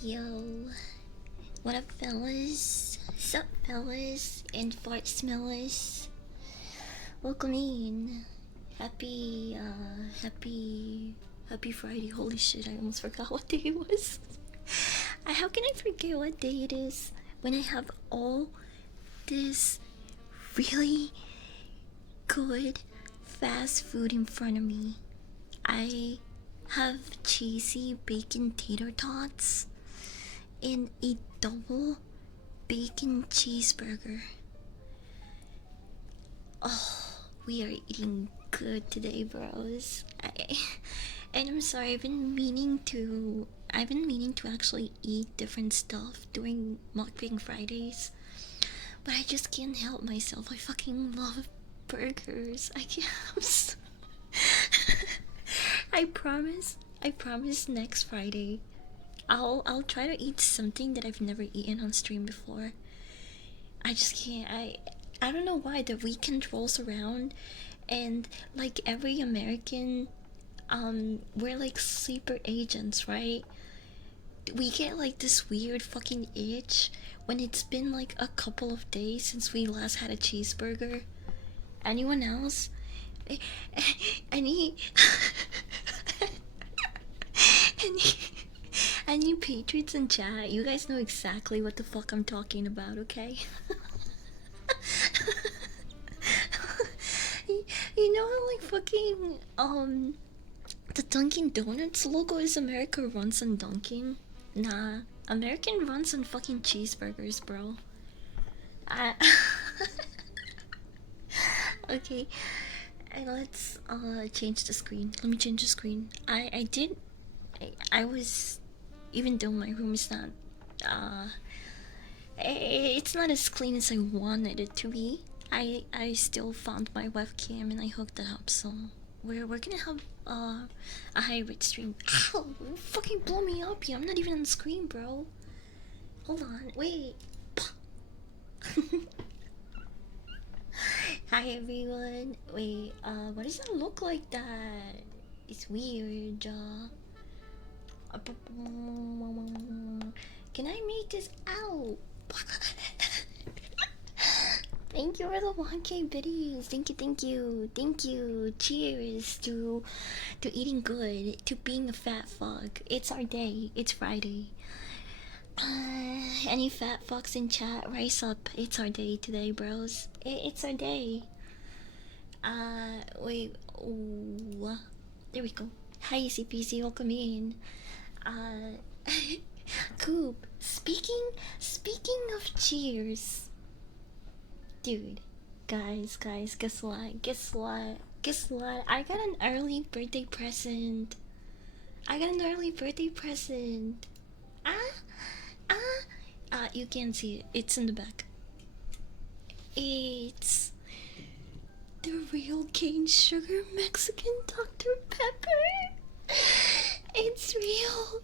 Yo, what up, fellas? Sup, fellas and fart smellers? Welcome in. Happy Friday. Holy shit, I almost forgot what day it was. How can I forget what day it is when I have all this really good fast food in front of me? I have cheesy bacon tater tots and a double bacon cheeseburger. Oh, we are eating good today, bros. And I'm sorry, I've been meaning to actually eat different stuff during mukbang Fridays, but I just can't help myself. I fucking love burgers. I can't. I promise next Friday I'll try to eat something that I've never eaten on stream before. I just can't. I don't know why the weekend rolls around, and like every American, we're like sleeper agents, right? We get like this weird fucking itch when it's been like a couple of days since we last had a cheeseburger. Anyone else? Any any any patriots in chat? You guys know exactly what the fuck I'm talking about, okay? You know how like fucking the Dunkin' Donuts logo is America runs on Dunkin'? Nah, American runs on fucking cheeseburgers, bro. I okay, let's change the screen. Let me change the screen. I was, even though my room is not it's not as clean as I wanted it to be. I still found my webcam and I hooked it up, so we're gonna have a hybrid stream. Ow, fucking blow me up here. I'm not even on the screen, bro. Hold on, wait. Hi everyone. Wait, what does that look like that? It's weird. Can I make this out? Thank you for the 1K biddies. Thank you. Cheers to eating good, to being a fat fuck. It's our day. It's Friday. Any fat fucks in chat, rise up. It's our day today, bros. It's our day. Wait. Ooh. There we go. Hi, CPC. Welcome in. Coop. Speaking of cheers. Dude, guys, guess what? I got an early birthday present. You can't see it. It's in the back. It's the real cane sugar Mexican Dr. Pepper. It's real,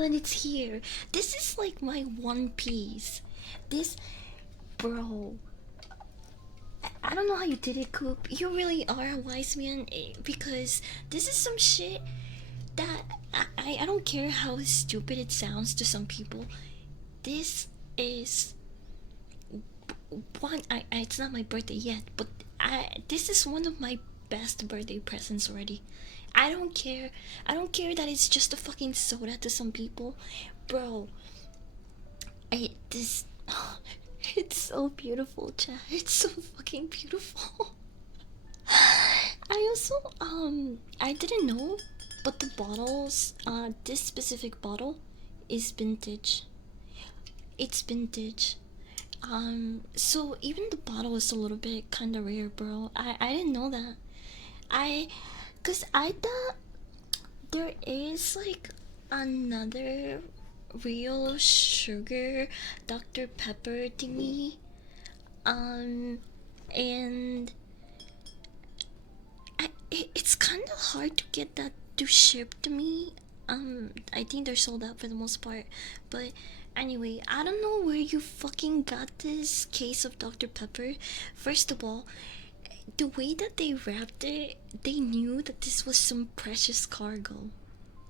and it's here. This is like my one piece. This, bro, I don't know how you did it, Coop. You really are a wise man, because this is some shit that I don't care how stupid it sounds to some people. This is one. It's not my birthday yet, but this is one of my best birthday presents already. I don't care. I don't care that it's just a fucking soda to some people, bro. This. It's so beautiful, chat. It's so fucking beautiful. I also I didn't know, but the bottles, this specific bottle is vintage. It's vintage. So even the bottle is a little bit kind of rare, bro. I didn't know that. Cause I thought there is like another real sugar Dr. Pepper thingy, and it's kind of hard to get that to ship to me. I think they're sold out for the most part, but anyway, I don't know where you fucking got this case of Dr. Pepper. First of all, the way that they wrapped it, they knew that this was some precious cargo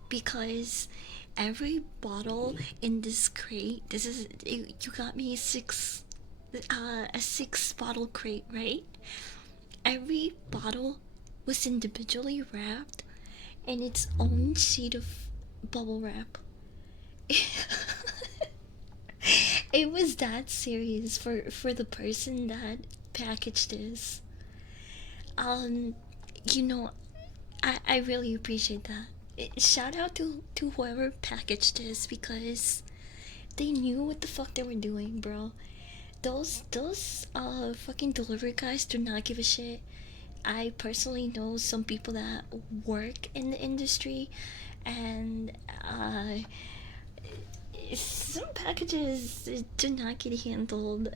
because every bottle in this crate, you got me a six bottle crate, right? Every bottle was individually wrapped in its own sheet of bubble wrap. It was that serious for the person that packaged this. Um, you know, I really appreciate that. Shout out to whoever packaged this because they knew what the fuck they were doing, bro. Those fucking delivery guys do not give a shit. I personally know some people that work in the industry, and some packages do not get handled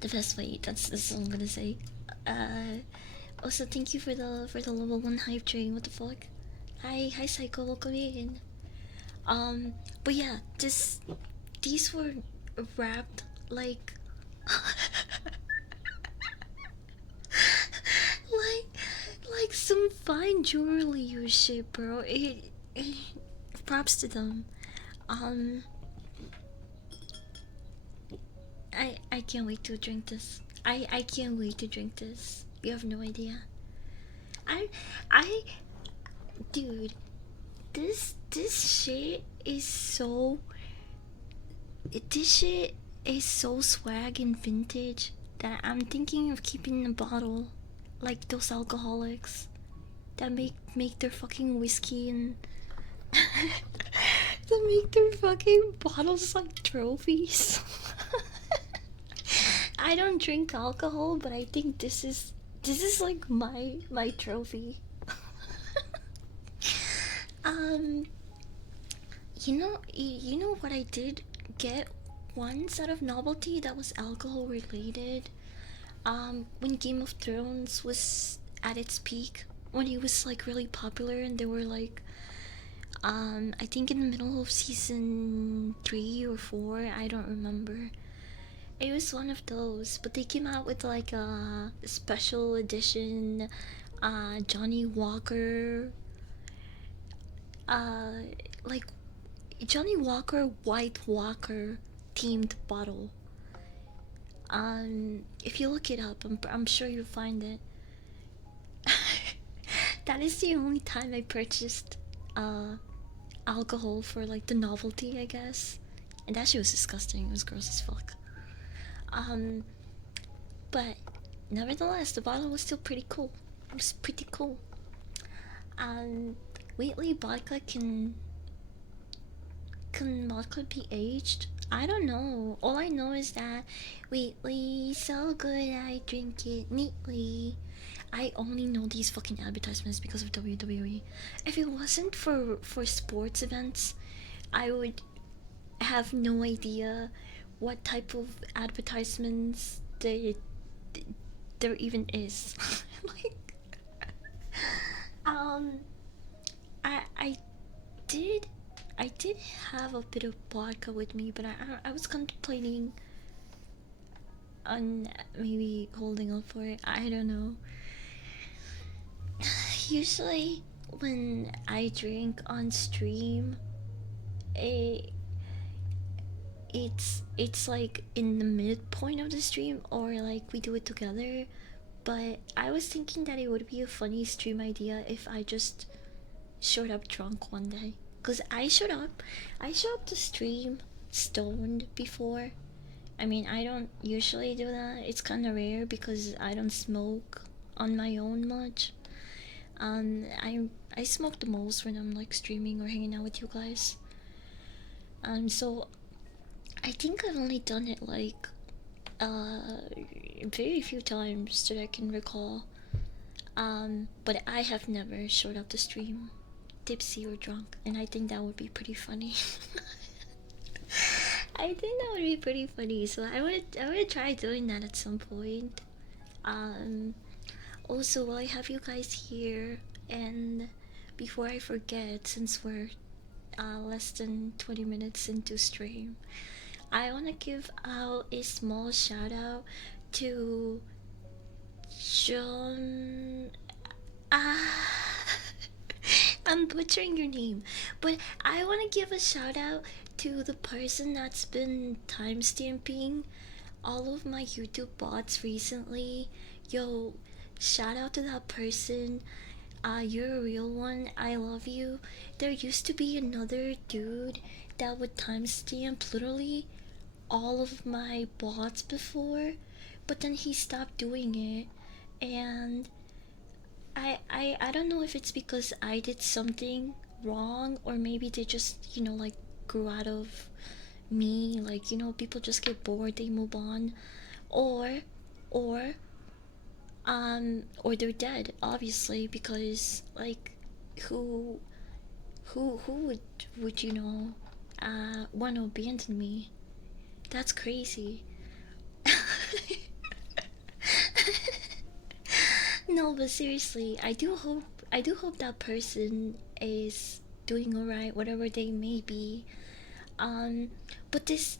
the best way. That's all I'm gonna say. Uh, Also, thank you for the level one hype train. What the fuck? Hi, Psycho. Welcome in. Um, but yeah, these were wrapped like like like some fine jewelry or shit, bro. It props to them. Um, I can't wait to drink this. I can't wait to drink this. You have no idea. I I dude, this shit is so this shit is so swag and vintage that I'm thinking of keeping a bottle like those alcoholics that make their fucking whiskey and that make their fucking bottles like trophies. I don't drink alcohol, but I think this is like my trophy. um you know what I did get once out of novelty that was alcohol related? When Game of Thrones was at its peak, when it was like really popular and they were like I think in the middle of season 3 or 4, I don't remember. It was one of those, but they came out with like a special edition Johnny Walker uh like Johnny Walker White Walker themed bottle. If you look it up, I'm sure you'll find it. That is the only time I purchased uh alcohol for like the novelty, I guess. And that shit was disgusting. It was gross as fuck. Um, but nevertheless, the bottle was still pretty cool. It was pretty cool. Um, Wheatley vodka can vodka be aged? I don't know. All I know is that Wheatley so good I drink it neatly. I only know these fucking advertisements because of WWE. If it wasn't for sports events, I would have no idea what type of advertisements there even is. Like, um, I did I did have a bit of vodka with me, but I was contemplating on maybe holding up for it. I don't know. Usually, when I drink on stream, it it's like in the midpoint of the stream, or like we do it together. But I was thinking that it would be a funny stream idea if I just showed up drunk one day. Cause I showed up to stream stoned before. I mean, I don't usually do that. It's kind of rare because I don't smoke on my own much. I smoke the most when I'm like streaming or hanging out with you guys. So I think I've only done it like very few times that I can recall. But I have never showed up to stream tipsy or drunk, and I think that would be pretty funny. I think that would be pretty funny. So I would try doing that at some point. Um, Also, while I have you guys here, and before I forget, since we're less than 20 minutes into stream, I want to give out a small shout out to John. Ah. I'm butchering your name, but I want to give a shout out to the person that's been timestamping all of my YouTube bots recently. Yo, shout out to that person. You're a real one. I love you. There used to be another dude that would timestamp literally all of my bots before, but then he stopped doing it, and I don't know if it's because I did something wrong, or maybe they just, like, grew out of me. Like, people just get bored, they move on, or or or they're dead, obviously, because, like, who who would want to abandon me? That's crazy. No, but seriously, I do hope that person is doing alright, whatever they may be. But this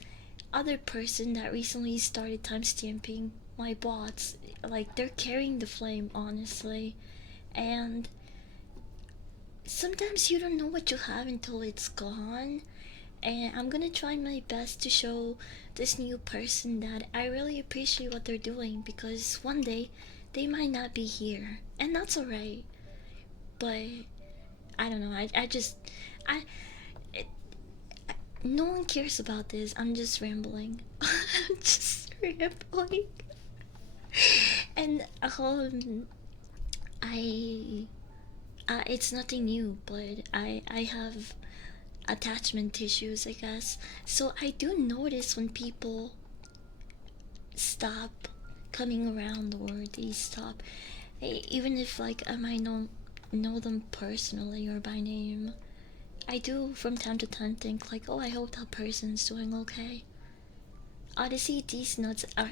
other person that recently started timestamping my bots, like, they're carrying the flame, honestly. And sometimes you don't know what you have until it's gone. And I'm gonna try my best to show this new person that I really appreciate what they're doing, because one day they might not be here, and that's alright. But I don't know. I it, no one cares about this. I'm just rambling. I'm just rambling. And I it's nothing new, but I have attachment issues, I guess. So I do notice when people stop coming around, or they stop, even if, like, I might know them personally or by name. I do from time to time think, like, oh, I hope that person's doing okay. Odyssey, these nuts are.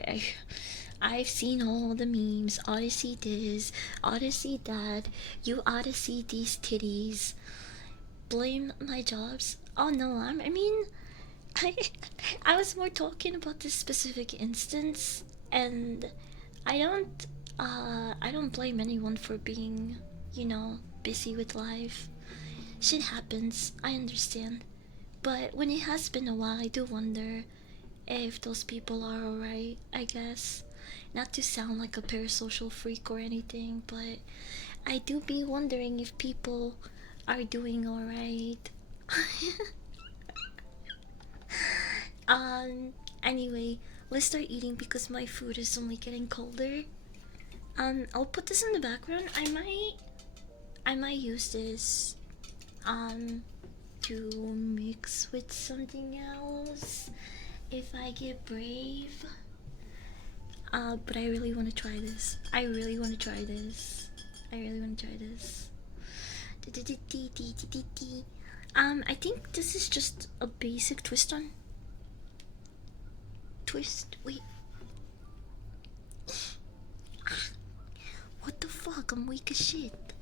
I've seen all the memes. Odyssey this, Odyssey that. You Odyssey these titties. Blame my jobs. Oh no, I mean, I I was more talking about this specific instance, and I don't blame anyone for being, busy with life. Shit happens, I understand. But when it has been a while, I do wonder if those people are alright, I guess. Not to sound like a parasocial freak or anything, but I do be wondering if people are doing alright. Anyway, let's start eating because my food is only getting colder. I'll put this in the background. I might use this to mix with something else if I get brave. But I really want to try this. I really want to try this. I really want to try this. I think this is just a basic twist on. Twist. Wait. What the fuck? I'm weak as shit.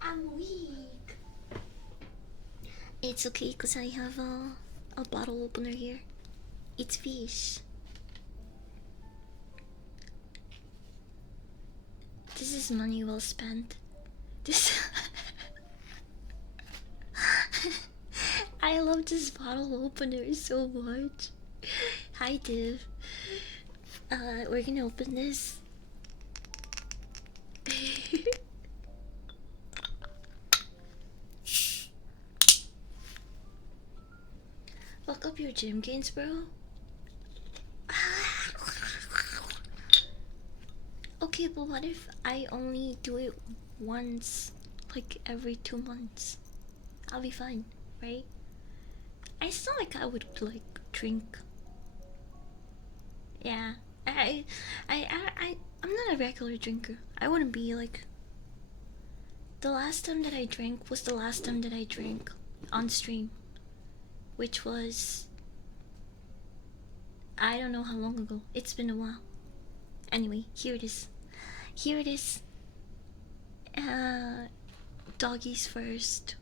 I'm weak. It's okay, cause I have a bottle opener here. It's fish. This is money well spent. This. I love this bottle opener so much. Hi, Div. We're gonna open this. Fuck up your gym gains, bro. Okay, but what if I only do it once, like every 2 months? I'll be fine, right? It's not like I would, like, drink. Yeah, I'm not a regular drinker. I wouldn't be, like. The last time that I drank was the last time that I drank on stream, which was, I don't know how long ago. It's been a while. Anyway, here it is. Here it is. Doggies first.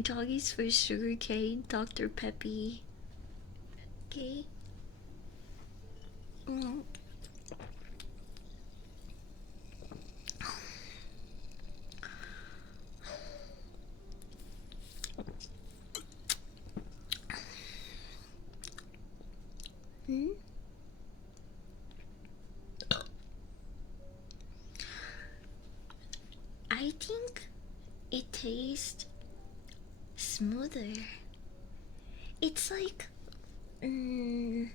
Doggies first, sugarcane, Dr. Peppy. Okay. Mm. Hmm? I think it tastes smoother. It's like, mm,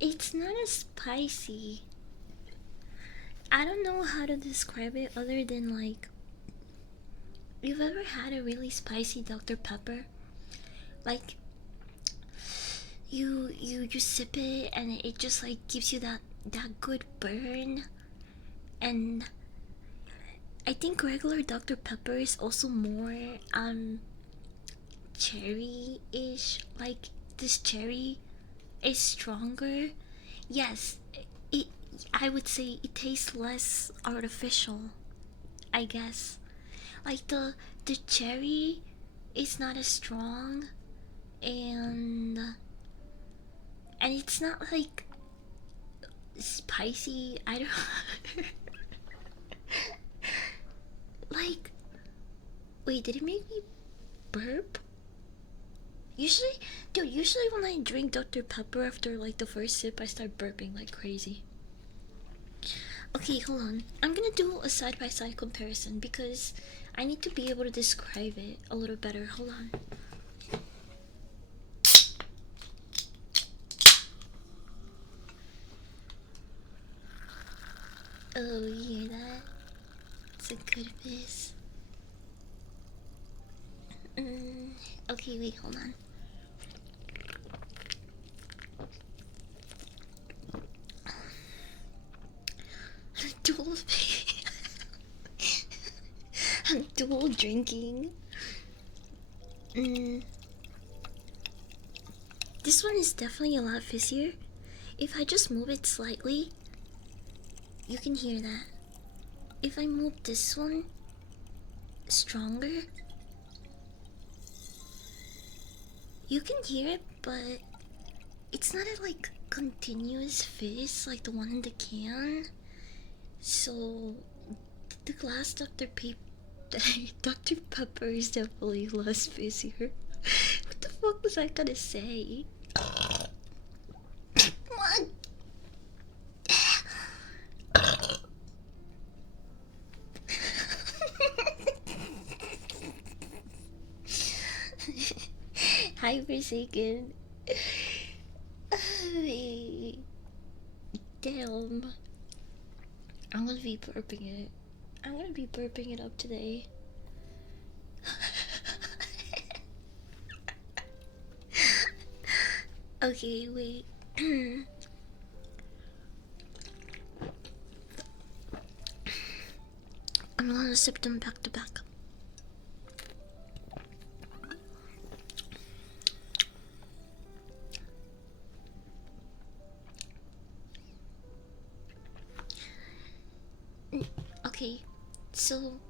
it's not as spicy. I don't know how to describe it other than like, you've ever had a really spicy Dr. Pepper? Like, you sip it and it just like gives you that good burn. And I think regular Dr. Pepper is also more cherry-ish. Like, this cherry is stronger. Yes, it I would say it tastes less artificial, I guess. Like, the cherry is not as strong, and it's not like spicy. I don't like, wait, did it make me burp? Usually, dude, usually when I drink Dr. Pepper after like the first sip, I start burping like crazy. Okay, hold on. I'm gonna do a side by side comparison because I need to be able to describe it a little better. Hold on. Oh, you hear that? It's a good fizz. Okay, wait, hold on. Dual I'm dual drinking. This one is definitely a lot fizzier. If I just move it slightly, you can hear that. If I move this one stronger, you can hear it, but it's not a like continuous fizz like the one in the can. So the glass Dr. Pepper is definitely less fizzier. What the fuck was I gonna say? What? Hi, Forsaken. Damn. I'm gonna be burping it. I'm gonna be burping it up today. Okay, wait. I'm gonna sip them back to back. Okay, so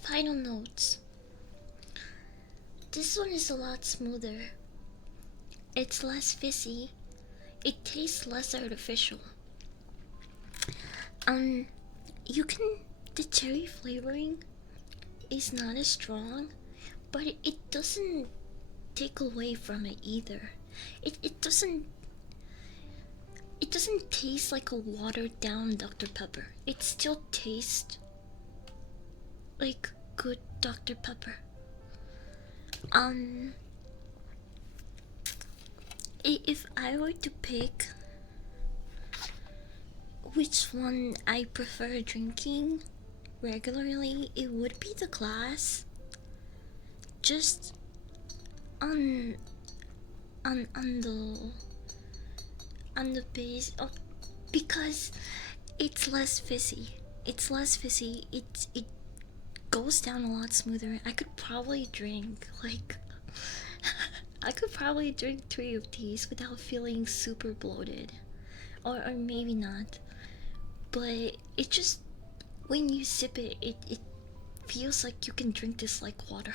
final notes. This one is a lot smoother. It's less fizzy. It tastes less artificial. You can. The cherry flavoring is not as strong, but it doesn't take away from it either. It doesn't. It doesn't taste like a watered down Dr. Pepper. It still tastes like good Dr. Pepper. If I were to pick which one I prefer drinking regularly, it would be the glass. Just on on the base of, because it's less fizzy. It's less fizzy. It goes down a lot smoother. I could probably drink like I could probably drink 3 of these without feeling super bloated. Or maybe not. But it just, when you sip it, it feels like you can drink this like water.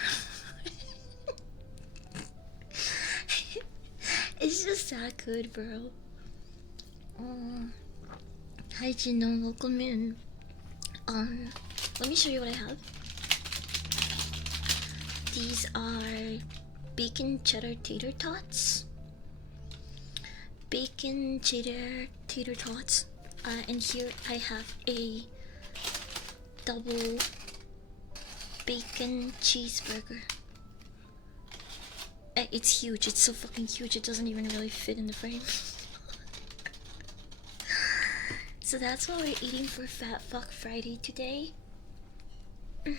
It's just that good, bro. Um, Hi Gino, welcome in. Let me show you what I have. These are bacon cheddar tater tots. Bacon cheddar tater tots. And here I have a double bacon cheeseburger. It's huge. It's so fucking huge. It doesn't even really fit in the frame. So that's what we're eating for Fat Fuck Friday today. I'm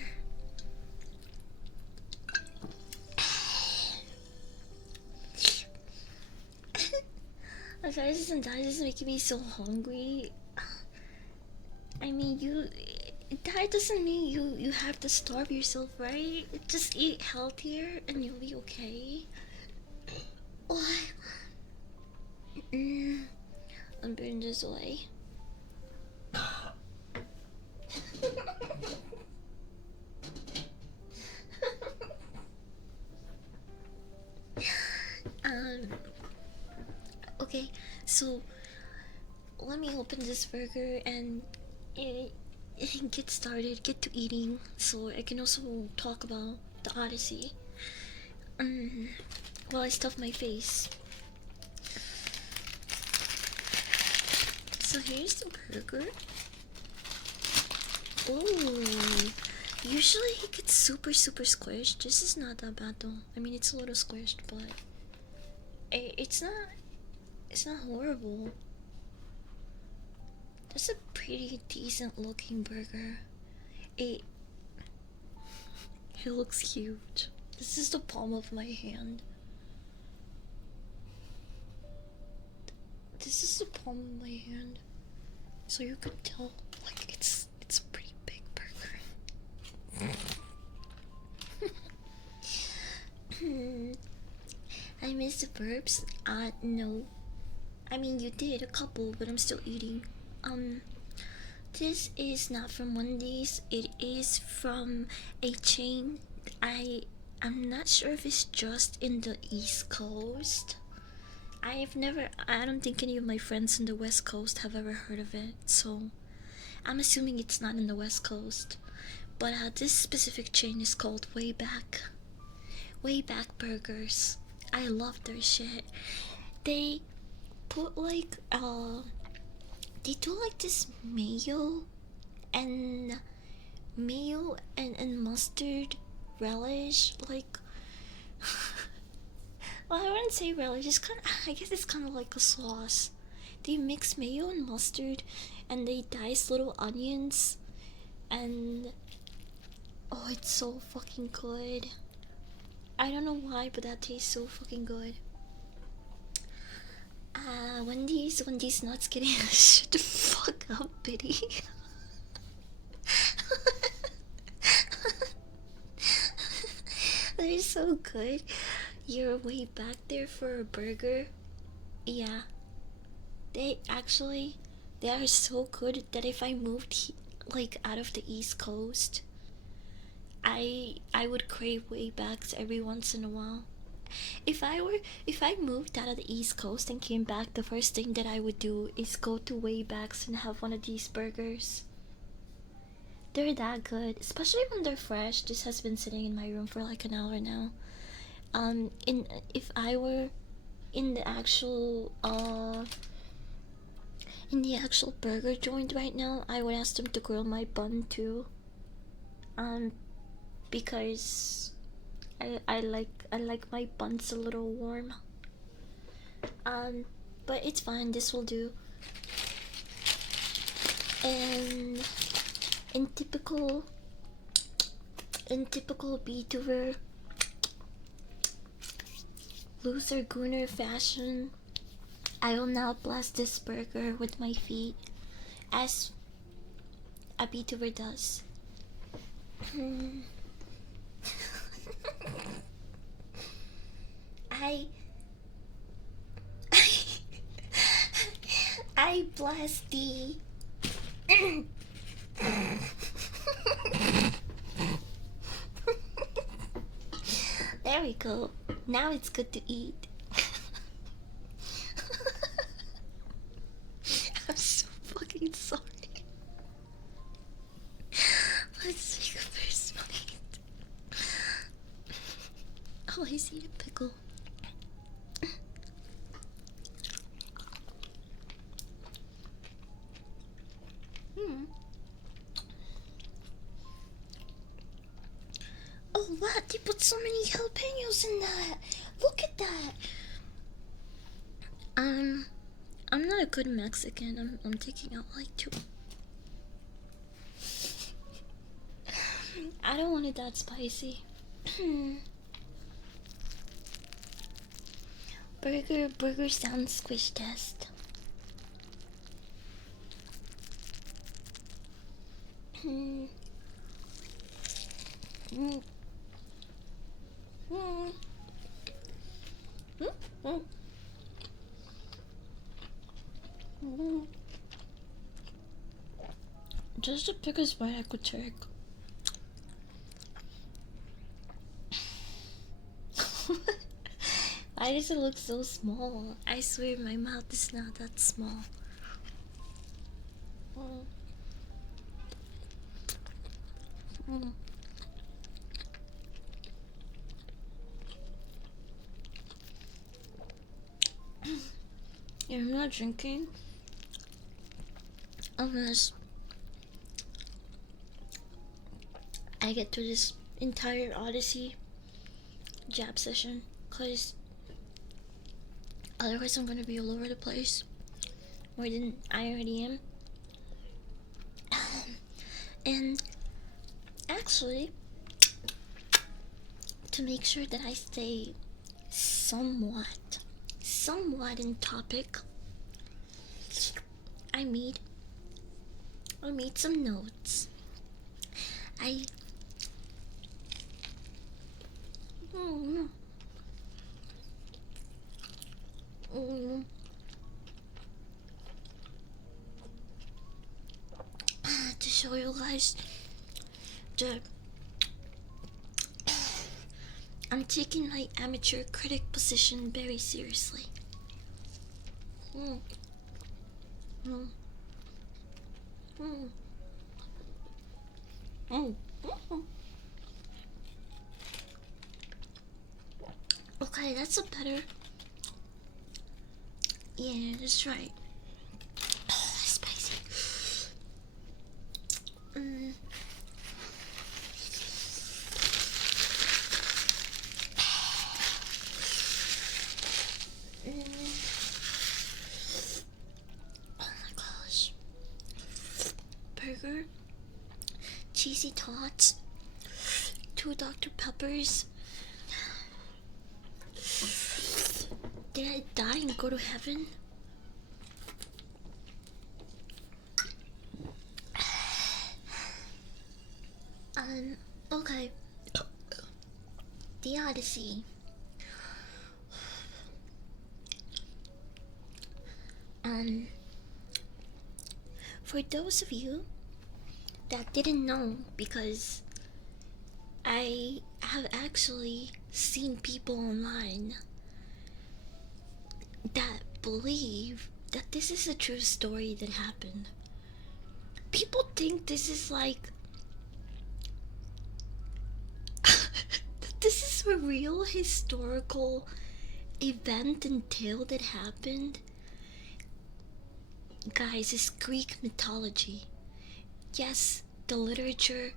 sorry, this is making me so hungry. I mean, that doesn't mean you have to starve yourself, right? Just eat healthier and you'll be okay. What? I'm putting this away. Okay, so let me open this burger and get started, get to eating, so I can also talk about the Odyssey. While I stuff my face. So here's the burger. Ooh, usually it gets super squished. This is not that bad though. I mean, it's a little squished, but it's not horrible. That's a pretty decent looking burger. It looks huge. This is the palm of my hand. This is the palm of my hand. So you could tell, like, it's a pretty big burger. I missed the burps. No. I mean, you did a couple, but I'm still eating. This is not from Wendy's. It is from a chain. I'm not sure if it's just in the East Coast. I don't think any of my friends in the West Coast have ever heard of it, so I'm assuming it's not in the West Coast. But this specific chain is called Way Back Burgers. I love their shit. They put like they do like this mayo and mustard relish, like well, I wouldn't say relish, it's I guess it's kind of like a sauce. They mix mayo and mustard and they dice little onions, and oh, it's so fucking good. I don't know why, but that tastes so fucking good. Wendy's nuts getting shut the fuck up, Biddy. They're so good. You're way back there for a burger. Yeah. They are so good that if I moved like out of the East Coast, I would crave way backs every once in a while. If I moved out of the East Coast and came back, the first thing that I would do is go to Waybacks and have one of these burgers. They're that good, especially when they're fresh. This has been sitting in my room for like an hour now. If I were in the actual burger joint right now, I would ask them to grill my bun too. Because I like my buns a little warm. But it's fine, this will do. And in typical VTuber loser gooner fashion, I will now blast this burger with my feet, as a VTuber does. I blast the there we go. Now it's good to eat. What? They put so many jalapenos in that. Look at that. I'm not a good Mexican. I'm taking out like two. I don't want it that spicy. Burger sound squish test. Mm. Mm. Mm. Mm. Mm. Just the biggest bite I could take. Why does it look so small? I swear my mouth is not that small. Mm. Mm. Yeah, I'm not drinking unless I get through this entire Odyssey jab session, cause otherwise I'm gonna be all over the place more than I already am. And actually, to make sure that I stay somewhat in topic, I made some notes. I mm, mm, to show you guys that I'm taking my amateur critic position very seriously. Mm, mm, mm, mm, mm. Okay, that's a better. Yeah, that's right. Spicy. Mm. Oh my gosh. Burger, cheesy tots, 2 Dr. Peppers. Did I die and go to heaven? Okay. The Odyssey. For those of you that didn't know, because I have actually seen people online that believe that this is a true story that happened. People think this is like this is a real historical event and tale that happened. Guys, it's Greek mythology. Yes, the literature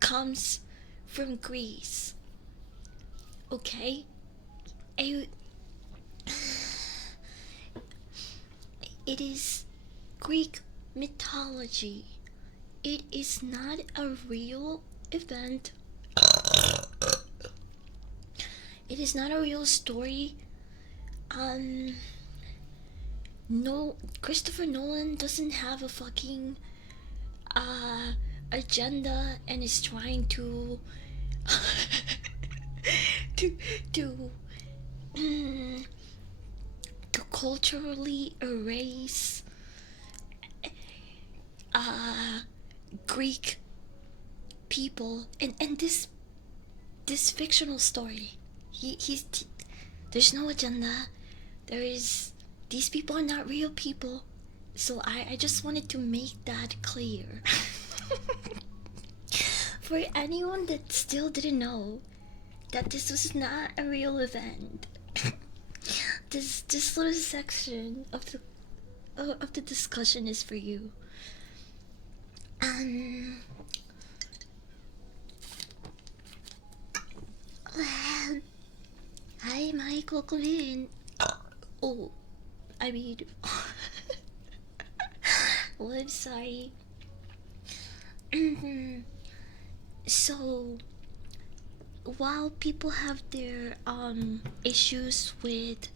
comes from Greece. Okay? It is Greek mythology. It is not a real event. It is not a real story. No, Christopher Nolan doesn't have a fucking agenda and is trying to to to to culturally erase Greek people and this fictional story. He's there's no agenda. There is these people are not real people. So I just wanted to make that clear. For anyone that still didn't know that this was not a real event. This little section of the discussion is for you. Hi, Mike. Welcome in. Oh, I mean, well, I'm sorry. So, while people have their issues with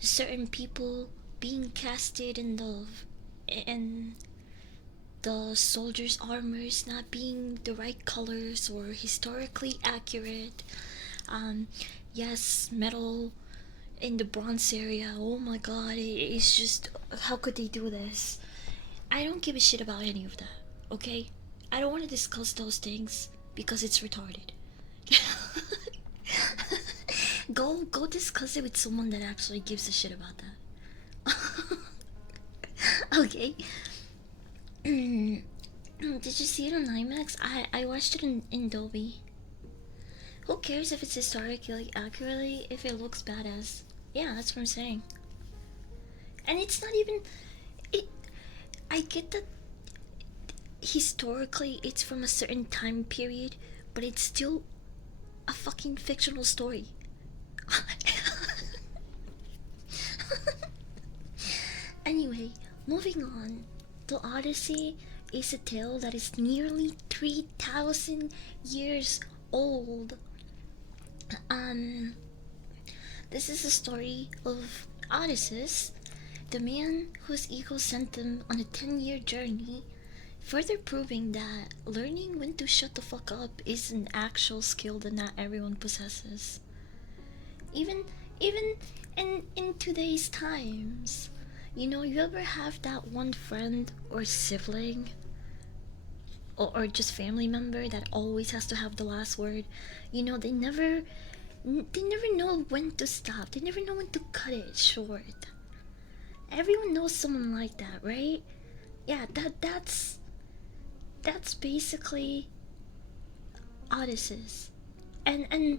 certain people being casted in the soldiers' armors not being the right colors or historically accurate, um, yes, metal in the bronze area. Oh my god, it's just how could they do this? I don't give a shit about any of that. Okay, I don't want to discuss those things because it's retarded. Go discuss it with someone that actually gives a shit about that. Okay. Did you see it on IMAX? I watched it in Dolby. Who cares if it's historically accurately if it looks badass? Yeah, that's what I'm saying. And it's not even it. I get that historically it's from a certain time period, but it's still a fucking fictional story. Anyway, moving on. The Odyssey is a tale that is nearly 3,000 years old. Um, this is the story of Odysseus, the man whose ego sent them on a 10-year journey, further proving that learning when to shut the fuck up is an actual skill that not everyone possesses. Even even in today's times, you ever have that one friend or sibling or just family member that always has to have the last word. They never know when to stop. They never know when to cut it short. Everyone knows someone like that, right? Yeah, that's basically Odysseus and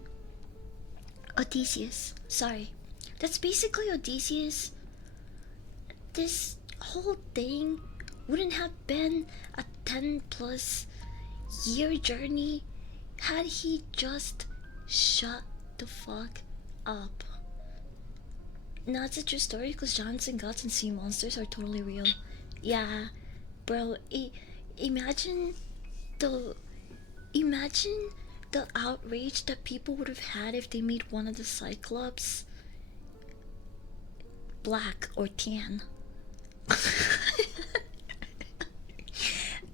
Odysseus. Sorry, that's basically Odysseus. This whole thing wouldn't have been a 10+ year journey had he just shut the fuck up. No, it's a true story because giants and gods and sea monsters are totally real. Yeah, bro. Imagine the imagine the outrage that people would have had if they made one of the Cyclops black or tan.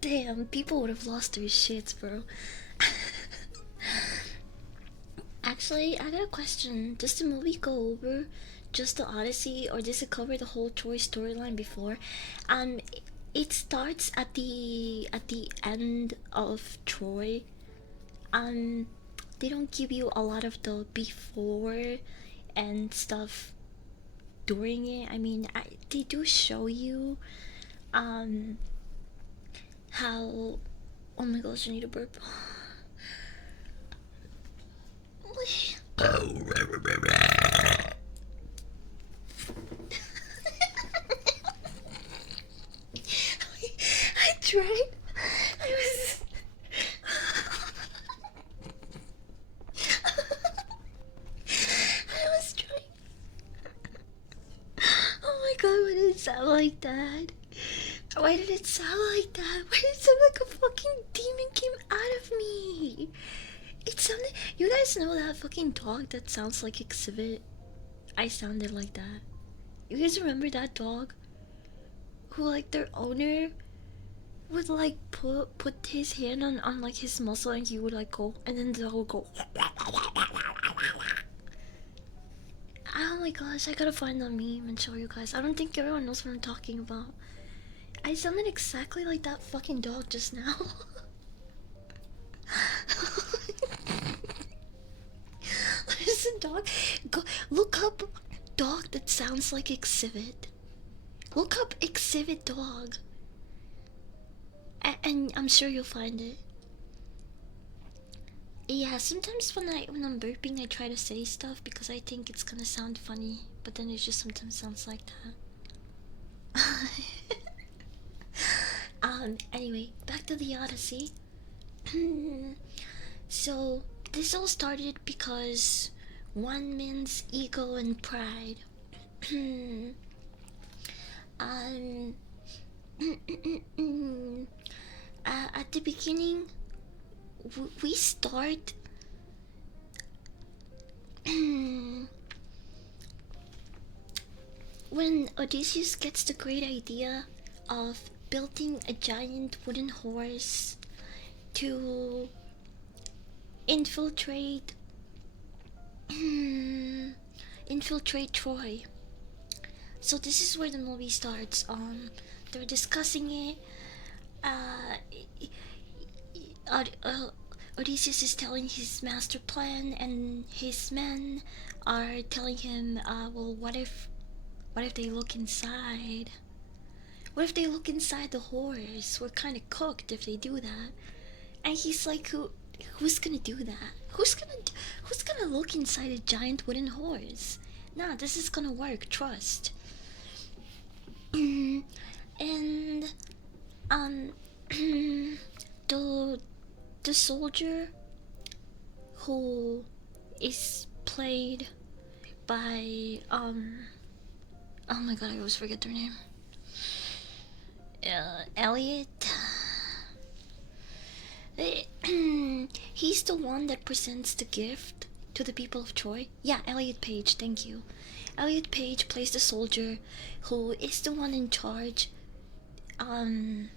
Damn, people would have lost their shits, bro. Actually, I got a question. Does the movie go over just the Odyssey, or does it cover the whole Troy storyline before? Um, it starts at the end of Troy. Um, they don't give you a lot of the before and stuff during it. I mean, they do show you um how. Oh my gosh, I need a burp. I tried. I was. I was trying. Oh my god, why did it sound like that? Why did it sound like that? Why did it sound like a fucking demon came out of me? It sounded. You guys know that fucking dog that sounds like Exhibit? I sounded like that. You guys remember that dog? Who, like, their owner would, like, put his hand on like, his muscle and he would, like, go. And then the dog would go. Oh my gosh, I gotta find that meme and show you guys. I don't think everyone knows what I'm talking about. I sounded exactly like that fucking dog just now. There's a dog. Go look up dog that sounds like Exhibit. Look up Exhibit dog. And I'm sure you'll find it. Yeah, sometimes when I'm burping I try to say stuff because I think it's gonna sound funny, but then it just sometimes sounds like that. Anyway, back to the Odyssey. So This all started because one man's ego and pride. um, at the beginning, we start. When Odysseus gets the great idea of building a giant wooden horse to infiltrate infiltrate Troy. So this is where the movie starts. They're discussing it. Uh, Odysseus is telling his master plan, and his men are telling him, "Well, what if they look inside? What if they look inside the horse? We're kind of cooked if they do that." And he's like, who's gonna do that? Who's gonna look inside a giant wooden horse? Nah, this is gonna work. Trust. And um, the the soldier who is played by oh my god, I always forget their name. Elliot. He's the one that presents the gift to the people of Troy. Yeah, Elliot Page, thank you. Elliot Page plays the soldier who is the one in charge, um,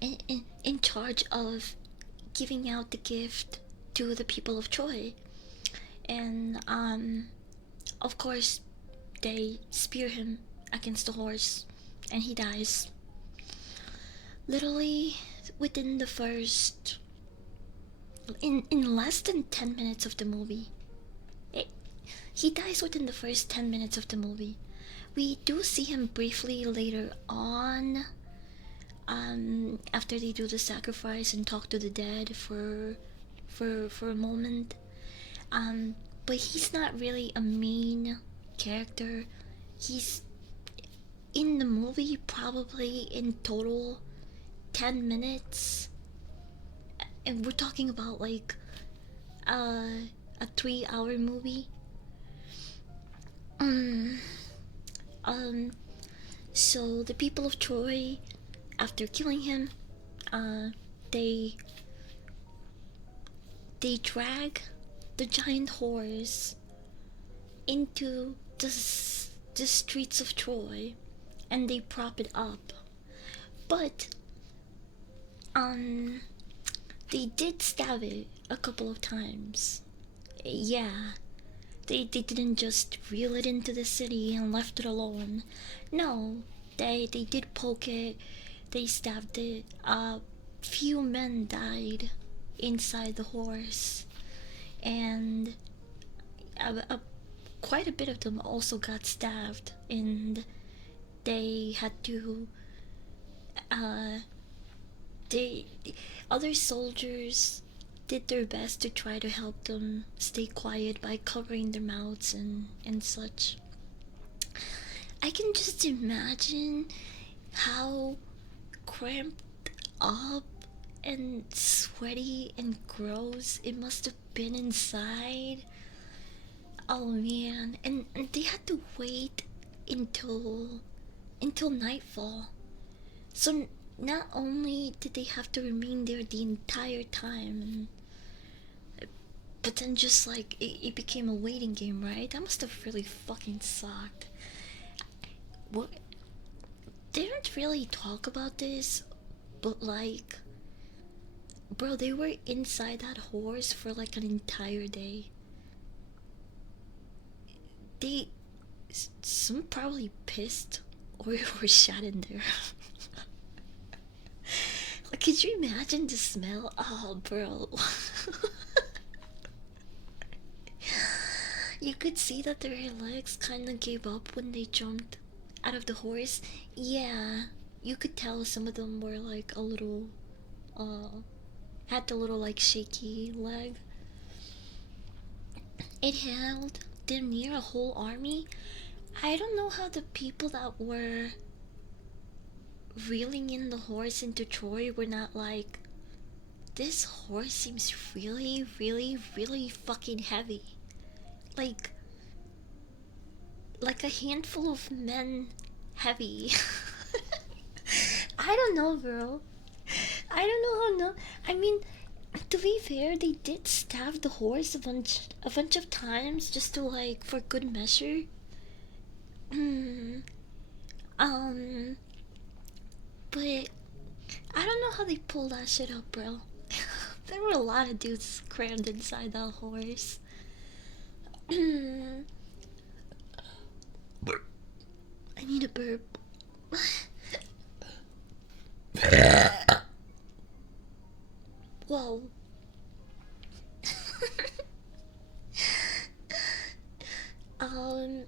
in charge of giving out the gift to the people of Troy. And, of course, they spear him against the horse, and he dies. Literally, within the first in less than 10 minutes of the movie. He dies within the first 10 minutes of the movie. We do see him briefly later on, after they do the sacrifice and talk to the dead for a moment. But he's not really a main character. He's in the movie probably in total 10 minutes, and we're talking about like a 3-hour movie. So the people of Troy, after killing him, they drag the giant horse into the streets of Troy, and they prop it up. But they did stab it a couple of times. Yeah, they didn't just reel it into the city and left it alone. No, they did poke it. They stabbed it. Few men died inside the horse, and quite a bit of them also got stabbed, and they had to. The other soldiers did their best to try to help them stay quiet by covering their mouths and such. I can just imagine how cramped up and sweaty and gross it must have been inside. Oh man, and they had to wait until nightfall. So not only did they have to remain there the entire time, but then just like it became a waiting game, right? That must have really fucking sucked. What? They don't really talk about this, but like, bro, they were inside that horse for like an entire day. Some probably pissed or shot in there. Like, could you imagine the smell? Oh, bro. You could see that their legs kind of gave up when they jumped out of the horse. Yeah, you could tell some of them were like a little, had the little like shaky leg. It held damn near a whole army. I don't know how the people that were reeling in the horse into Troy were not like this horse seems really, really, really fucking heavy. Like, like a handful of men heavy. I don't know, bro. I don't know how no. I mean, to be fair, they did stab the horse a bunch of times just to like for good measure. Mm, um, but I don't know how they pulled that shit up, bro. There were a lot of dudes crammed inside that horse. I need a burp. Whoa. um.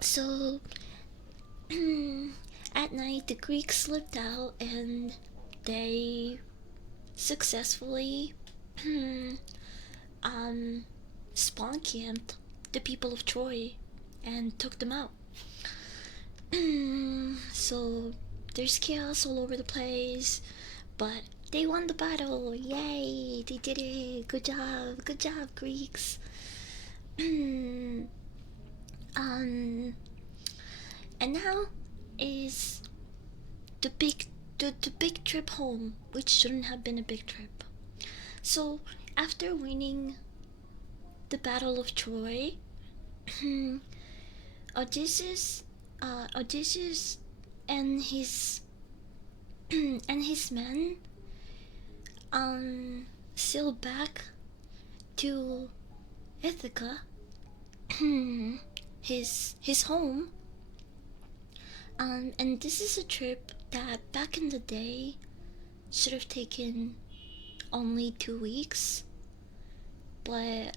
So at night, the Greeks slipped out and they successfully um, spawn camped the people of Troy and took them out. So there's chaos all over the place, but they won the battle. Yay! They did it. Good job, Greeks. um, and now is the big trip home, which shouldn't have been a big trip. So after winning the Battle of Troy, Odysseus, Odysseus and his and his men sailed back to Ithaca, his home. And this is a trip that back in the day should have taken only 2 weeks, but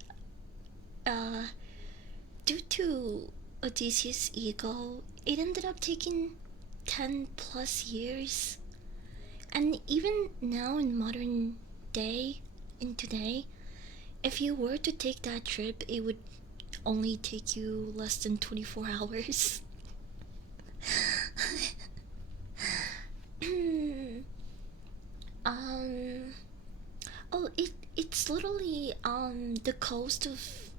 due to Odysseus' ego, it ended up taking 10 plus years. And even now in modern day, in today, if you were to take that trip, it would only take you less than 24 hours. Oh, it's literally on the coast of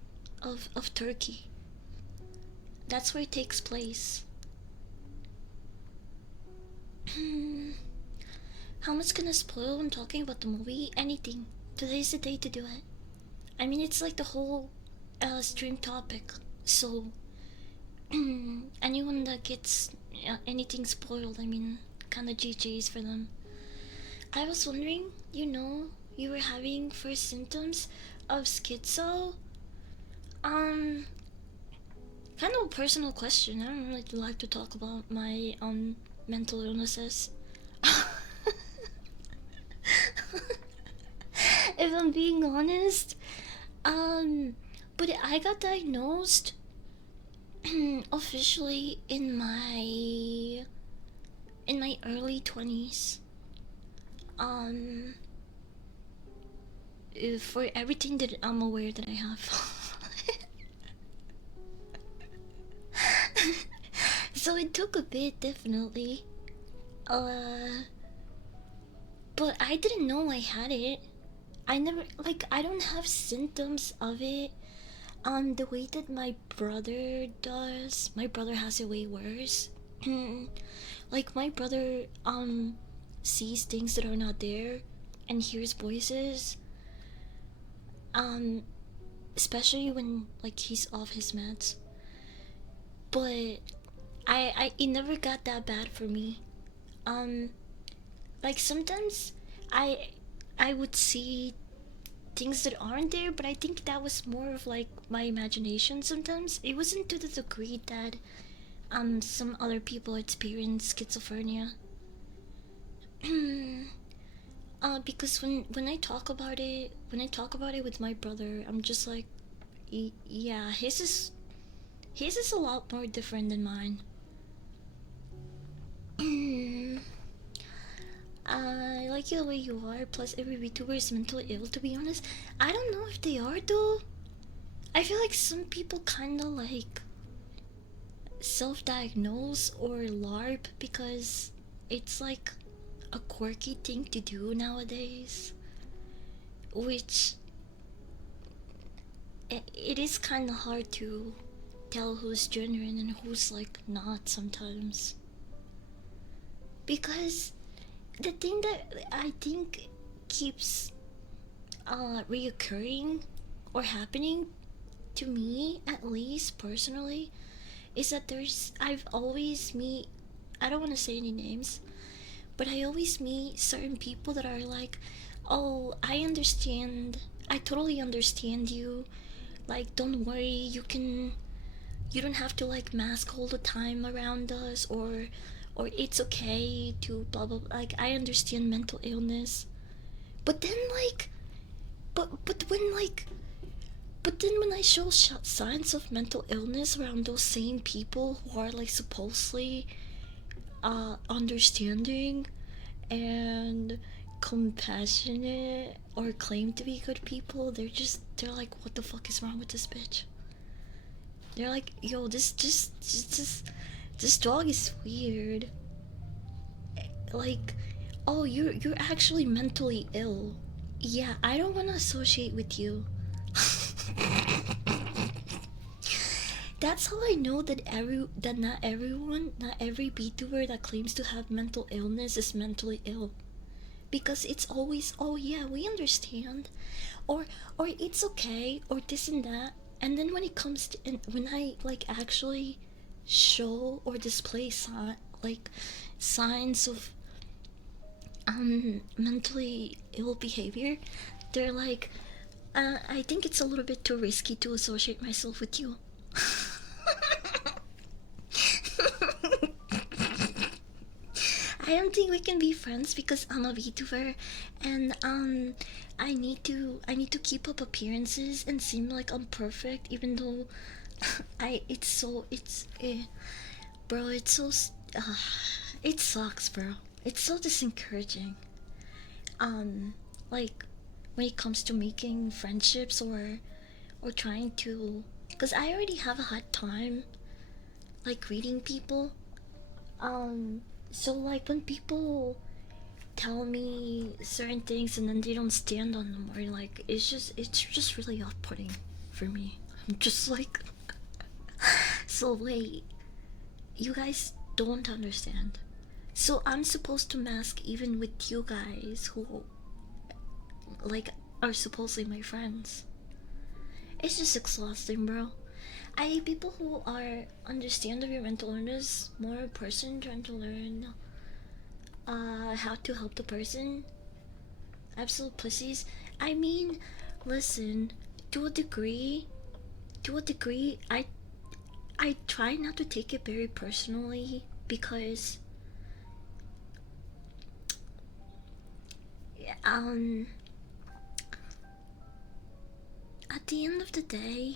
Turkey. That's where it takes place. How much can I spoil when talking about the movie? Anything. Today's the day to do it. I mean, it's like the whole stream topic. So, anyone that gets anything spoiled, I mean, kinda GG's for them. I was wondering, you were having first symptoms of schizo? Kind of a personal question. I don't really like to talk about my mental illnesses. If I'm being honest, but I got diagnosed officially in my early 20s. For everything that I'm aware that I have. So it took a bit, definitely. But I didn't know I had it. I don't have symptoms of it the way that my brother does. My brother has it way worse. Like my brother sees things that are not there and hears voices. Especially when like he's off his meds. But it never got that bad for me. Like sometimes I would see things that aren't there, but I think that was more of like my imagination. Sometimes it wasn't to the degree that some other people experience schizophrenia. Because when I talk about it, with my brother, I'm just like, yeah, his is a lot more different than mine. I like you the way you are. Plus, every VTuber is mentally ill. To be honest, I don't know if they are though. I feel like some people kind of like self-diagnose or LARP because it's like a quirky thing to do nowadays, which it is kind of hard to tell who's genuine and who's like not sometimes. Because the thing that I think keeps reoccurring or happening to me, at least personally, is that I've always meet, I don't want to say any names, but I always meet certain people that are like, oh, I understand, I totally understand you, like, don't worry, you don't have to like mask all the time around us, or it's okay to blah blah blah. Like, I understand mental illness, but then like, but when like, but then when I show signs of mental illness around those same people who are like supposedly understanding and compassionate or claim to be good people, they're like, what the fuck is wrong with this bitch? They're like, yo, this dog is weird. Like, oh, you're actually mentally ill. Yeah, I don't want to associate with you. That's how I know that not everyone, not every VTuber that claims to have mental illness is mentally ill. Because it's always, oh yeah, we understand, or it's okay, or this and that. And then when it comes to, and when I like actually show or display like signs of mentally ill behavior, they're like, I think it's a little bit too risky to associate myself with you. I don't think we can be friends because I'm a VTuber, and I need to keep up appearances and seem like I'm perfect, even though I it's so it's bro, it's so it sucks, bro. It's so disencouraging. Um, like when it comes to making friendships or trying to, because I already have a hard time like reading people. Um, so like when people tell me certain things and then they don't stand on them, or like it's just really off-putting for me. I'm just like, so wait, you guys don't understand. So I'm supposed to mask even with you guys who like are supposedly my friends. It's just exhausting, bro. I hate people who are understand of your mental illness, more a person trying to learn how to help the person. Absolute pussies. I mean, listen, to a degree, I try not to take it very personally because um at the end of the day,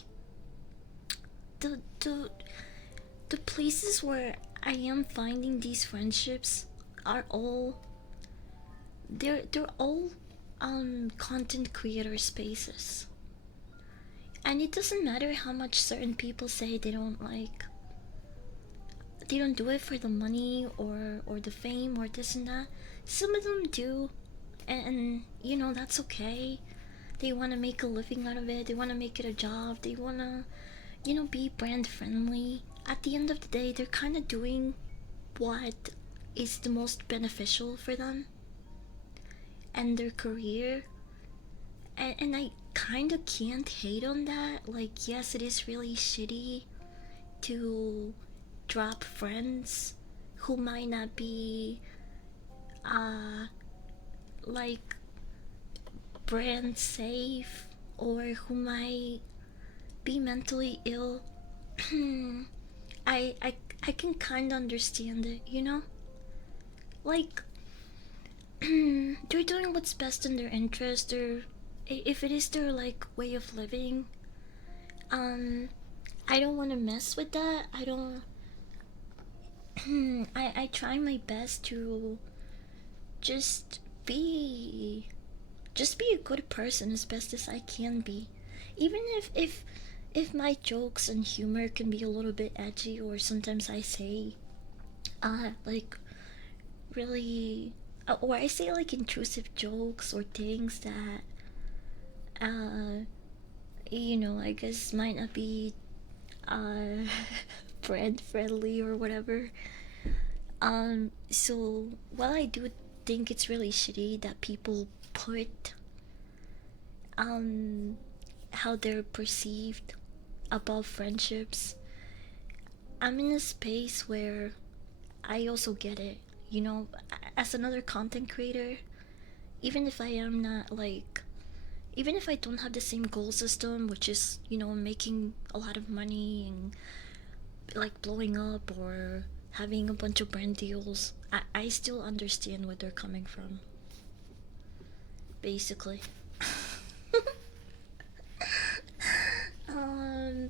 the the the places where I am finding these friendships are all, they're all content creator spaces. And it doesn't matter how much certain people say they don't do it for the money or the fame or this and that. Some of them do, and you know that's okay. They want to make a living out of it. They want to make it a job. They want to, you know, be brand friendly. At the end of the day, they're kind of doing what is the most beneficial for them and their career. And I kind of can't hate on that. Like, yes, it is really shitty to drop friends who might not be uh like brand safe, or who might be mentally ill. I I I can kind of understand it, you know? Like, they're doing what's best in their interest, or if it is their like way of living. Um, I don't want to mess with that. I don't. I try my best to just be just be a good person as best as I can be, even if my jokes and humor can be a little bit edgy, or sometimes I say like really or I say like intrusive jokes or things that, uh, I guess might not be uh friend friendly or whatever. So while I do think it's really shitty that people put um how they're perceived above friendships, I'm in a space where I also get it. As another content creator, even if I am not like, even if I don't have the same goal system, which is, making a lot of money and like blowing up or having a bunch of brand deals, I still understand where they're coming from. Basically. um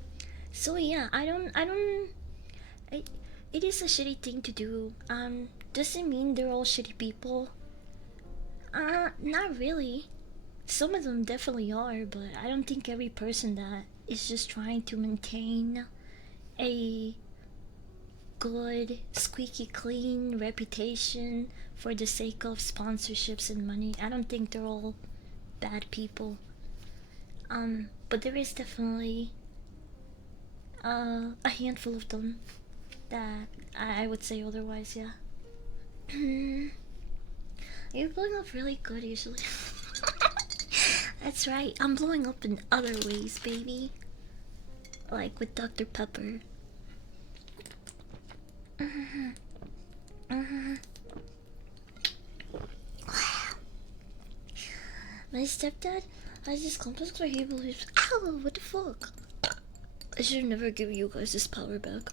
so yeah, I, it is a shitty thing to do. Does it mean they're all shitty people? Not really. Some of them definitely are, but I don't think every person that is just trying to maintain a good, squeaky clean reputation for the sake of sponsorships and money, I don't think they're all bad people. But there is definitely a handful of them that I would say otherwise, yeah. You're blowing up really good usually. That's right, I'm blowing up in other ways, baby. Like with Dr. Pepper. My stepdad has this complex where he believes. Ow, what the fuck? I should never give you guys this power back.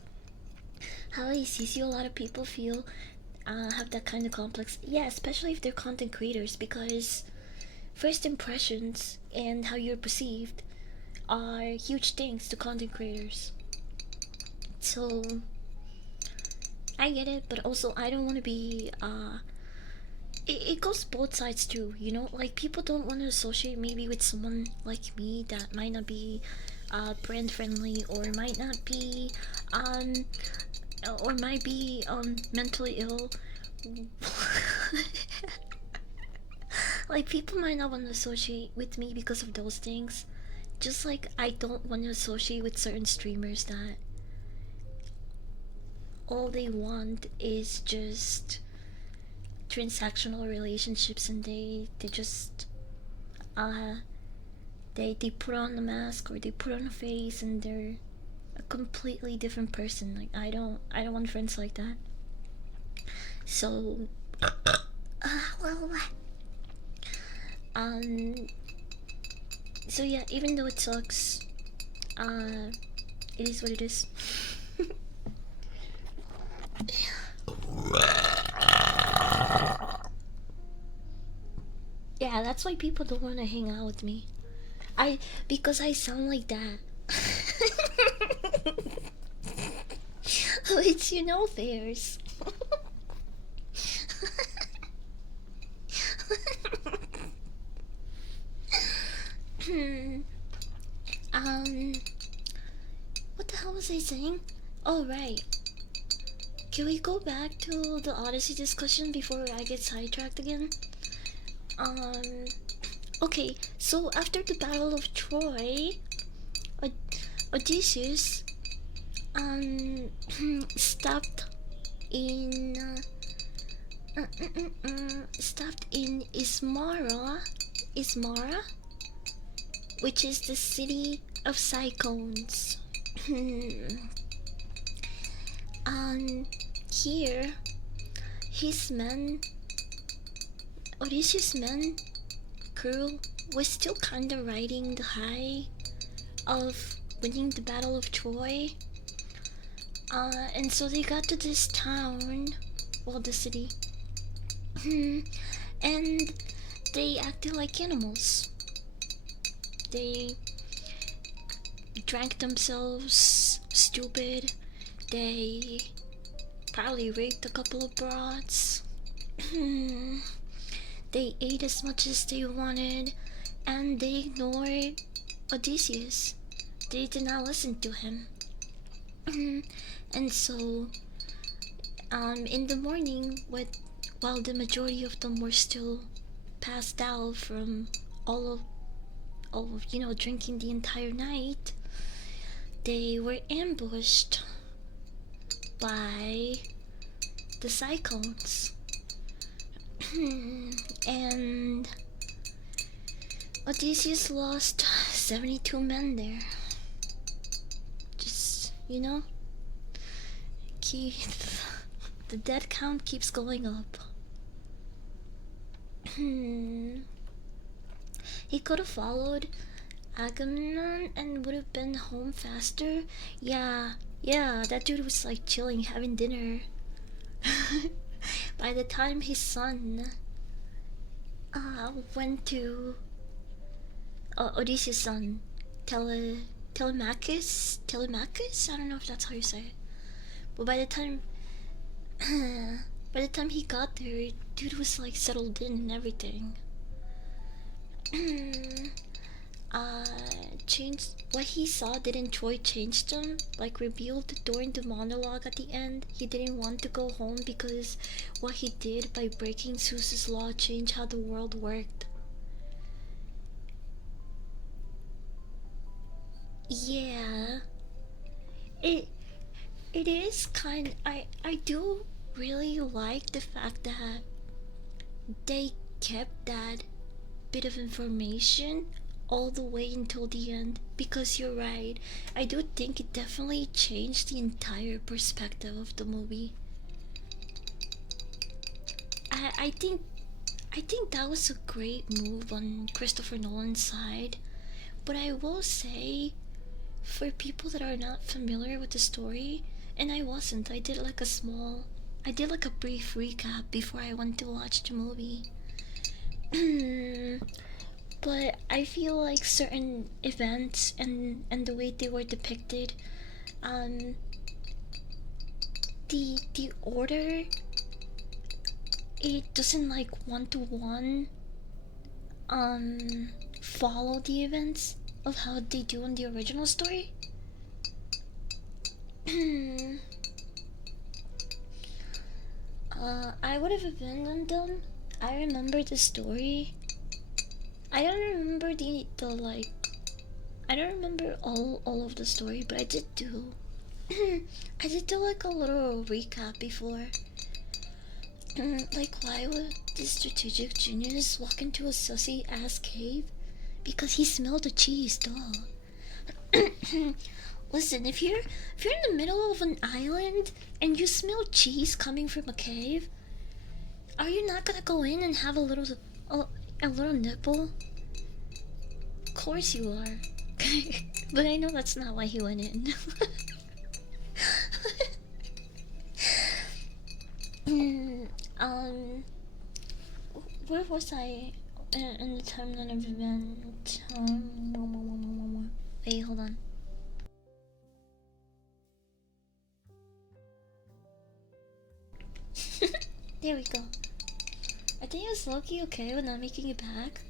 How he sees you, a lot of people feel have that kind of complex. Yeah, especially if they're content creators, because first impressions and how you're perceived are huge things to content creators. So I get it, but also I don't want to be it goes both sides too, like people don't want to associate maybe with someone like me that might not be brand friendly, or might not be or might be mentally ill. Like people might not want to associate with me because of those things, just like I don't want to associate with certain streamers that all they want is just transactional relationships, and they just they put on the mask or they put on a face and they're a completely different person. Like I don't want friends like that. So well, um so yeah, even though it sucks, it is what it is. Yeah, that's why people don't want to hang out with me. Because I sound like that. Which theirs. What the hell was I saying? Oh right. Can we go back to the Odyssey discussion before I get sidetracked again? Okay, so after the Battle of Troy, Odysseus stopped in stopped in Ismara, which is the city of cyclones. Here, his men, Odysseus' men, crew was still kinda riding the high of winning the Battle of Troy. And so they got to this town, well, the city, and they acted like animals. They drank themselves stupid. They probably raped a couple of brats. They ate as much as they wanted, and they ignored Odysseus. They did not listen to him. And so, in the morning, while the majority of them were still passed out from all of drinking the entire night, they were ambushed by the cyclones. And Odysseus lost 72 men there. Just, keep the dead count keeps going up. He could have followed Agamemnon and would have been home faster. Yeah, that dude was like chilling, having dinner. By the time his son went to Odysseus' son, Telemachus? I don't know if that's how you say it. But by the time he got there, dude was like settled in and everything. Changed what he saw. Didn't Troy change them? Like revealed during the monologue at the end. He didn't want to go home because what he did by breaking Zeus's law changed how the world worked. Yeah, it is kind. I do really like the fact that they kept that bit of information all the way until the end, because you're right. I do think it definitely changed the entire perspective of the movie. I think that was a great move on Christopher Nolan's side. But I will say, for people that are not familiar with the story, and I wasn't, I did like a brief recap before I went to watch the movie. But I feel like certain events and the way they were depicted, um, the order, it doesn't like one to one follow the events of how they do in the original story. I would have abandoned them. I remember the story. I don't remember the like. I don't remember all of the story, but I did do. I did do like a little recap before. Like, why would this strategic genius walk into a sussy ass cave? Because he smelled the cheese, duh. Listen, if you're in the middle of an island and you smell cheese coming from a cave, are you not gonna go in and have a little nipple? Of course you are. But I know that's not why he went in. Where was I in the timeline of event? Wait, hold on. There we go. I think it was Loki okay with not making it back.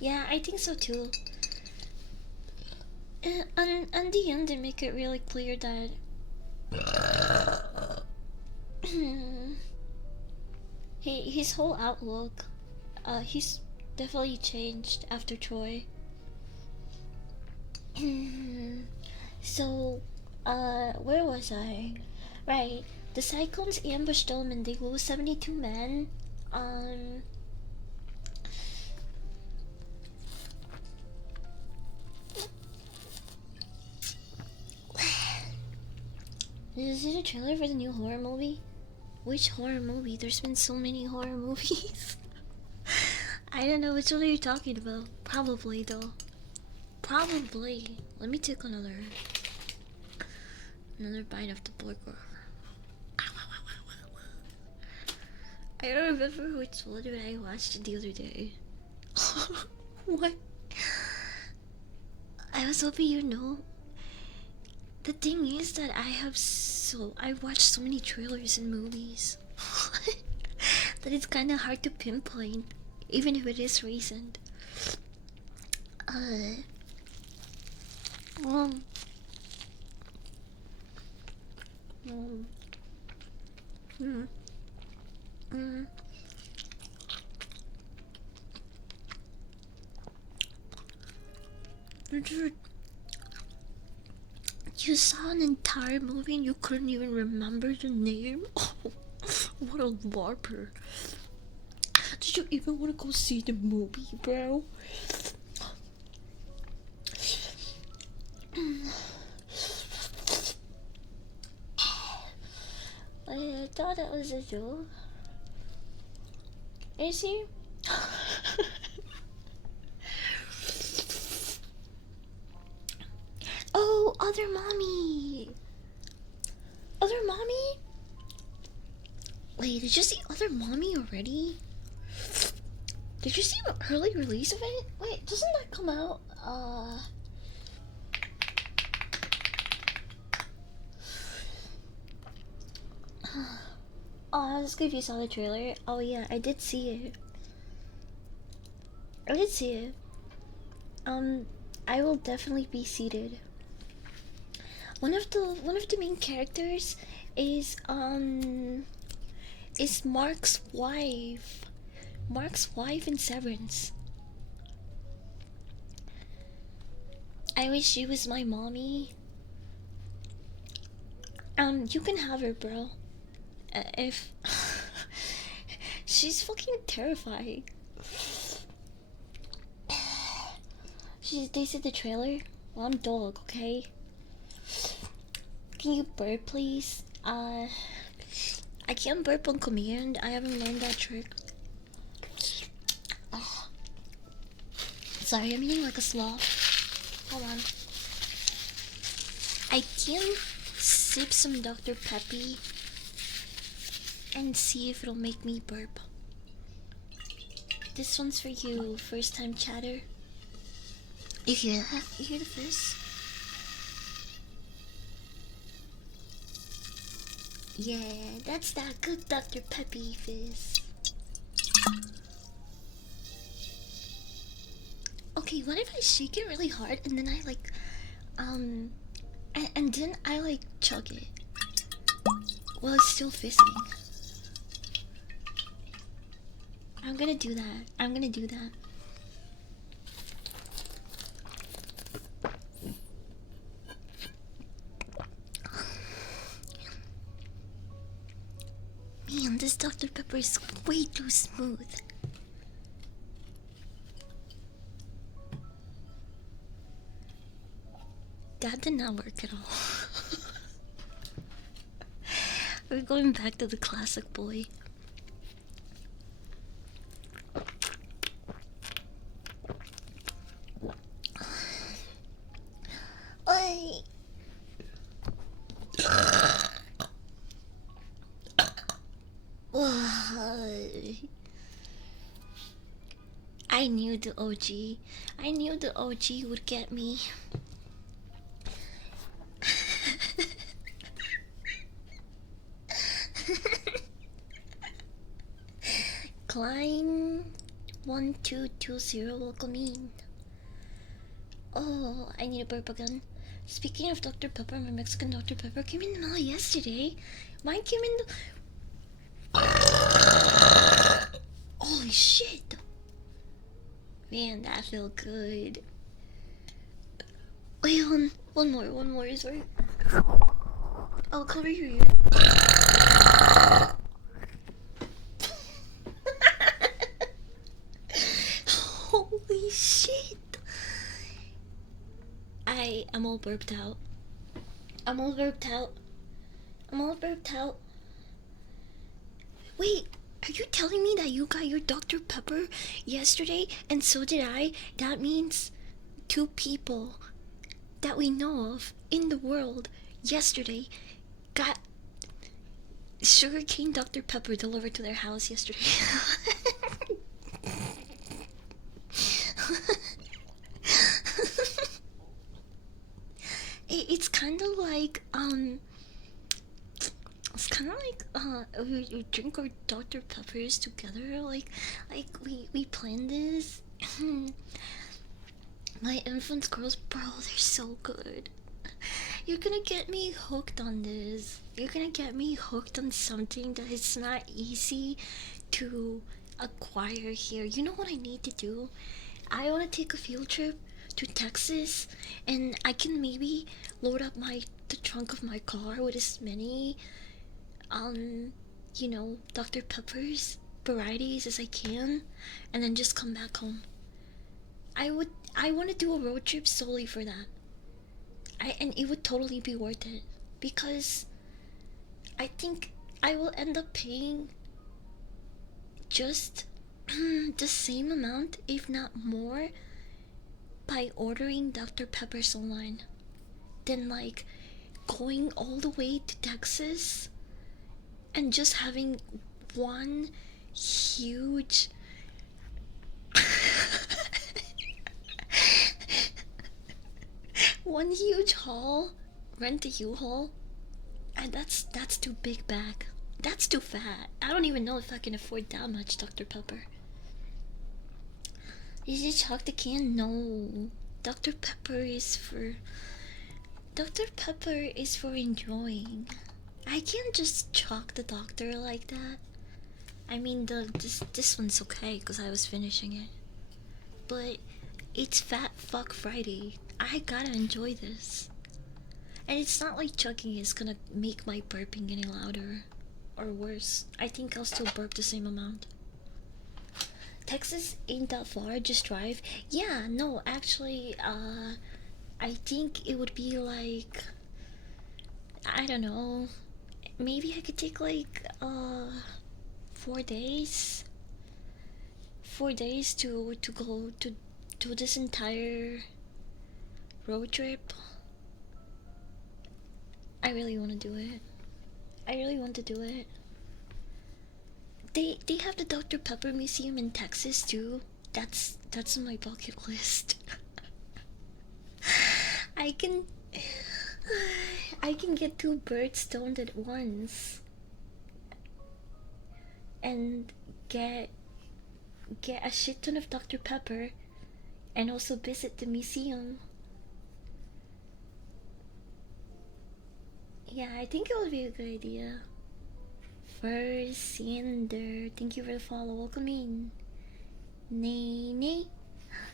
Yeah, I think so too. And the end, they make it really clear that his whole outlook, he's definitely changed after Troy. So, where was I? Right, the Cyclones ambushed them and they lose 72 men. Is it a trailer for the new horror movie? Which horror movie? There's been so many horror movies. I don't know which one are you talking about. Probably though. Probably. Let me take another bite of the borgar. I don't remember which one but I watched the other day. What? I was hoping you know. The thing is that I watched so many trailers and movies that it's kind of hard to pinpoint, even if it is recent. Dude, you saw an entire movie and you couldn't even remember the name? Oh, what a larper. Did you even want to go see the movie, bro? I thought that was a joke. Is he? Oh, other mommy! Other mommy? Wait, did you see other mommy already? Did you see the early release of it? Wait, doesn't that come out? Oh, I was confused. You saw the trailer. Oh yeah, I did see it. I did see it. I will definitely be seated. One of the main characters is Mark's wife. Mark's wife in Severance. I wish she was my mommy. You can have her, bro. If she's fucking terrifying. They said the trailer. Well, I'm dog, okay? Can you burp, please? I can't burp on command. I haven't learned that trick. Oh. Sorry, I'm eating like a sloth. Hold on. I can sip some Dr. Peppy and see if it'll make me burp. This one's for you, first time chatter. You hear that? You hear the fizz? Yeah, that's that good Dr. Peppy fizz. Okay, what if I shake it really hard and then I like, and then I like chug it while it's still fizzing? I'm gonna do that. I'm gonna do that. Man, this Dr. Pepper is way too smooth. That did not work at all. We're going back to the classic boy. I knew the OG. I knew the OG would get me. Klein 1220, welcome in. Oh, I need a burp again. Speaking of Dr. Pepper, my Mexican Dr. Pepper came in the mail yesterday. Mine came in the... Holy shit! Man, that felt good. Wait, one more, sorry. I'll cover your ear. Holy shit! I'm all burped out. I'm all burped out. Wait, are you telling me that you got your Dr. Pepper yesterday and so did I? That means 2 people that we know of in the world yesterday got sugarcane Dr. Pepper delivered to their house yesterday. It's kind of like we drink our Dr. Peppers together, like we planned this. My infant girls, bro, they're so good. You're gonna get me hooked on this. You're gonna get me hooked on something that is not easy to acquire here. You know what I need to do? I want to take a field trip to Texas, and I can maybe load up the trunk of my car with as many Dr. Pepper's varieties as I can, and then just come back home. I want to do a road trip solely for that. And it would totally be worth it because I think I will end up paying just the same amount, if not more, by ordering Dr. Pepper's online than like going all the way to Texas and just having one huge one huge haul, rent a U-Haul, and that's too big bag. That's too fat. I don't even know if I can afford that much Dr. Pepper. Is it chalk the can? No. Dr. Pepper is for enjoying. I can't just chalk the doctor like that. I mean, this one's okay because I was finishing it. But it's Fat Fuck Friday. I gotta enjoy this. And it's not like chugging is gonna make my burping any louder or worse. I think I'll still burp the same amount. Texas ain't that far, just drive. Yeah, no, actually, I think it would be like, I don't know, maybe I could take like 4 days. 4 days to go to do this entire road trip. I really want to do it. I really want to do it. They have the Dr. Pepper Museum in Texas too. That's on my bucket list. I can get two birds stoned at once and get a shit ton of Dr. Pepper and also visit the museum. Yeah, I think it would be a good idea. First, Sander, thank you for the follow. Welcome in. Nene,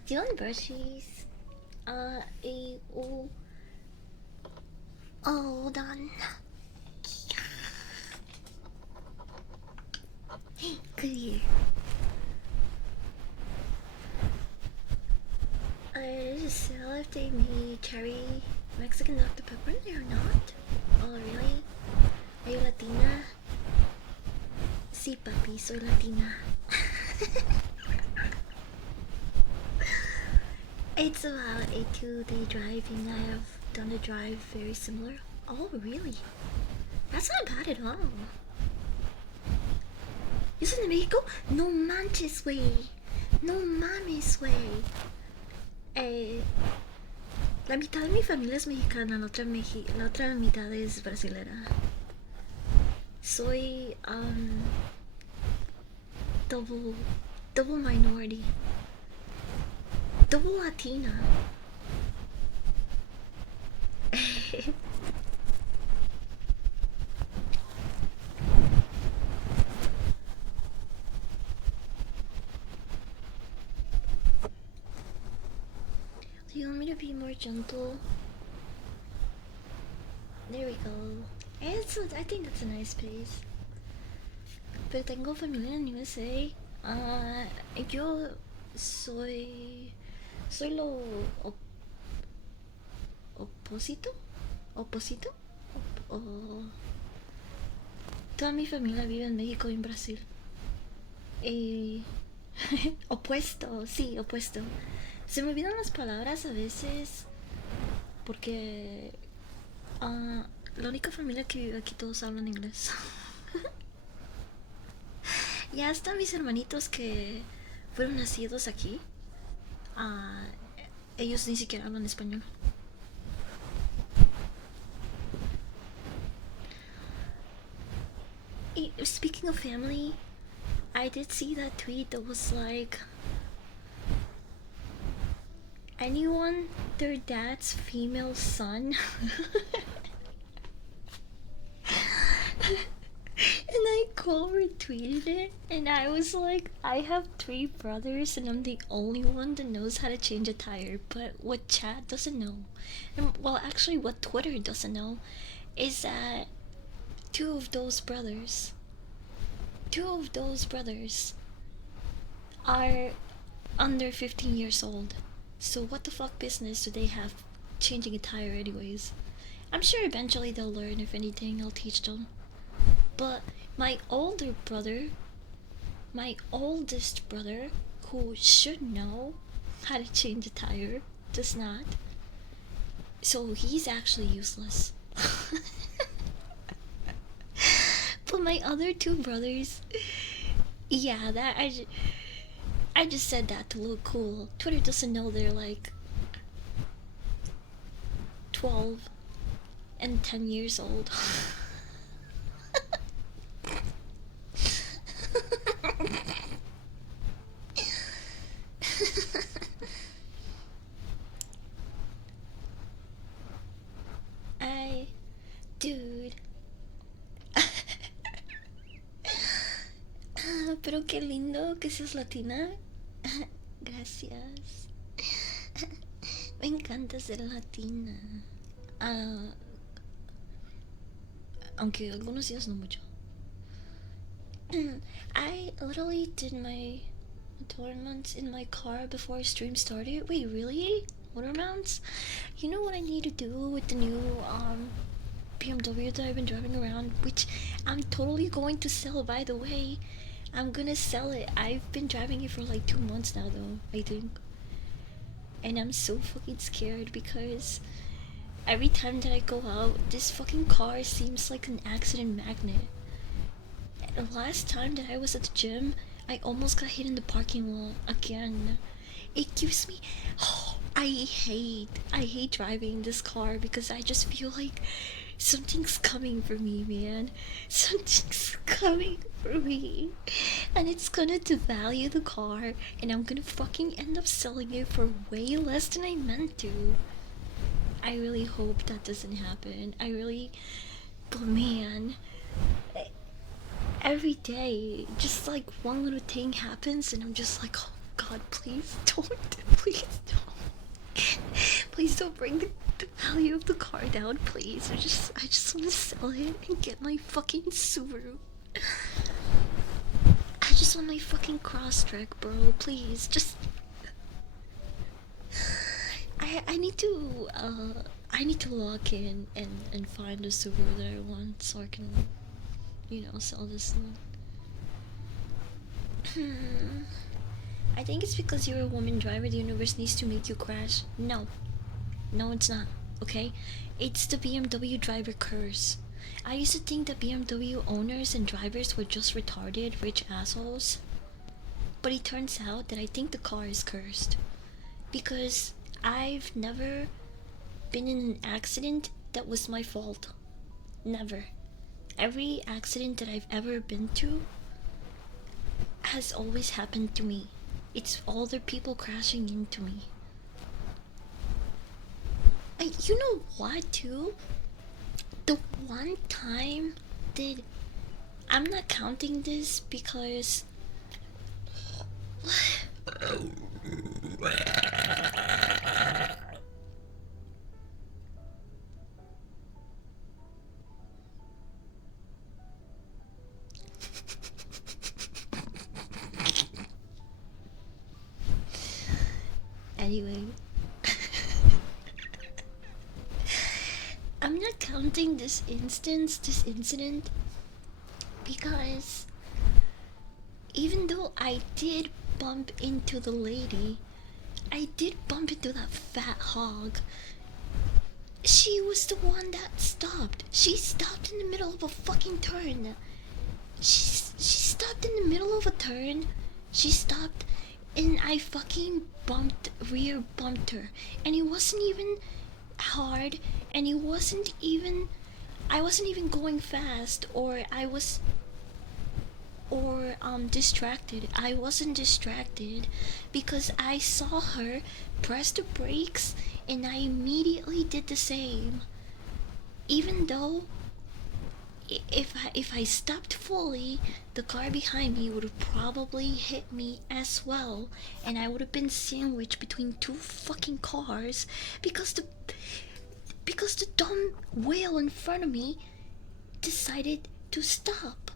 do you want brushies? Oh, hold on. Good here. There's a sale if they may carry Mexican Dr. Pepper. They're not. Oh, really? Are you Latina? Sí, papi, soy Latina. It's about a 2-day driving. I have done a drive very similar. Oh, really? That's not bad at all. ¿Yo soy de México? No manches, güey. No mames, güey. La mitad de mi familia es mexicana, la otra mitad es brasilera. Soy double minority, double Latina. Do you want me to be more gentle? There we go. I think that's a nice pace. Pero tengo familia en USA. Yo soy lo oposito. Toda mi familia vive en México y en Brasil. Opuesto, sí, opuesto. Se me olvidan las palabras a veces porque la única familia que vive aquí todos hablan inglés. Ya están mis hermanitos que fueron nacidos aquí. Ellos ni siquiera hablan español. Speaking of family, I did see that tweet that was like, anyone their dad's female son? And I girl retweeted it, and I was like, I have three brothers, and I'm the only one that knows how to change a tire. But what Chad doesn't know, and well, actually, what Twitter doesn't know, is that two of those brothers, two of those brothers, are under 15 years old. So what the fuck business do they have changing a tire, anyways? I'm sure eventually they'll learn. If anything, I'll teach them. But my older brother, my oldest brother, who should know how to change a tire, does not. So he's actually useless. But my other two brothers, yeah, I just said that to look cool. Twitter doesn't know they're like 12 and 10 years old. Dude. Pero qué lindo que seas latina. Gracias. Me encanta ser latina. Aunque algunos días no mucho. I literally did my tournaments in my car before stream started. Wait, really? Mounts? You know what I need to do with the new BMW that I've been driving around, which I'm totally going to sell, by the way. I'm gonna sell it. I've been driving it for like 2 months now, though, I think. And I'm so fucking scared because every time that I go out, this fucking car seems like an accident magnet. The last time that I was at the gym, I almost got hit in the parking lot again. It gives me... Oh, I hate driving this car because I just feel like something's coming for me, man. Something's coming for me. And it's gonna devalue the car, and I'm gonna fucking end up selling it for way less than I meant to. I really hope that doesn't happen. But man, every day, just like one little thing happens, and I'm just like, oh god, please don't. Please don't. Please don't bring the value of the car down, please. I just want to sell it and get my fucking Subaru. I just want my fucking Crosstrek, bro. Please, just... I need to lock in and find a Subaru that I want so I can, sell this one. I think it's because you're a woman driver, the universe needs to make you crash. No, it's not, okay? It's the BMW driver curse. I used to think that BMW owners and drivers were just retarded, rich assholes. But it turns out that I think the car is cursed. Because I've never been in an accident that was my fault. Never. Every accident that I've ever been to has always happened to me. It's other people crashing into me. You know what, too? The one time that... I'm not counting this because... Anyway, I'm not counting this incident, because even though I did bump into the lady, I did bump into that fat hog. She was the one that stopped. She stopped in the middle of a fucking turn. She stopped in the middle of a turn. She stopped, and I fucking rear bumped her, and it wasn't even hard, and I wasn't even going fast, or distracted. I wasn't distracted because I saw her press the brakes, and I immediately did the same. Even though if I stopped fully, the car behind me would have probably hit me as well, and I would have been sandwiched between two fucking cars because the dumb whale in front of me decided to stop.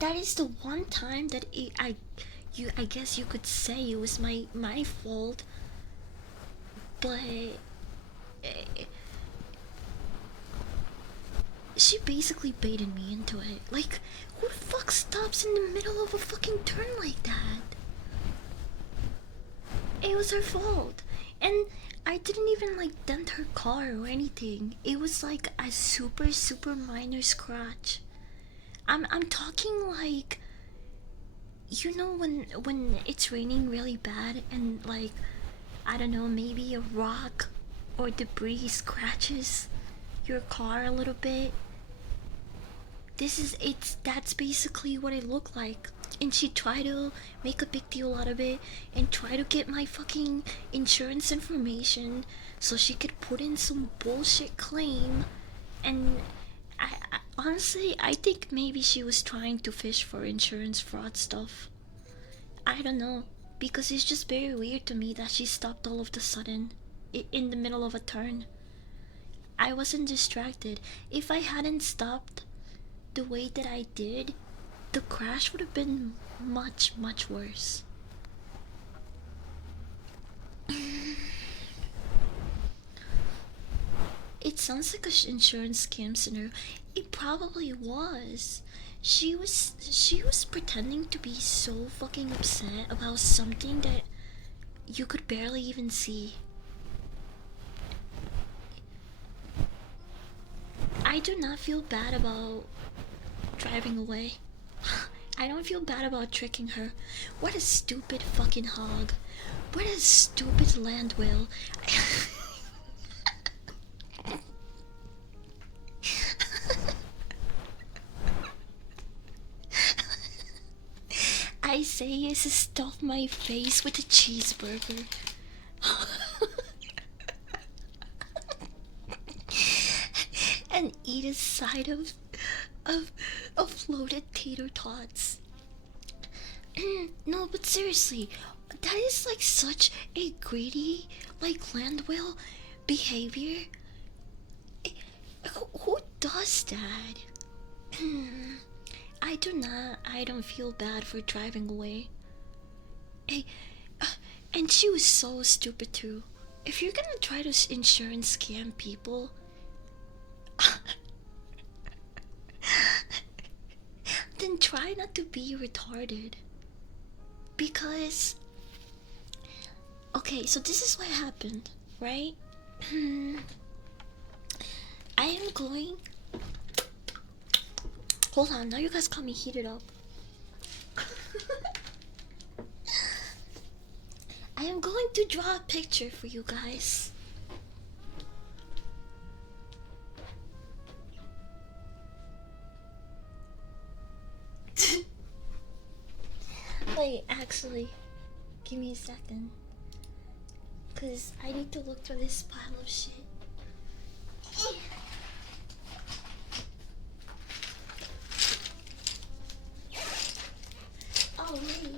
That is the one time that I guess you could say it was my fault, but she basically baited me into it. Like, who the fuck stops in the middle of a fucking turn like that? It was her fault. And I didn't even like dent her car or anything. It was like a super super minor scratch. I'm talking like, you know, when it's raining really bad and like, I don't know, maybe a rock or debris scratches your car a little bit. That's basically what it looked like. And she tried to make a big deal out of it and try to get my fucking insurance information so she could put in some bullshit claim. And I honestly, I think maybe she was trying to fish for insurance fraud stuff. I don't know, because it's just very weird to me that she stopped all of the sudden in the middle of a turn. I wasn't distracted. If I hadn't stopped the way that I did, the crash would have been much, much worse. It sounds like an insurance scam scenario. It probably was. She was pretending to be so fucking upset about something that you could barely even see. I do not feel bad about driving away. I don't feel bad about tricking her. What a stupid fucking hog. What a stupid land whale. I say is to stuff my face with a cheeseburger. And eat a side of loaded tater tots. No, but seriously, that is like such a greedy, like land whale behavior. Who does that? I don't feel bad for driving away. Hey, and she was so stupid too. If you're gonna try to insurance scam people, then try not to be retarded. Because, okay, so this is what happened, right? I am going. Hold on, now you guys got me heated up. I am going to draw a picture for you guys. Wait, actually, give me a second. Cause I need to look through this pile of shit. Oh, wait.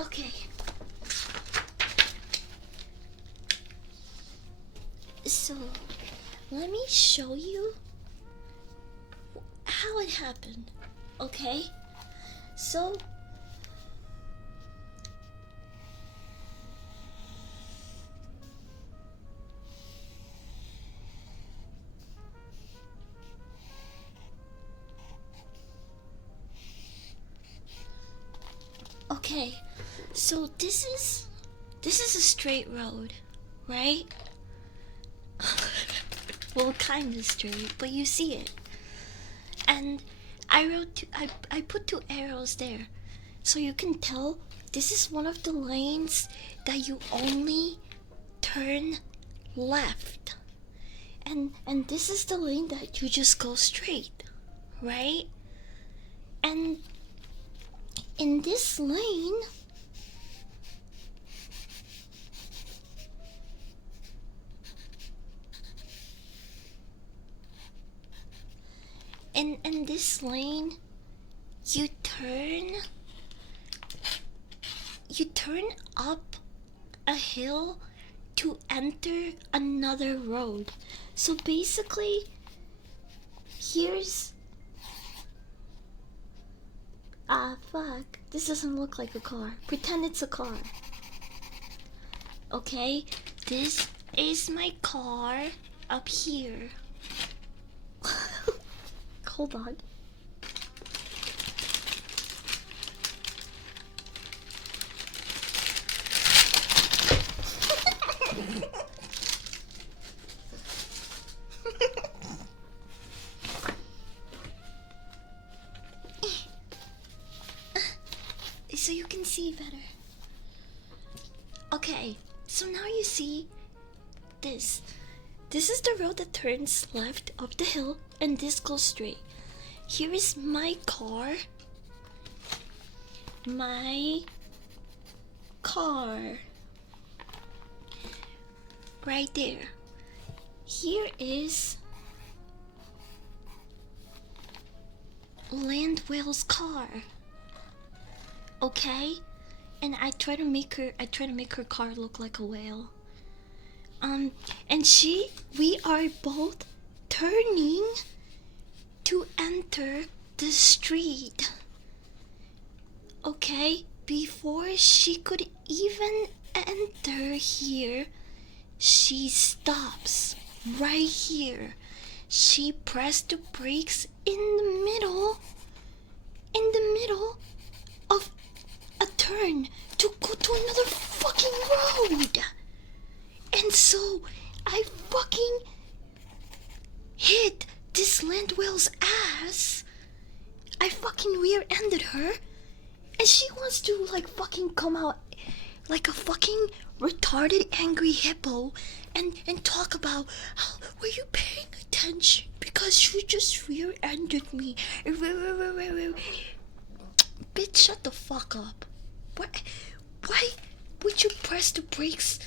Okay. So, let me show you how it happened, okay? So, okay, so this is a straight road, right? Well, kind of straight, but you see it. And I put two arrows there, so you can tell this is one of the lanes that you only turn left, and this is the lane that you just go straight, right? And in this lane, in this lane, you turn up a hill to enter another road. So basically, here's fuck. This doesn't look like a car. Pretend it's a car. Okay, this is my car up here. Hold on. So you can see better. Okay, so now you see this. This is the road that turns left up the hill, and this goes straight. Here is my car. My car. Right there. Here is Land Whale's car. Okay? And I try to make her car look like a whale. And we are both turning to enter the street. Okay? Before she could even enter here, she stops right here. She pressed the brakes in the middle of a turn to go to another fucking road. And so I fucking hit this land whale's ass. I fucking rear-ended her, and she wants to like fucking come out like a fucking retarded angry hippo and talk about how were you paying attention because you just rear-ended me. Bitch, shut the fuck up. Why would you press the brakes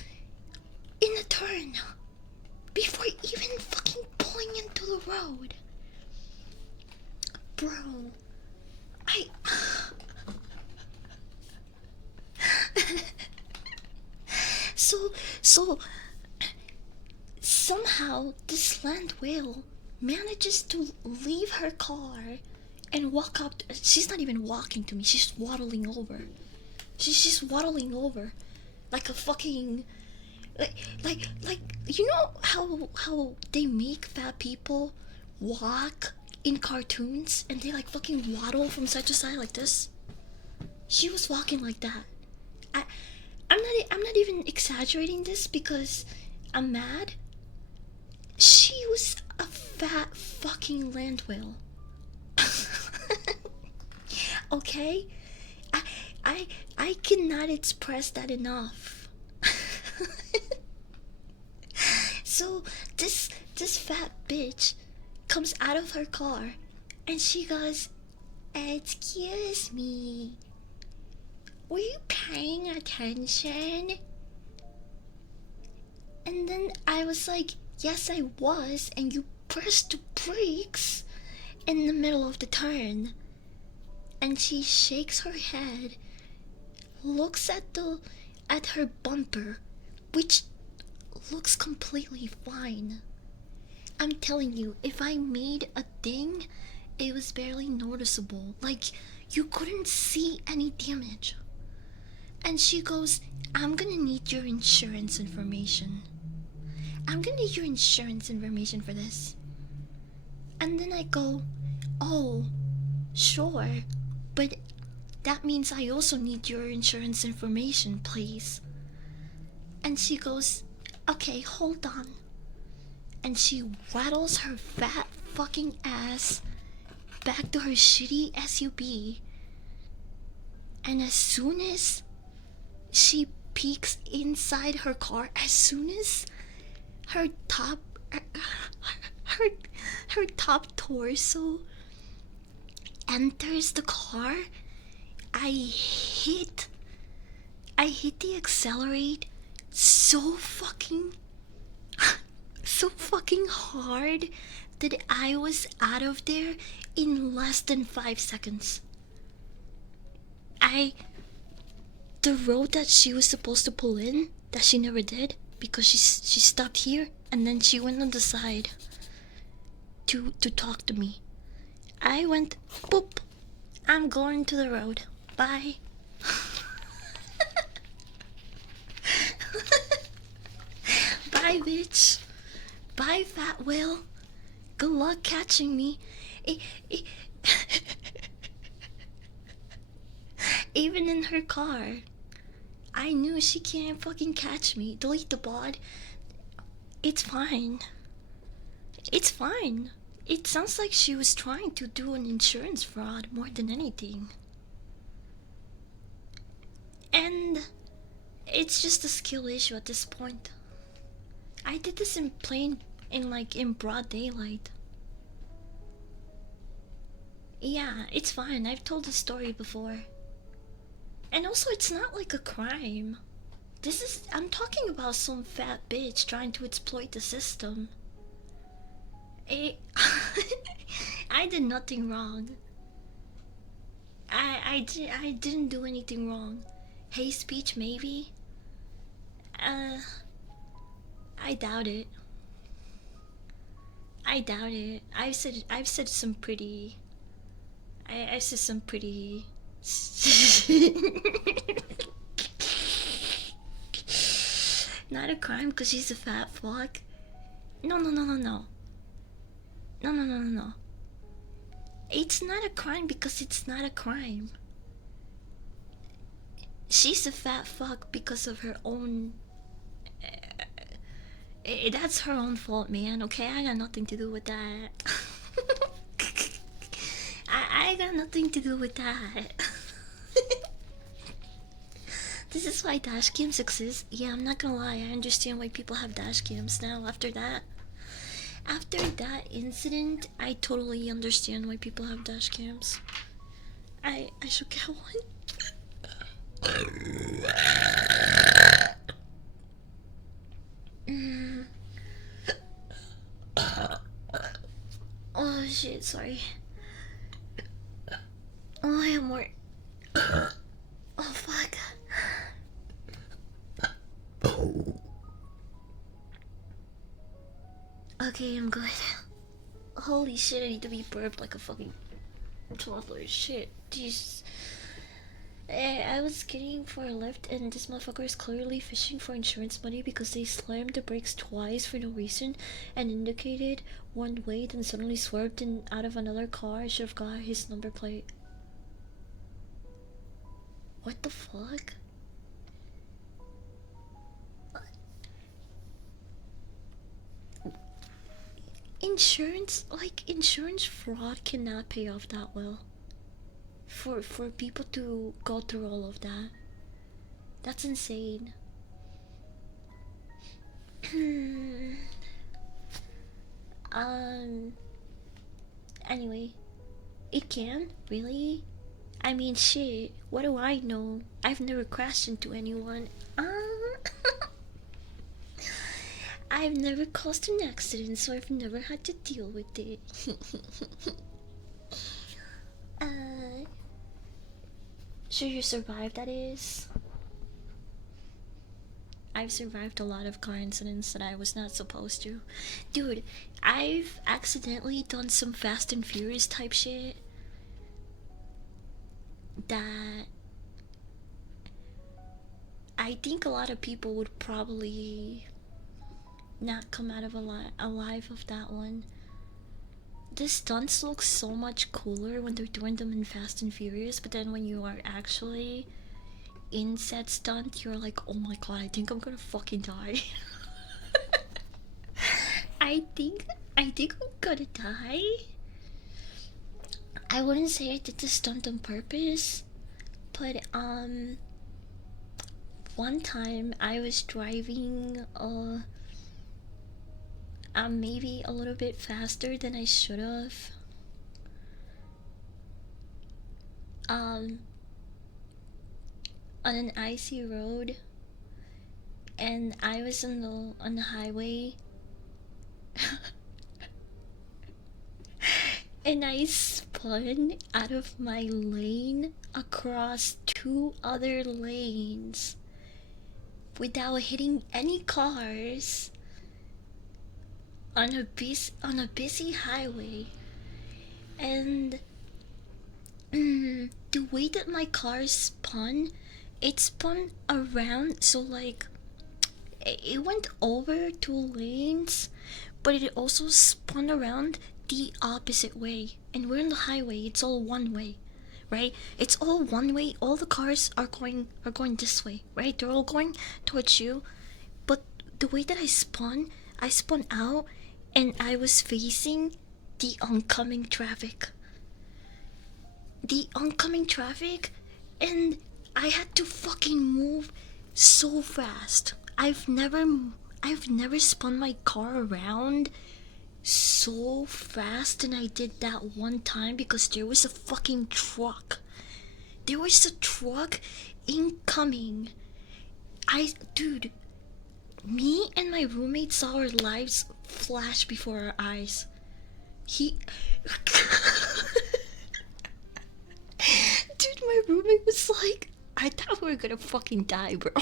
in a turn before even fucking pulling into the road? Bro, So somehow this land whale manages to leave her car and walk up. She's not even walking to me, she's waddling over. She's just waddling over like a fucking like you know how they make fat people walk in cartoons and they like fucking waddle from side to side like this? She was walking like that. I'm not even exaggerating this because I'm mad. She was a fat fucking land whale. Okay? I cannot express that enough. So this fat bitch comes out of her car and she goes, "Excuse me, were you paying attention?" And then I was like, "Yes, I was," and you pressed the brakes in the middle of the turn. And she shakes her head, looks at her bumper, which looks completely fine. I'm telling you, if I made a ding, it was barely noticeable. Like, you couldn't see any damage. And she goes, "I'm gonna need your insurance information. I'm gonna need your insurance information for this." And then I go, "Oh, sure, but that means I also need your insurance information, please." And she goes, "Okay, hold on." And she rattles her fat fucking ass back to her shitty SUV. And as soon as she peeks inside her car, as soon as her top torso enters the car, I hit the accelerate so fucking hard that I was out of there in less than 5 seconds. I the road that she was supposed to pull in, that she never did because she stopped here and then she went on the side to talk to me. I went boop. I'm going to the road. Bye. Bye, bitch. Bye, fat whale. Good luck catching me. E- Even in her car, I knew she can't fucking catch me. Delete the bot. It's fine. It's fine. It sounds like she was trying to do an insurance fraud more than anything. And it's just a skill issue at this point. I did this in broad daylight. Yeah, it's fine. I've told the story before. And also, it's not like a crime. I'm talking about some fat bitch trying to exploit the system. I did nothing wrong. I didn't do anything wrong. Hate speech, maybe? Uh, I doubt it. I doubt it. I've said some pretty. I said some pretty. Not a crime because she's a fat fuck. No, no, no, no, no. No, no, no, no, no. It's not a crime because it's not a crime. She's a fat fuck because of her own. That's her own fault, man. Okay, I got nothing to do with that. I got nothing to do with that. This is why dash cams exist. Yeah, I'm not gonna lie. I understand why people have dash cams now. After that incident, I totally understand why people have dash cams. I should get one. Oh shit, sorry. Oh, I have more. Oh fuck. Okay, I'm good. Holy shit, I need to be burped like a fucking toddler. Shit, jeez. I was getting for a lift, and this motherfucker is clearly fishing for insurance money because they slammed the brakes twice for no reason and indicated one way, then suddenly swerved in out of another car. I should have got his number plate. What the fuck? Insurance fraud cannot pay off that well. For people to go through all of that. That's insane. um anyway, it can, really? I mean, shit, what do I know? I've never crashed into anyone. I've never caused an accident, so I've never had to deal with it. Sure you survived, that is? I've survived a lot of car incidents that I was not supposed to. Dude, I've accidentally done some Fast and Furious type shit that I think a lot of people would probably not come out of alive of that one. The stunts look so much cooler when they're doing them in Fast and Furious, but then when you are actually in said stunt, you're like, oh my god, I think I'm gonna fucking die. I think I'm gonna die. I wouldn't say I did the stunt on purpose, but one time I was driving maybe a little bit faster than I should have. On an icy road, and I was on the highway. and I spun out of my lane across two other lanes without hitting any cars on a busy highway. And the way that my car spun, it spun around, so like it went over two lanes, but it also spun around the opposite way. And we're on the highway, it's all one way, right? It's all one way. All the cars are going this way, right? They're all going towards you. But the way that I spun out and I was facing the oncoming traffic. The oncoming traffic, and I had to fucking move so fast. I've never spun my car around so fast, and I did that one time because there was a fucking truck. There was a truck incoming. Dude, me and my roommate saw our lives flash before our eyes. He. Dude, my roommate was like, I thought we were gonna fucking die, bro.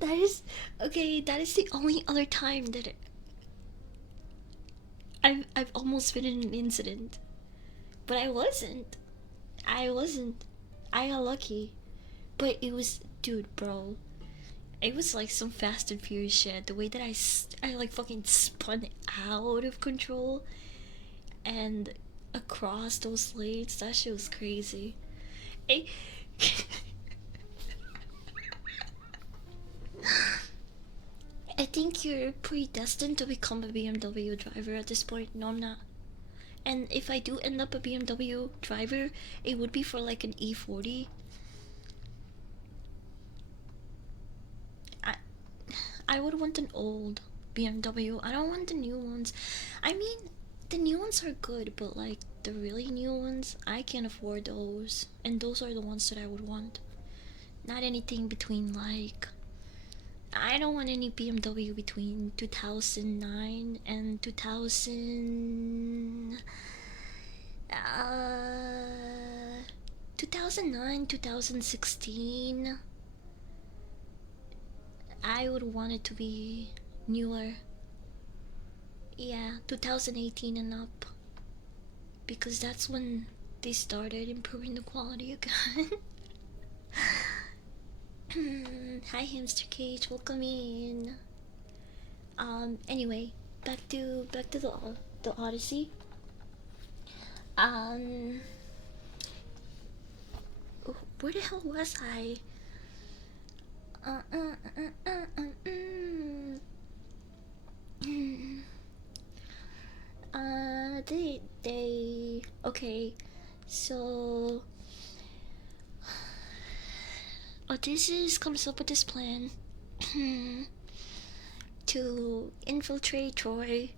That is okay. That is the only other time that I've almost been in an incident, but I wasn't. I wasn't. I got lucky, but it was, dude, bro. It was like some Fast and Furious shit. The way that I like fucking spun out of control and across those lanes, that shit was crazy. I, I think you're predestined to become a BMW driver at this point. No, I'm not. And if I do end up a BMW driver, it would be for like an E40. I would want an old BMW. I don't want the new ones. I mean, the new ones are good, but like the really new ones, I can't afford those. And those are the ones that I would want. Not anything between like. I don't want any BMW between 2009 and 2009, 2016. I would want it to be newer. Yeah, 2018 and up. Because that's when they started improving the quality again. Hi Hamster Cage, welcome in. Anyway, back to the Odyssey. Where the hell was I? They okay, so Odysseus comes up with this plan to infiltrate Troy.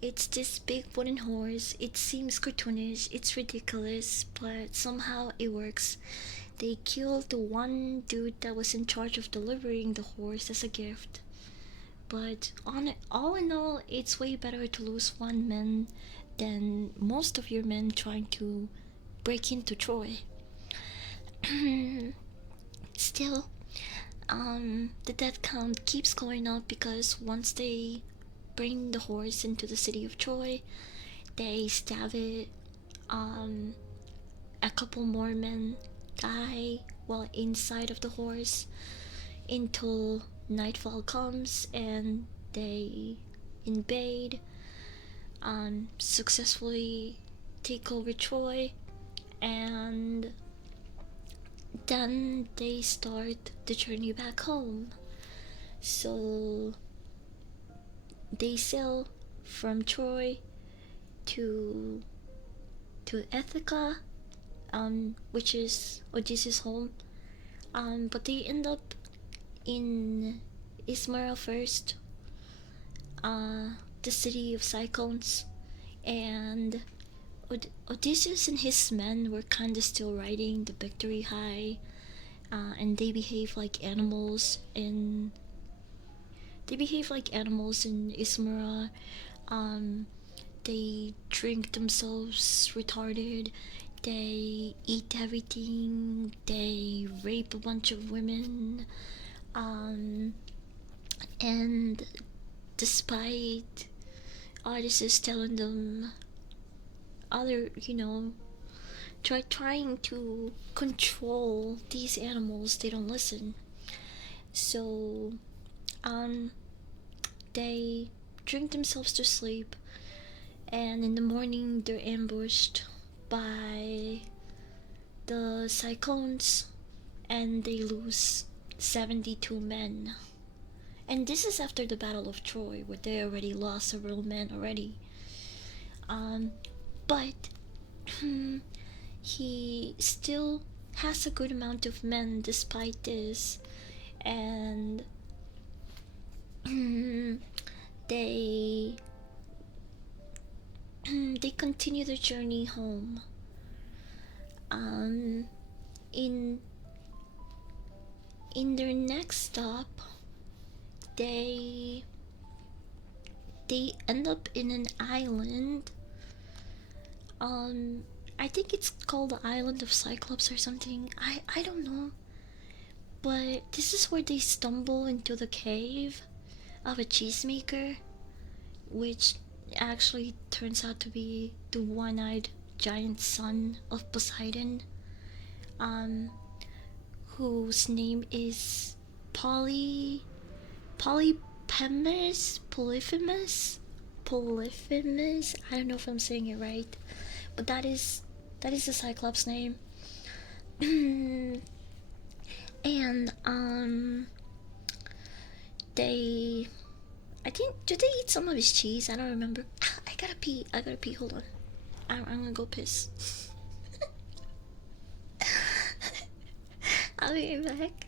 It's this big wooden horse. It seems cartoonish, it's ridiculous, but somehow it works. They killed the one dude that was in charge of delivering the horse as a gift. But all in all, it's way better to lose one man than most of your men trying to break into Troy. Still, the death count keeps going up because once they bring the horse into the city of Troy, they stab it. A couple more men die while inside of the horse until nightfall comes and they invade, successfully take over Troy, and then they start the journey back home. So they sail from Troy to Ithaca, which is Odysseus' home. But they end up in Ismara first, the city of cyclones, and Odysseus and his men were kinda still riding the victory high and they behave like animals in Ismara. Um, they drink themselves retarded. They eat everything. They rape a bunch of women. Um, and despite artists telling them other, trying to control these animals, they don't listen. So, um, they drink themselves to sleep, and in the morning they're ambushed by the cyclones, and they lose 72 men. And this is after the Battle of Troy, where they already lost several men already. But he still has a good amount of men despite this, and they they continue their journey home. In their next stop, they end up in an island. I think it's called the Island of Cyclops or something. I don't know. But this is where they stumble into the cave of a cheesemaker, which actually turns out to be the one-eyed giant son of Poseidon, whose name is Polyphemus. I don't know if I'm saying it right, but that is the Cyclops name. And they, I think, do they eat some of his cheese? I don't remember. I gotta pee. Hold on. I'm gonna go piss. I'll be right back.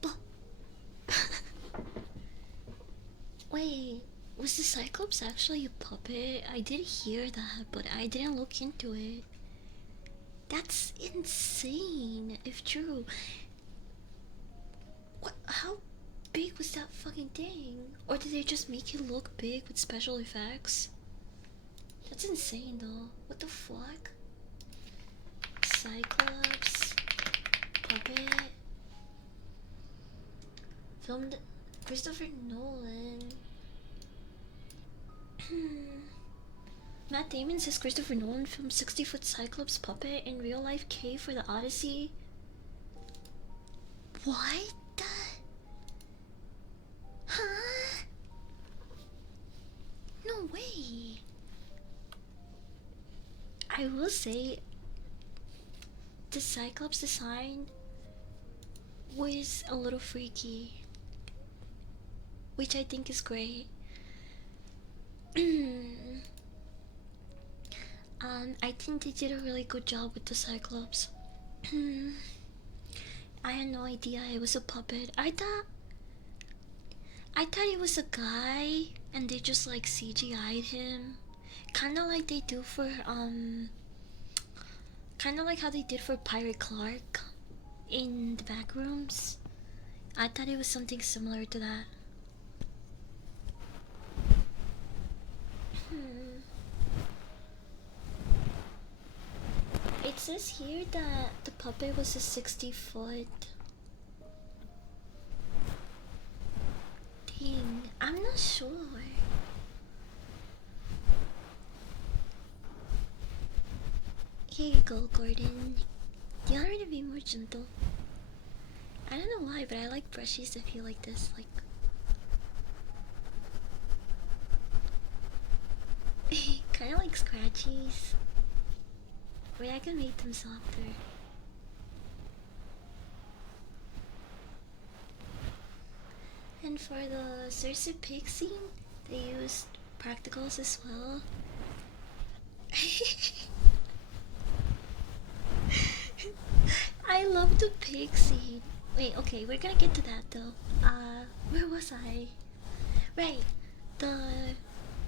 But wait, was the Cyclops actually a puppet? I did hear that, but I didn't look into it. That's insane, if true. What? How big was that fucking thing? Or did they just make it look big with special effects? That's insane though. What the fuck? Cyclops puppet filmed Christopher Nolan. Matt Damon says Christopher Nolan filmed 60-foot Cyclops puppet in real life cave for the Odyssey. What? Huh? No way. I will say the Cyclops design was a little freaky, which I think is great. I think they did a really good job with the Cyclops. I had no idea it was a puppet. I thought it was a guy and they just like CGI'd him. Kinda like they do for kinda like how they did for Pirate Clark in the back rooms. I thought it was something similar to that. It says here that the puppet was a 60-foot. Dang, I'm not sure. Here you go, Gordon. Do you want me to be more gentle? I don't know why, but I like brushes that feel like this, like. Kinda like scratchies. Wait, I can make them softer. And for the Cersei pig scene, they used practicals as well. I love the pig scene. Wait, okay, we're gonna get to that though. Where was I? Right,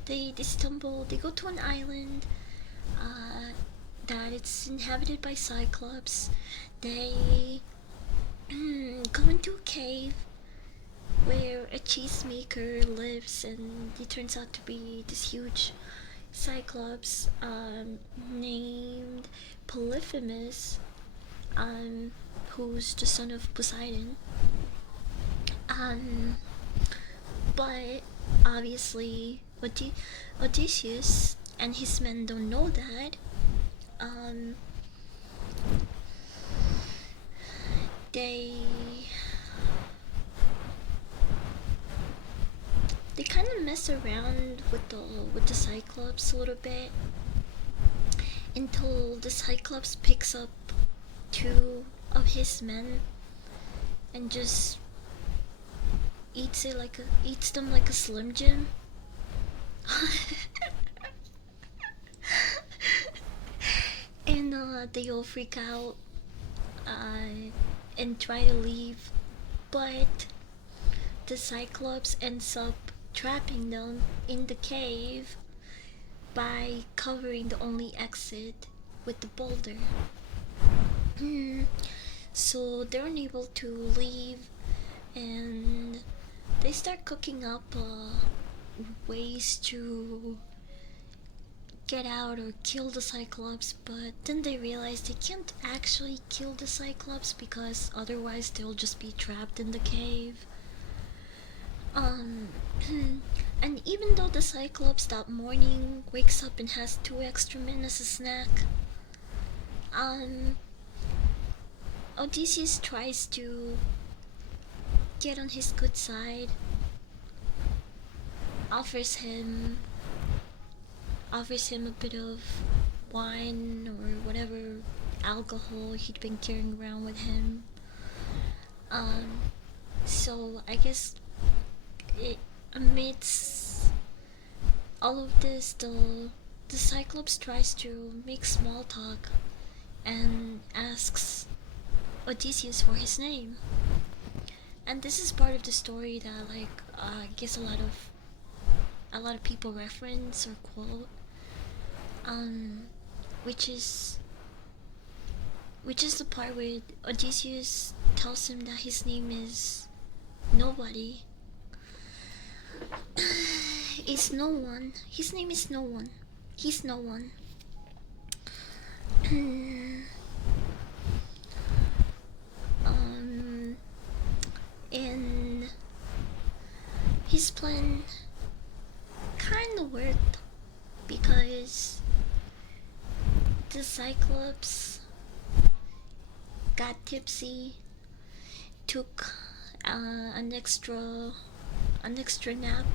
they stumble. They go to an island. That it's inhabited by Cyclops. They go into a cave where a cheesemaker lives, and he turns out to be this huge Cyclops named Polyphemus, who's the son of Poseidon. But obviously Odysseus and his men don't know that. They kind of mess around with the Cyclops a little bit until the Cyclops picks up two of his men and just eats them like a Slim Jim. And they all freak out and try to leave, but the Cyclops ends up trapping them in the cave by covering the only exit with the boulder. So they're unable to leave, and they start cooking up ways to get out or kill the Cyclops, but then they realize they can't actually kill the Cyclops because otherwise they'll just be trapped in the cave. And even though the Cyclops that morning wakes up and has 2 extra men as a snack, Odysseus tries to get on his good side, offers him a bit of wine or whatever alcohol he'd been carrying around with him. So I guess amidst all of this, the Cyclops tries to make small talk and asks Odysseus for his name. And this is part of the story that, like, I guess a lot of people reference or quote, which is the part where Odysseus tells him that his name is Nobody. Is no one. His name is No One. He's no one. And his plan kinda worked because the Cyclops got tipsy, took an extra nap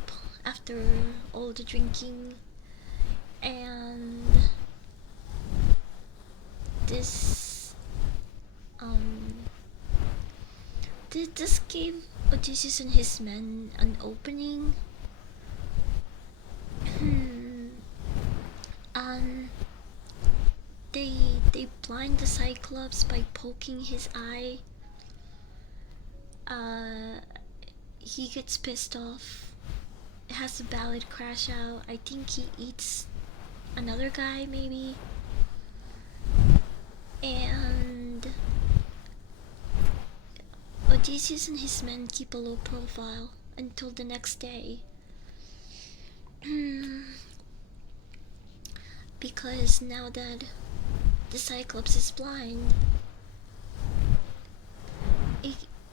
after all the drinking, and this um this gave Odysseus and his men an opening. um they blind the Cyclops by poking his eye. He gets pissed off, has a ballad crash out. I think he eats another guy maybe, and Odysseus and his men keep a low profile until the next day. Because now that the Cyclops is blind,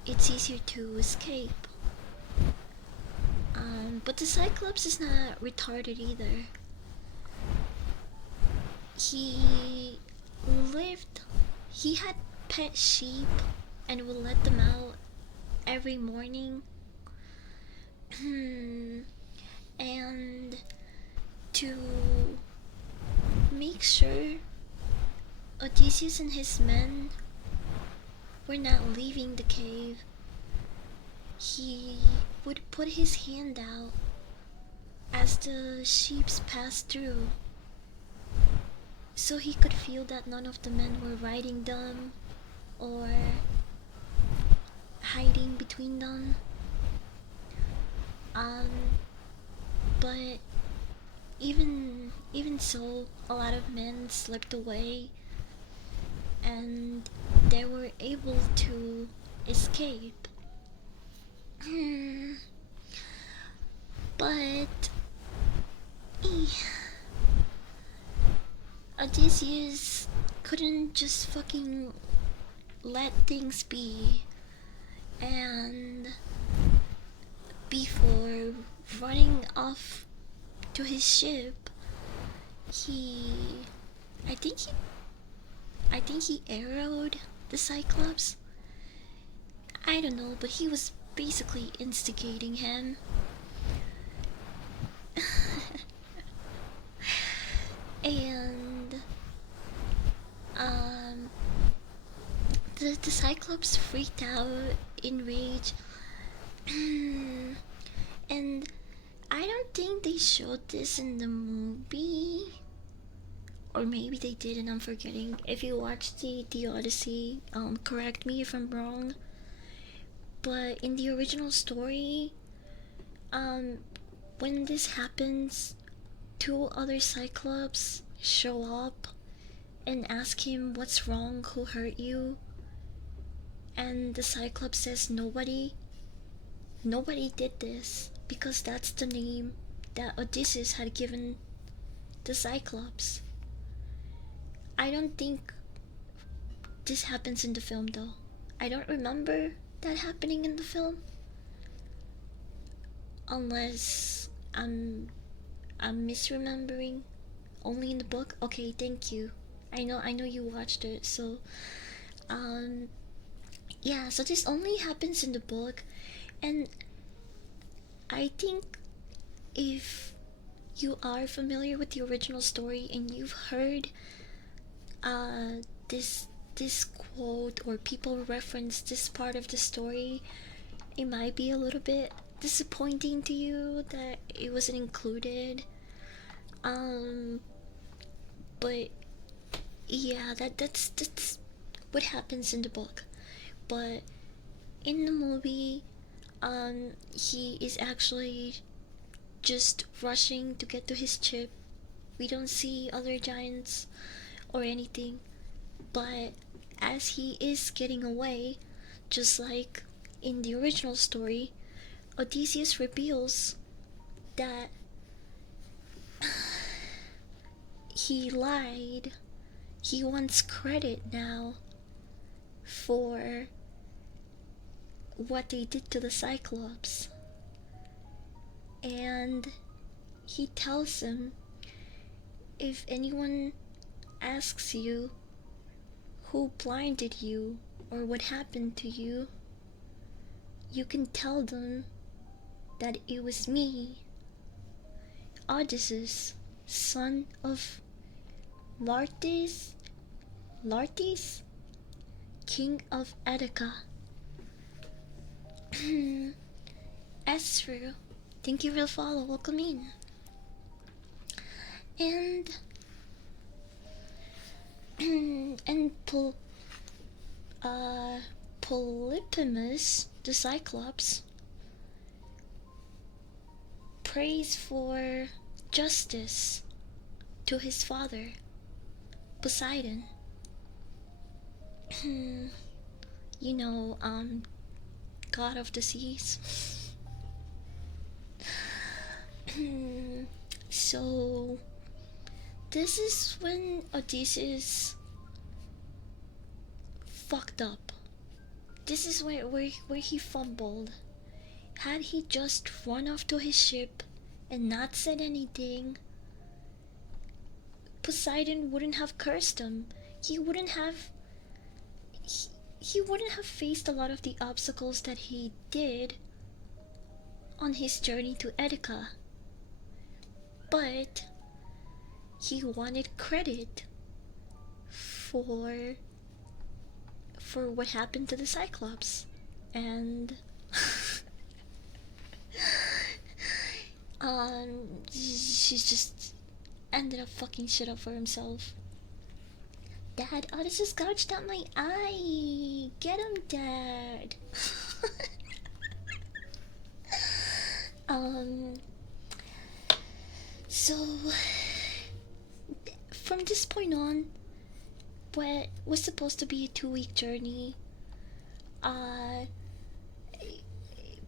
it's easier to escape. But the Cyclops is not retarded either. He he had pet sheep and would let them out every morning. And to make sure Odysseus and his men were not leaving the cave, he would put his hand out as the sheep passed through, so he could feel that none of the men were riding them or hiding between them. But even so, a lot of men slipped away and they were able to escape. But Odysseus couldn't just fucking let things be, and before running off to his ship, I think he arrowed the Cyclops. I don't know, but he was basically instigating him. And the Cyclops freaked out in rage. And I don't think they showed this in the movie, or maybe they did and I'm forgetting. If you watched the Odyssey, correct me if I'm wrong. But in the original story, when this happens, two other Cyclops show up and ask him what's wrong, who hurt you, and the Cyclops says nobody did this, because that's the name that Odysseus had given the Cyclops. I don't think this happens in the film though. I don't remember that happening in the film, unless I'm misremembering. Only in the book? Okay, thank you. I know you watched it, so yeah, so this only happens in the book. And I think if you are familiar with the original story and you've heard this quote, or people reference this part of the story, it might be a little bit disappointing to you that it wasn't included. But yeah, that's what happens in the book. But in the movie, he is actually just rushing to get to his ship. We don't see other giants or anything, but as he is getting away, just like in the original story, Odysseus reveals that he lied. He wants credit now for what they did to the Cyclops. And he tells him if anyone asks you who blinded you or what happened to you, you can tell them that it was me, Odysseus, son of Lartes, king of Attica. Esru, thank you for the follow, welcome in. And Polyphemus the Cyclops prays for justice to his father, Poseidon. You know, god of the seas. So this is when Odysseus fucked up. This is where he fumbled. Had he just run off to his ship and not said anything, Poseidon wouldn't have cursed him. He wouldn't have faced a lot of the obstacles that he did on his journey to Attica. But he wanted credit for what happened to the Cyclops, and she's just ended up fucking shit up for himself. Dad, Odyssey gouged out my eye. Get him, Dad. So from this point on, what was supposed to be a 2-week journey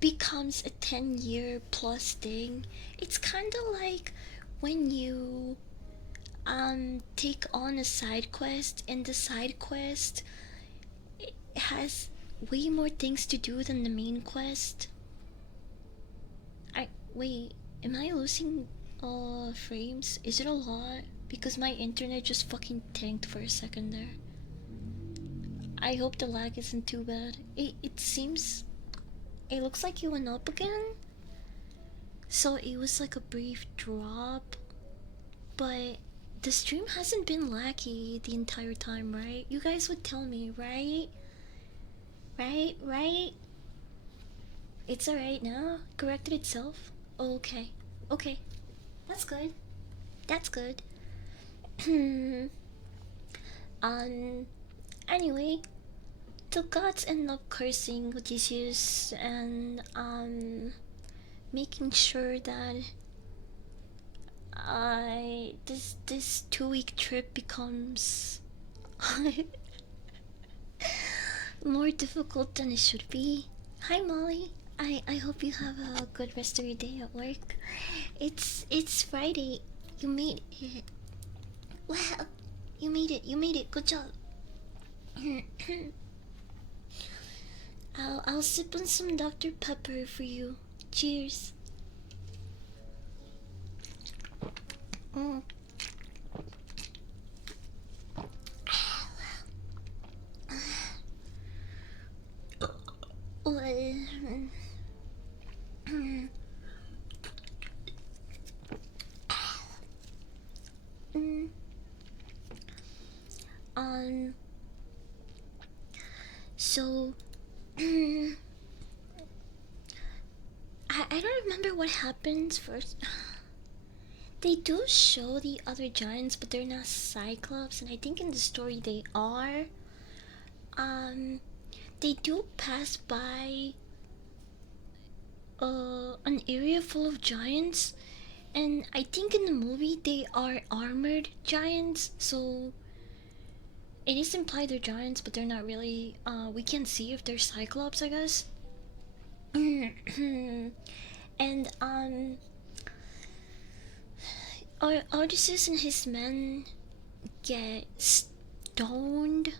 becomes a 10-year plus thing. It's kind of like when you take on a side quest, and the side quest has way more things to do than the main quest. Wait, am I losing frames? Is it a lot? Because my internet just fucking tanked for a second there. I hope the lag isn't too bad. It seems, it looks like you went up again. So it was like a brief drop, but the stream hasn't been laggy the entire time, right? You guys would tell me, right? Right? It's alright now? Corrected itself? Okay. That's good. Anyway, the gods end up cursing Odysseus and making sure that this 2-week trip becomes more difficult than it should be. Hi Molly. I hope you have a good rest of your day at work. It's Friday. You made it. Wow, you made it. Good job. I'll sip on some Dr. Pepper for you. Cheers. Mm. So I don't remember what happens first. They do show the other giants, but they're not Cyclops, and I think in the story they are. They do pass by an area full of giants, and I think in the movie they are armored giants, so it is implied they're giants, but they're not really. We can't see if they're Cyclops, I guess. And Odysseus and his men get stoned.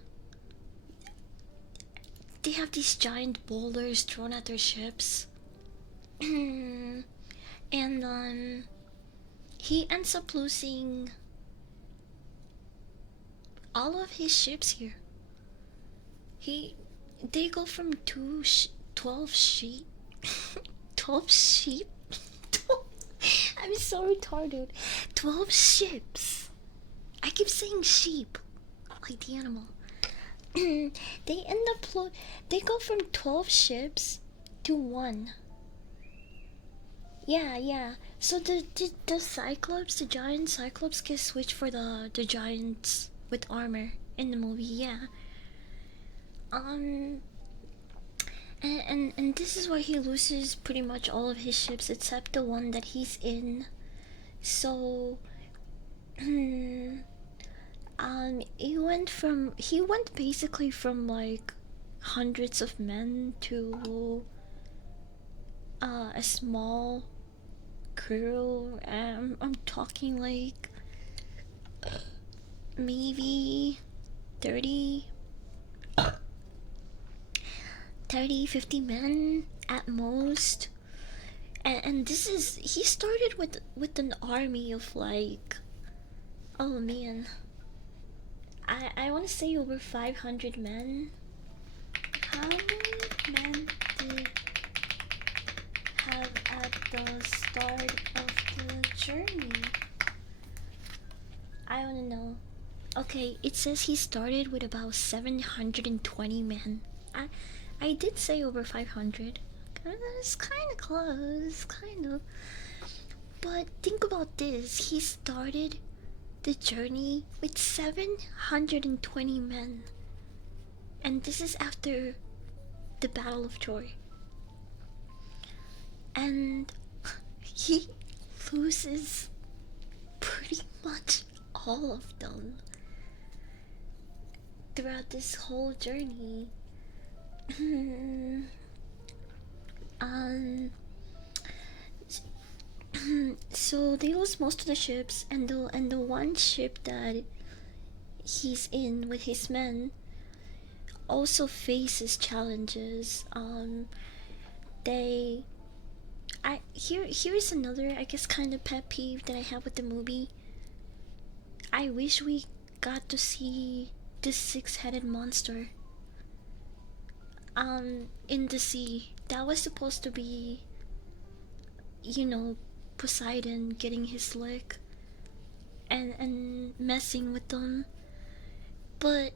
They have these giant boulders thrown at their ships. And he ends up losing All of his ships here. He, they go from 12 sheep, 12 sheep. I'm so retarded. 12 ships. I keep saying sheep, like the animal. They end up they go from 12 ships to one. Yeah, yeah. So the Cyclops, the giant Cyclops, get switched for the giants with armor in the movie. Yeah. Um. And this is where he loses pretty much all of his ships except the one that he's in. So. He went basically from like hundreds of men to a small crew. I'm talking like maybe 30 50 men at most. And this is, he started with an army of like, oh man, I want to say over 500 men. How many men did have at the start of the journey? I want to know. Okay, it says he started with about 720 men. I did say over 500. That's kind of close, kind of. But think about this. He started the journey with 720 men. And this is after the Battle of Troy. And he loses pretty much all of them throughout this whole journey. So they lose most of the ships, and the one ship that he's in with his men also faces challenges. They, here's another, I guess, kind of pet peeve that I have with the movie. I wish we got to see this six-headed monster in the sea. That was supposed to be, you know, Poseidon getting his lick and messing with them. But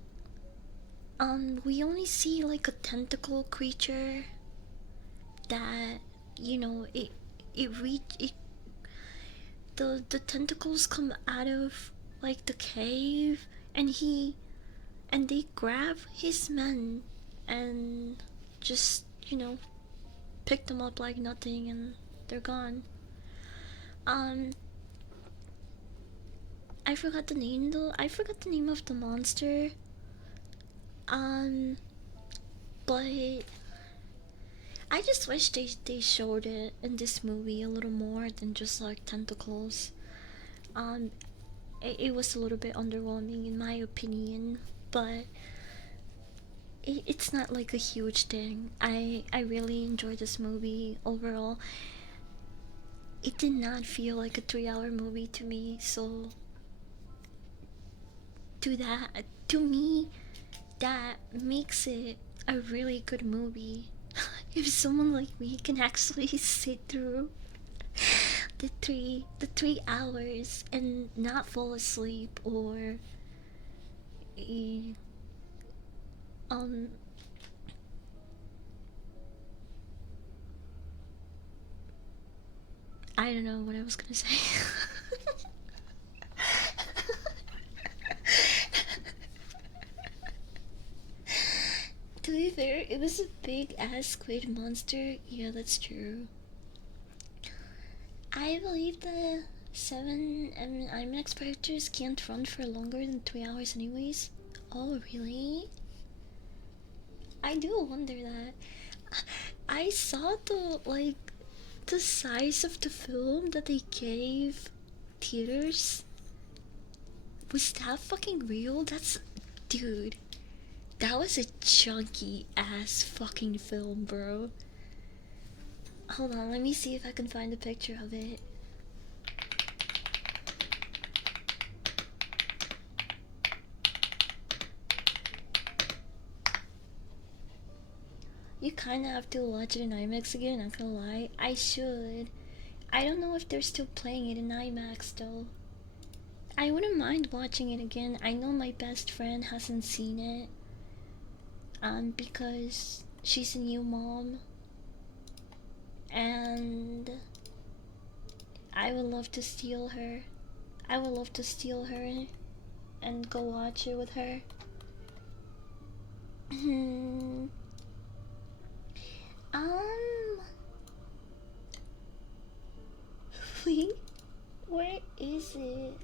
we only see like a tentacle creature that, you know, the tentacles come out of like the cave, and they grab his men and just, you know, pick them up like nothing, and they're gone. I forgot the name though. I forgot the name of the monster. But I just wish they showed it in this movie a little more than just like tentacles. It was a little bit underwhelming in my opinion, but it's not like a huge thing. I really enjoyed this movie overall. It did not feel like a 3-hour movie to me, so to me, that makes it a really good movie. If someone like me can actually sit through the 3 hours and not fall asleep, or um I don't know what I was gonna say. To be fair, it was a big ass squid monster. Yeah, that's true. I believe the seven IMAX projectors can't run for longer than 3 hours, anyways. Oh, really? I do wonder that. I saw the size of the film that they gave theaters. Was that fucking real? That's, dude. That was a chunky ass fucking film, bro. Hold on, let me see if I can find a picture of it. kind of have to watch it in IMAX again. Not gonna lie, I should. I don't know if they're still playing it in IMAX though. I wouldn't mind watching it again. I know my best friend hasn't seen it. Because she's a new mom. And I would love to steal her. I would love to steal her and go watch it with her. Wait, where is it?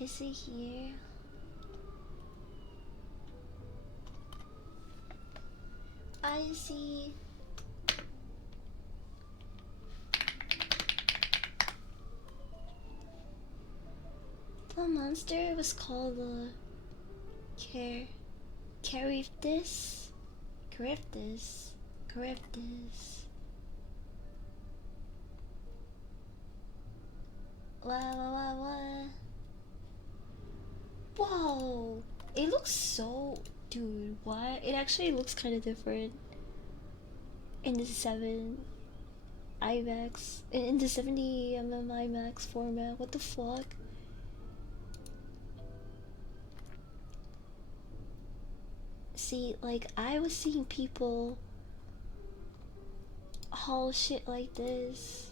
Is it here? I see. The monster was called Charybdis. Charybdis. Charybdis. What? Whoa! It looks so... Dude, what? It actually looks kind of different. In the 7 IMAX. In the 70mm IMAX format. What the fuck? See, like, I was seeing people haul shit like this.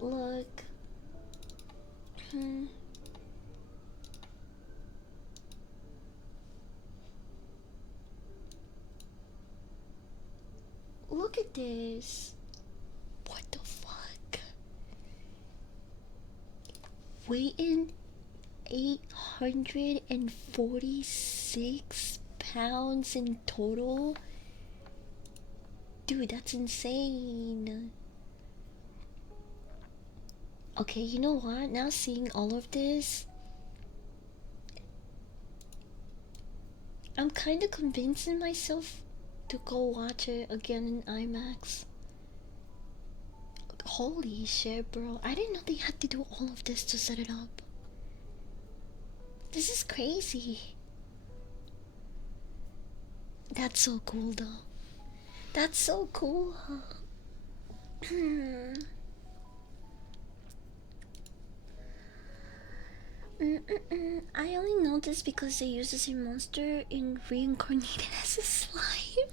Look. Look at this. What the fuck? Weighing 846 pounds in total? Dude, that's insane. Okay, you know what? Now seeing all of this, I'm kind of convincing myself to go watch it again in IMAX. Holy shit, bro. I didn't know they had to do all of this to set it up. This is crazy. That's so cool, though. That's so cool. I only know this because they use the same monster in Reincarnated as a Slime.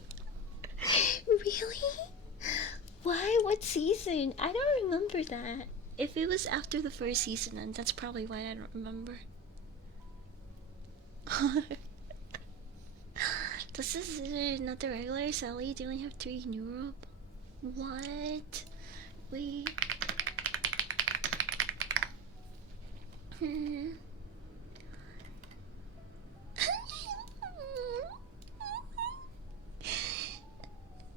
Really? Why? What season? I don't remember that. If it was after the first season, then that's probably why I don't remember. This is not the regular Sally. They only have 3 in Europe. What? Wait.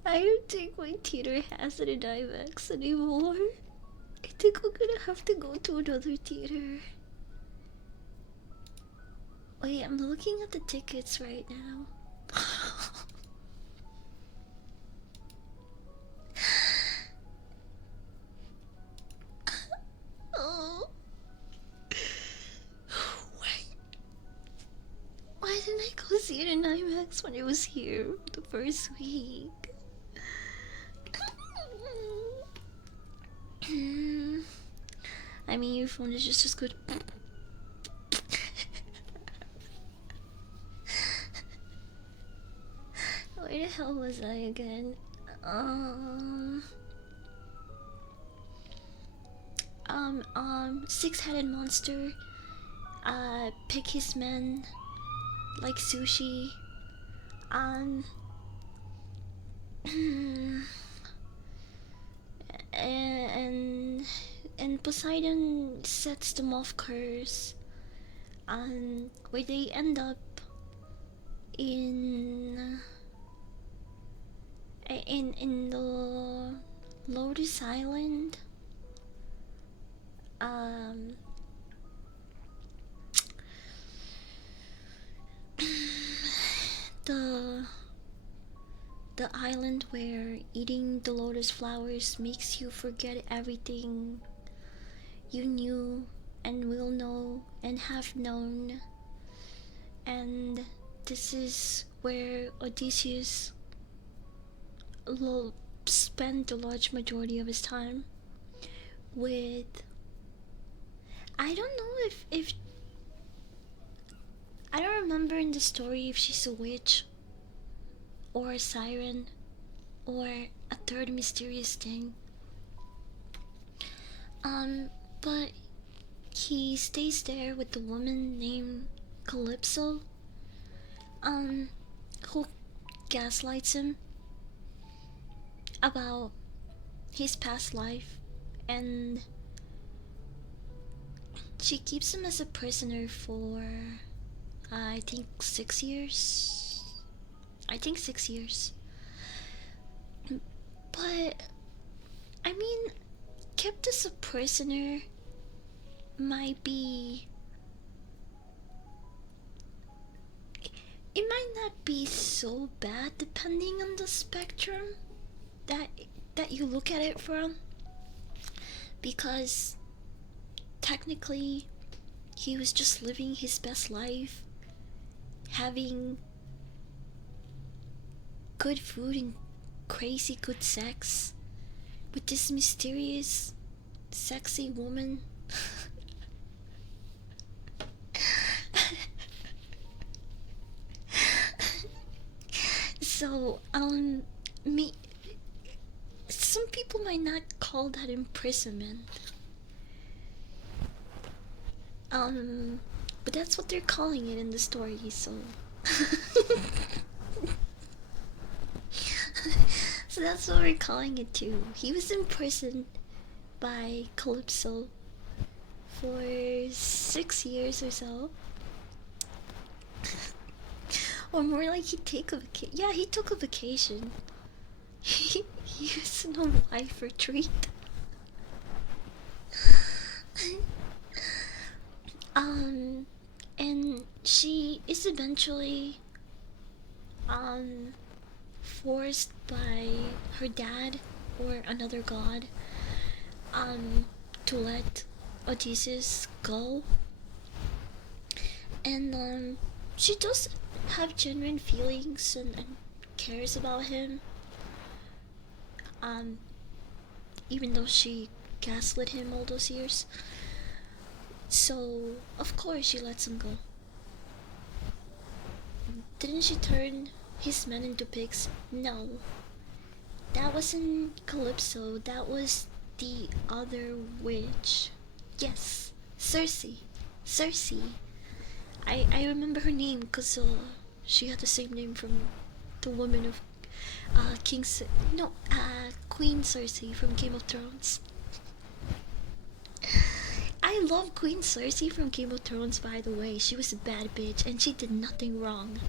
I don't think my theater has it in IMAX anymore. I think we're gonna have to go to another theater. Wait, I'm looking at the tickets right now. Oh. Why didn't I go see it in IMAX when it was here the first week? I mean, your phone is just as good. Where the hell was I again? Six-headed monster. Pick his men. Like sushi. And Poseidon sets them off curse, where they end up in the Lotus Island. The island where eating the lotus flowers makes you forget everything you knew and will know and have known. And this is where Odysseus spent the large majority of his time with. I don't know if I don't remember in the story if she's a witch or a siren or a third mysterious thing. But he stays there with the woman named Calypso, who gaslights him about his past life, and she keeps him as a prisoner for I think 6 years. I think 6 years. But I mean, kept as a prisoner might be. It might not be so bad depending on the spectrum that you look at it from, because technically he was just living his best life, having good food and crazy good sex with this mysterious sexy woman. So me some people might not call that imprisonment, but that's what they're calling it in the story. So so that's what we're calling it too. He was imprisoned by Calypso for 6 years or so. Or more like he took a vacation. He was in a wife retreat. And she is eventually forced by her dad or another god to let Odysseus go. And she does have genuine feelings and cares about him, even though she gaslit him all those years. So of course she lets him go. Didn't she turn his men into pigs? No, that wasn't Calypso, that was the other witch. Yes, Circe. I remember her name because she had the same name from the woman of Queen Circe from Game of Thrones. I love Queen Circe from Game of Thrones, by the way. She was a bad bitch and she did nothing wrong.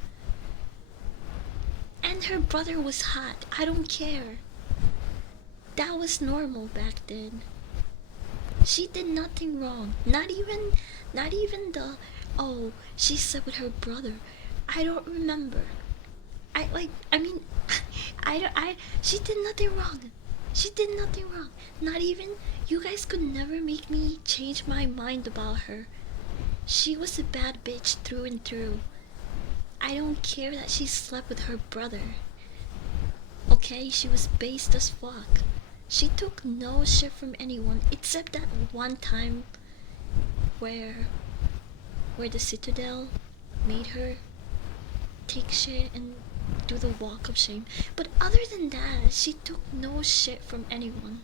And her brother was hot. I don't care. That was normal back then. She did nothing wrong. Not even the she slept with her brother. I don't remember. She did nothing wrong. She did nothing wrong. Not even, you guys could never make me change my mind about her. She was a bad bitch through and through. I don't care that she slept with her brother. Okay, she was based as fuck. She took no shit from anyone except that one time where the Citadel made her take shit and do the walk of shame. But other than that, she took no shit from anyone.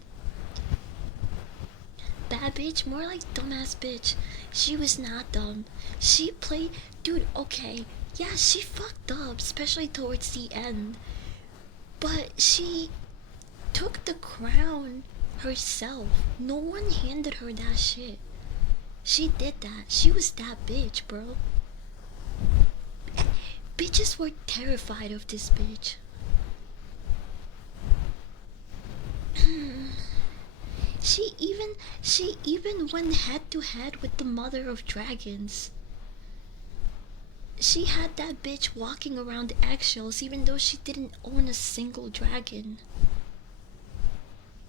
Bad bitch, more like dumbass bitch. She was not dumb. She played, dude, okay, yeah, she fucked up, especially towards the end. But she took the crown herself. No one handed her that shit. She did that. She was that bitch, bro. Bitches were terrified of this bitch. She even went head to head with the mother of dragons. She had that bitch walking around eggshells even though she didn't own a single dragon.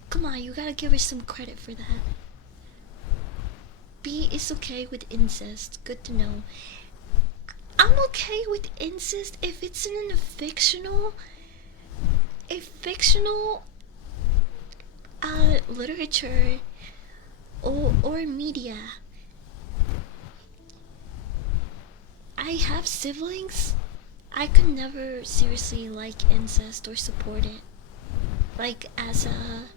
Come on, you gotta give her some credit for that. B is okay with incest. Good to know. I'm okay with incest if it's in a fictional literature or media. I have siblings. I could never seriously like incest or support it. Like as an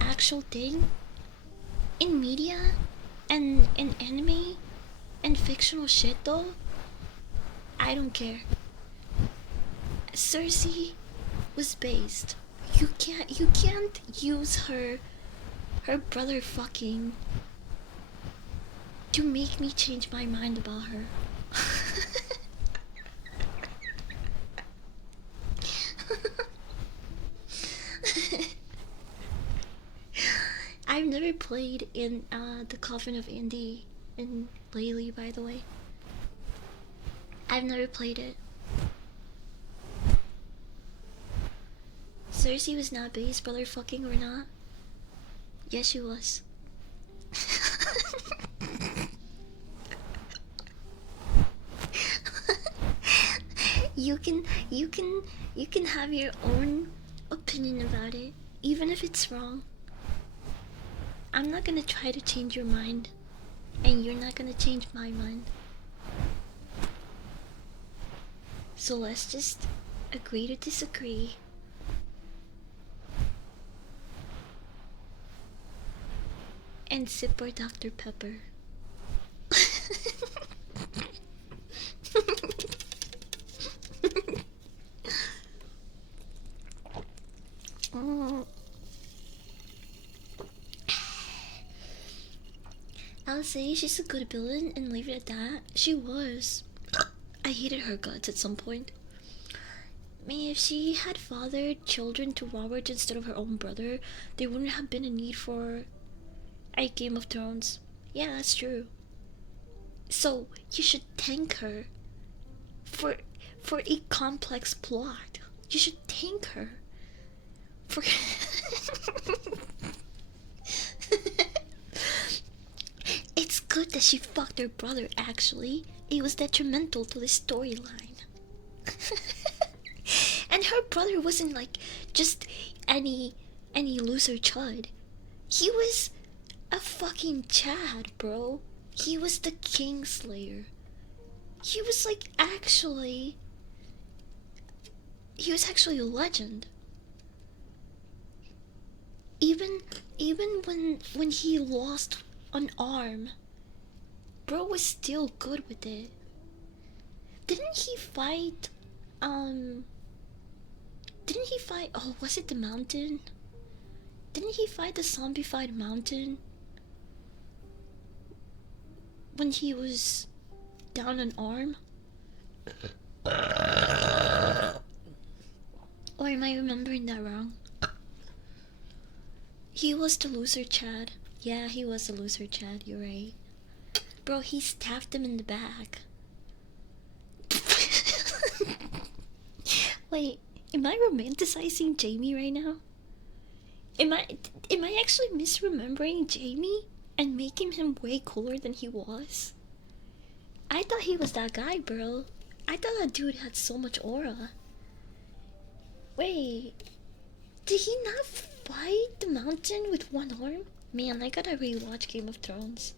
actual thing in media and in anime and fictional shit though. I don't care. Cersei was based. You can't use her brother fucking to make me change my mind about her. I've never played in the Coffin of Indy in Laylee, by the way. I've never played it. Cersei was not based, brother fucking or not? Yes, she was. You can have your own opinion about it, even if it's wrong. I'm not gonna try to change your mind, and you're not gonna change my mind. So let's just agree to disagree. And sip our Dr. Pepper. I'll say she's a good villain and leave it at that. She was. I hated her guts at some point. Man, if she had fathered children to Robert instead of her own brother, there wouldn't have been a need for a Game of Thrones. Yeah, that's true. So you should thank her for a complex plot. You should thank her for It's good that she fucked her brother, actually. It was detrimental to the storyline. And her brother wasn't like just any loser chud. He was a fucking Chad, bro. He was the Kingslayer. He was like actually he was actually a legend. Even when he lost an arm, bro was still good with it. Didn't he fight oh, was it the mountain? Didn't he fight the zombified mountain when he was down an arm? Or am I remembering that wrong? He was the loser Chad. Yeah, he was the loser Chad, you're right. Bro, he stabbed him in the back. Wait, am I romanticizing Jamie right now? Am I actually misremembering Jamie and making him way cooler than he was? I thought he was that guy, bro. I thought that dude had so much aura. Wait, did he not fight the mountain with one arm? Man, I gotta rewatch Game of Thrones.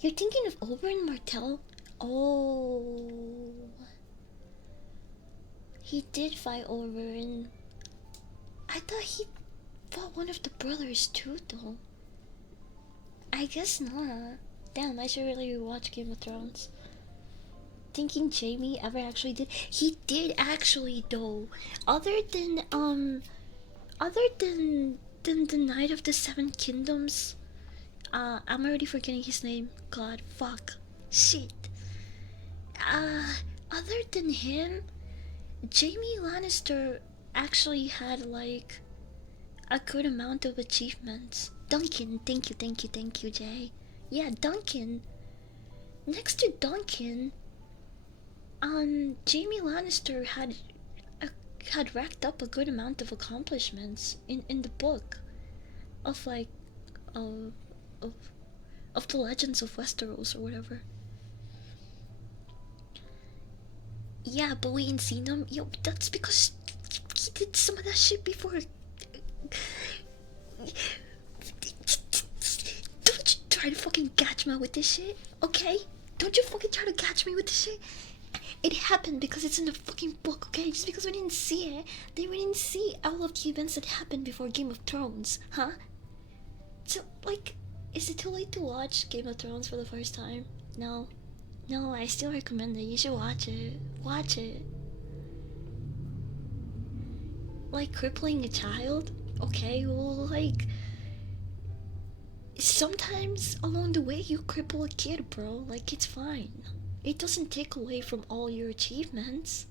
You're thinking of Oberyn Martell? Oh, he did fight Oberyn. I thought he fought one of the brothers too, though. I guess not. Damn, I should really rewatch Game of Thrones. Thinking Jamie ever actually did. He did actually, though. Other than the Knight of the Seven Kingdoms. I'm already forgetting his name. God, fuck. Shit. Other than him, Jamie Lannister actually had like a good amount of achievements. Duncan, thank you, Jay. Yeah, Duncan. next to Duncan, Jamie Lannister had racked up a good amount of accomplishments in the book of like of of the Legends of Westeros or whatever. Yeah, but we ain't seen him. Yo, that's because he did some of that shit before. Don't you try to fucking catch me with this shit, okay? Don't you fucking try to catch me with this shit. It happened because it's in the fucking book, okay? Just because we didn't see it, then we didn't see all of the events that happened before Game of Thrones, huh? So, like, is it too late to watch Game of Thrones for the first time? No. No, I still recommend it. You should watch it. Watch it. Like, crippling a child? Okay, well, like, sometimes along the way you cripple a kid, bro. Like, it's fine. It doesn't take away from all your achievements.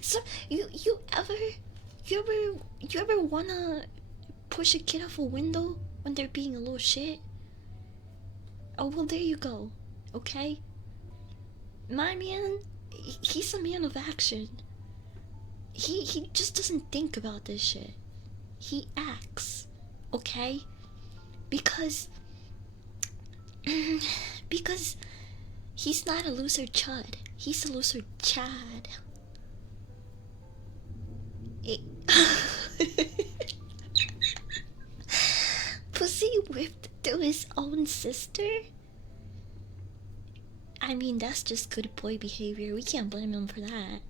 So you ever wanna push a kid off a window when they're being a little shit? Oh well, there you go. Okay, my man, he's a man of action. He just doesn't think about this shit. He acts. Okay, because because he's not a loser chud. He's a loser chad. Pussy whipped to his own sister? I mean, that's just good boy behavior. We can't blame him for that.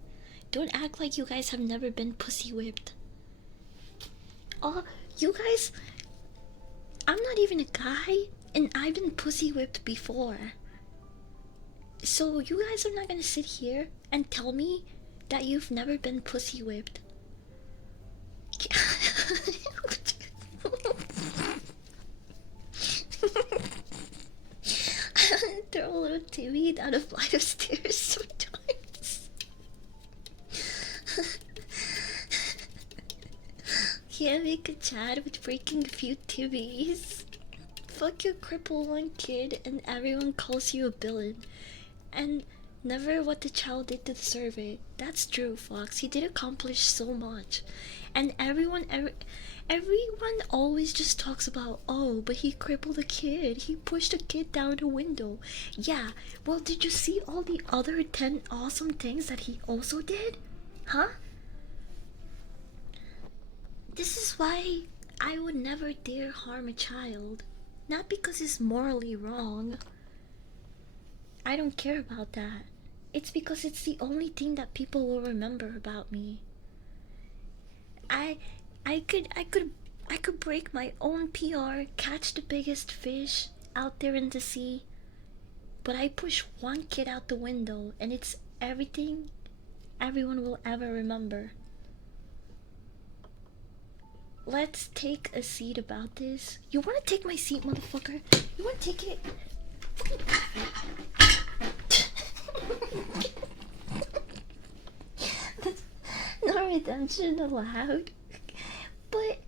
Don't act like you guys have never been pussy whipped. Oh, you guys... I'm not even a guy, and I've been pussy whipped before. So you guys are not gonna sit here and tell me that you've never been pussy whipped. Throw a little Timmy down a flight of stairs sometimes. Can't make a chat with breaking a few Timmies. Fuck your cripple one kid and everyone calls you a villain. And never what the child did to deserve it. That's true, Fox. He did accomplish so much. And everyone always just talks about, oh, but he crippled a kid. He pushed a kid down a window. Yeah, well, did you see all the other 10 awesome things that he also did? Huh? This is why I would never dare harm a child. Not because it's morally wrong. I don't care about that. It's because it's the only thing that people will remember about me. I could break my own PR, catch the biggest fish out there in the sea, but I push one kid out the window and it's everything everyone will ever remember. Let's take a seat about this. You wanna take my seat, motherfucker? You wanna take it? No redemption allowed. But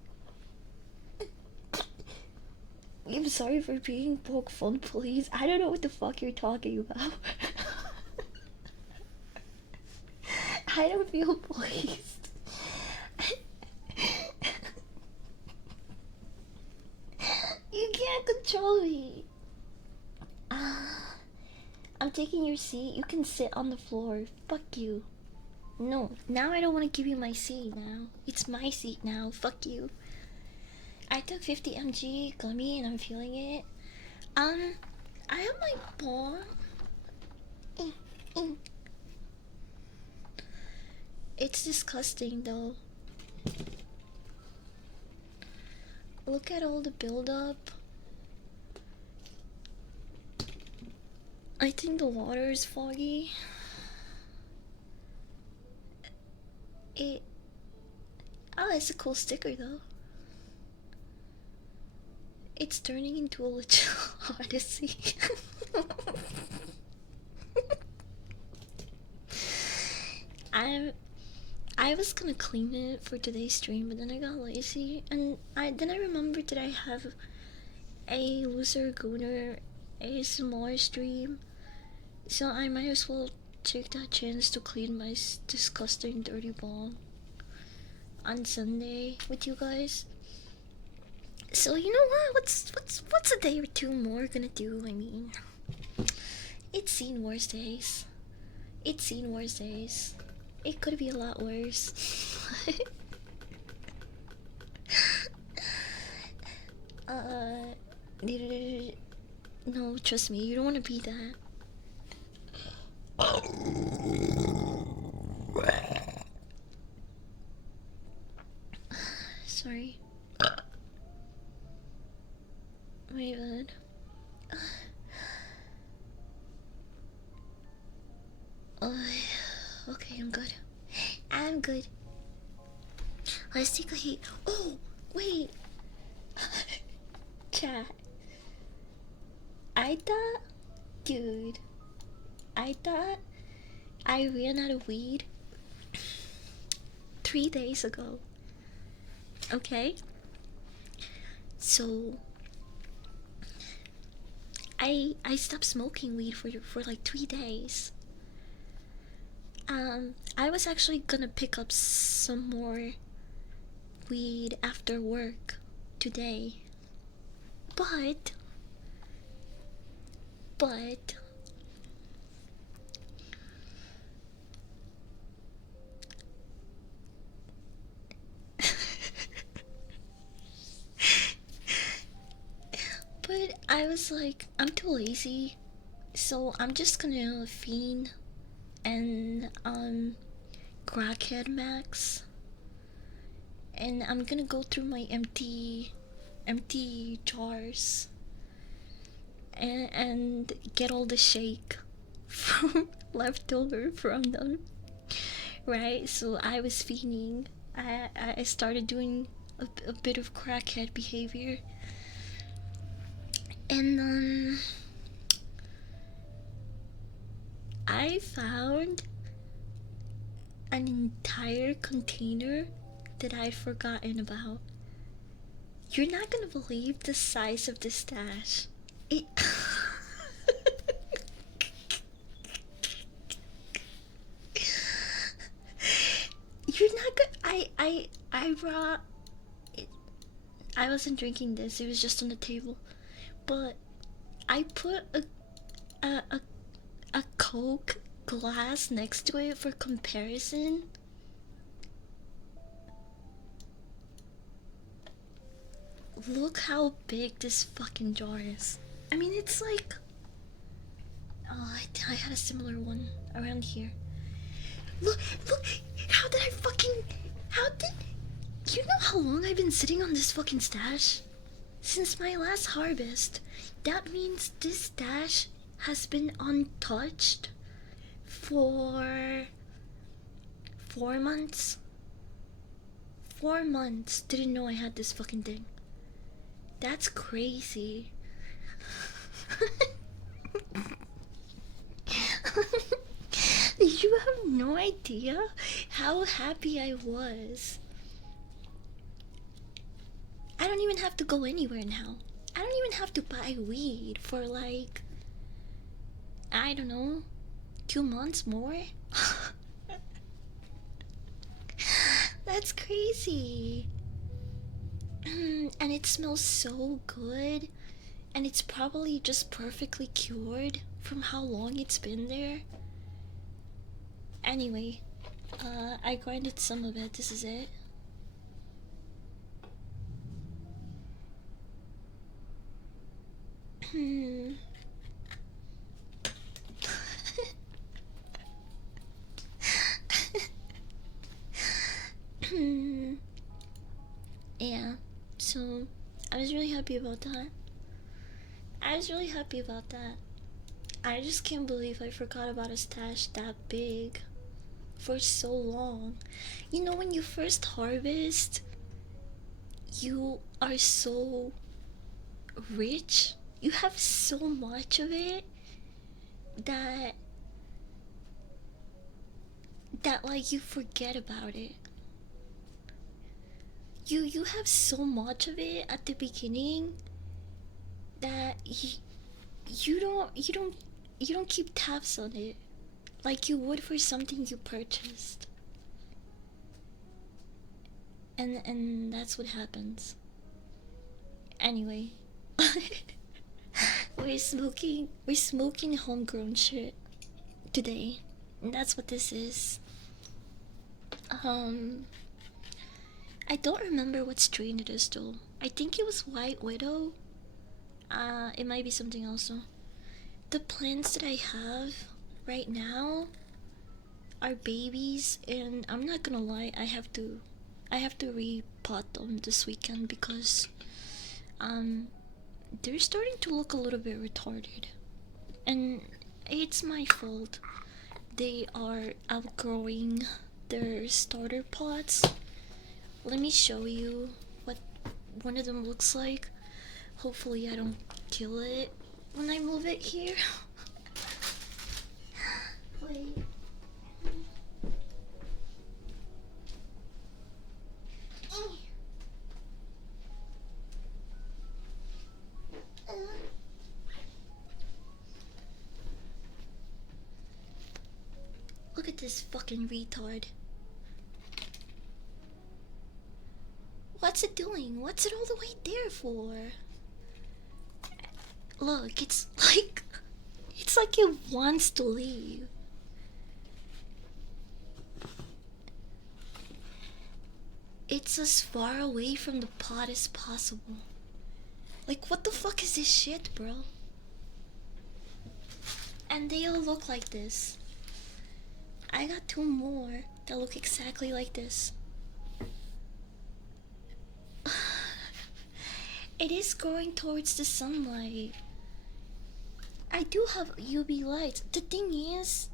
I'm sorry for being poke fun, please. I don't know what the fuck you're talking about. I don't feel pleased. You can't control me. I'm taking your seat. You can sit on the floor. Fuck you. No, now I don't want to give you my seat now. It's my seat now. Fuck you. I took 50 mg gummy and I'm feeling it. I have my ball. It's disgusting though. Look at all the buildup. I think the water is foggy. Oh, it's a cool sticker though. It's turning into a legit Odyssey. I was gonna clean it for today's stream, but then I got lazy, and then I remembered that I have a loser gooner ASMR stream, so I might as well take that chance to clean my disgusting dirty ball on Sunday with you guys. So you know what? What's a day or two more gonna do? I mean, it's seen worse days. It's seen worse days. It could be a lot worse. uh, no, trust me, you don't want to be that. Sorry. My bad. Okay, I'm good. I'm good. Let's take a hit. Oh, wait. Chat. I thought, dude, I thought I ran out of weed 3 days ago. Okay? So I stopped smoking weed for like 3 days. I was actually gonna pick up some more weed after work today. But but I was like, I'm too lazy, so I'm just gonna fiend and crackhead max, and I'm gonna go through my empty jars and get all the shake from left over from them. Right? So I was fiending. I started doing a bit of crackhead behavior, and I found an entire container that I'd forgotten about. You're not gonna believe the size of this stash. It. You're not gonna. I brought. I wasn't drinking this. It was just on the table, but I put a a, a Coke glass next to it for comparison. Look how big this fucking jar is. I mean, it's like. Oh, I had a similar one around here. Look! How did I fucking. How did. You know how long I've been sitting on this fucking stash? Since my last harvest. That means this stash has been untouched for 4 months. 4 months. Didn't know I had this fucking thing. That's crazy. You have no idea how happy I was. I don't even have to go anywhere now. I don't even have to buy weed for like, I don't know, 2 months more. That's crazy. And it smells so good. And it's probably just perfectly cured from how long it's been there. Anyway, I grinded some of it. This is it. Yeah, so I was really happy about that. I was really happy about that. I just can't believe I forgot about a stash that big for so long. You know, when you first harvest, you are so rich. You have so much of it that like you forget about it. You have so much of it at the beginning that you don't keep tabs on it like you would for something you purchased. And that's what happens. Anyway, we're smoking homegrown shit today. And that's what this is. Um I don't remember what strain it is though. I think it was White Widow. It might be something else though. The plants that I have right now are babies, and I'm not gonna lie, I have to repot them this weekend because um they're starting to look a little bit retarded. And it's my fault. They are outgrowing their starter pots. Let me show you what one of them looks like. Hopefully I don't kill it when I move it here. Wait. Look at this fucking retard. What's it doing? What's it all the way there for? Look, it's like it wants to leave. It's as far away from the pot as possible. Like, what the fuck is this shit, bro? And they all look like this. I got two more that look exactly like this. It is growing towards the sunlight. I do have UV lights. The thing is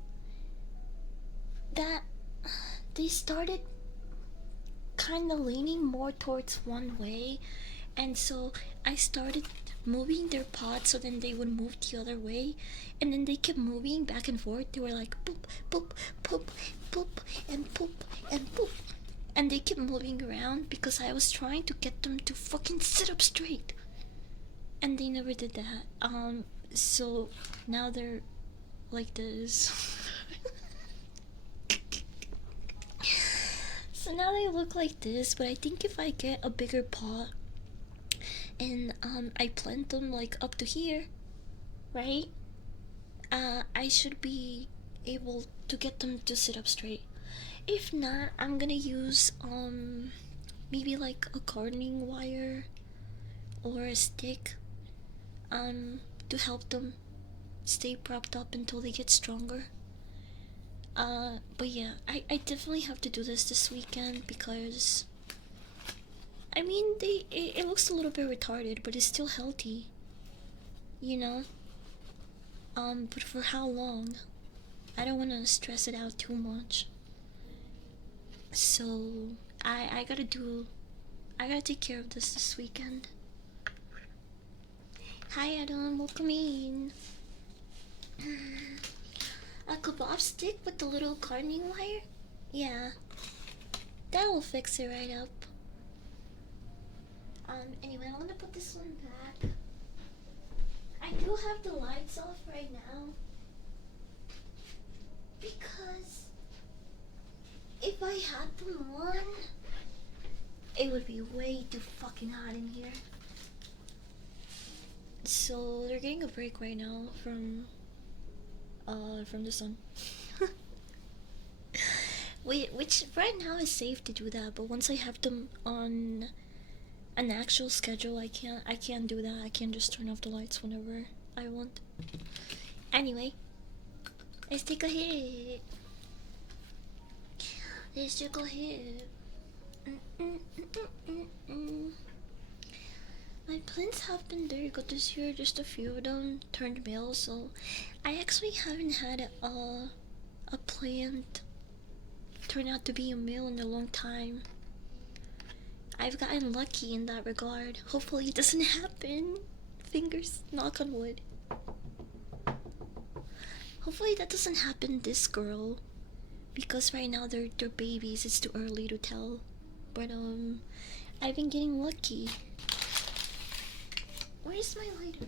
that they started kind of leaning more towards one way, and so I started moving their pods so then they would move the other way, and then they kept moving back and forth. They were like poop, poop, poop, poop, and poop, and poop, and they kept moving around because I was trying to get them to fucking sit up straight, and they never did that. So now they're like this. So now they look like this, but I think if I get a bigger pot and I plant them like up to here, right? I should be able to get them to sit up straight. If not, I'm gonna use maybe like a gardening wire or a stick to help them stay propped up until they get stronger. But yeah, I definitely have to do this weekend because I mean it looks a little bit retarded, but it's still healthy, you know. But for how long? I don't want to stress it out too much. So I gotta take care of this weekend. Hi Adam, welcome in. A kebab stick with the little gardening wire? Yeah. That'll fix it right up. Anyway, I'm gonna put this one back. I do have the lights off right now. Because if I had them on, it would be way too fucking hot in here. So they're getting a break right now from the sun. Wait, which right now is safe to do that, but once I have them on an actual schedule, I can't do that. I can't just turn off the lights whenever I want. Anyway, let's take a hit. Let's take a hit. My plants have been very good this year. Just a few of them turned male, so I actually haven't had a plant turn out to be a male in a long time. I've gotten lucky in that regard. Hopefully it doesn't happen. Fingers, knock on wood. Hopefully that doesn't happen this girl, because right now they're babies. It's too early to tell. But I've been getting lucky. Where's my lighter?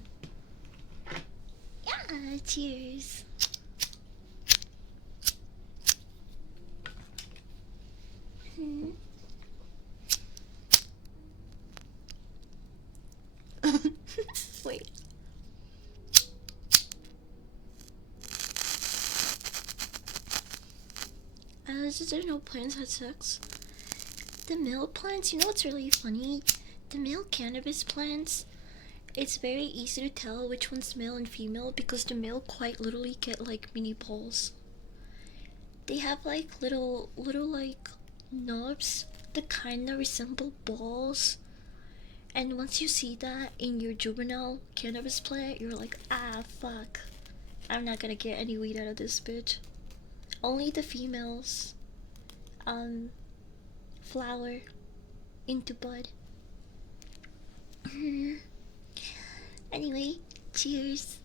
Cheers. Hmm. Wait. Is there no plants had sex? The male plants, you know what's really funny? The male cannabis plants, it's very easy to tell which one's male and female because the male quite literally get like mini balls. They have like little like knobs that kinda resemble balls. And once you see that in your juvenile cannabis plant, you're like, ah, fuck. I'm not gonna get any weed out of this bitch. Only the females, flower into bud. Anyway, cheers.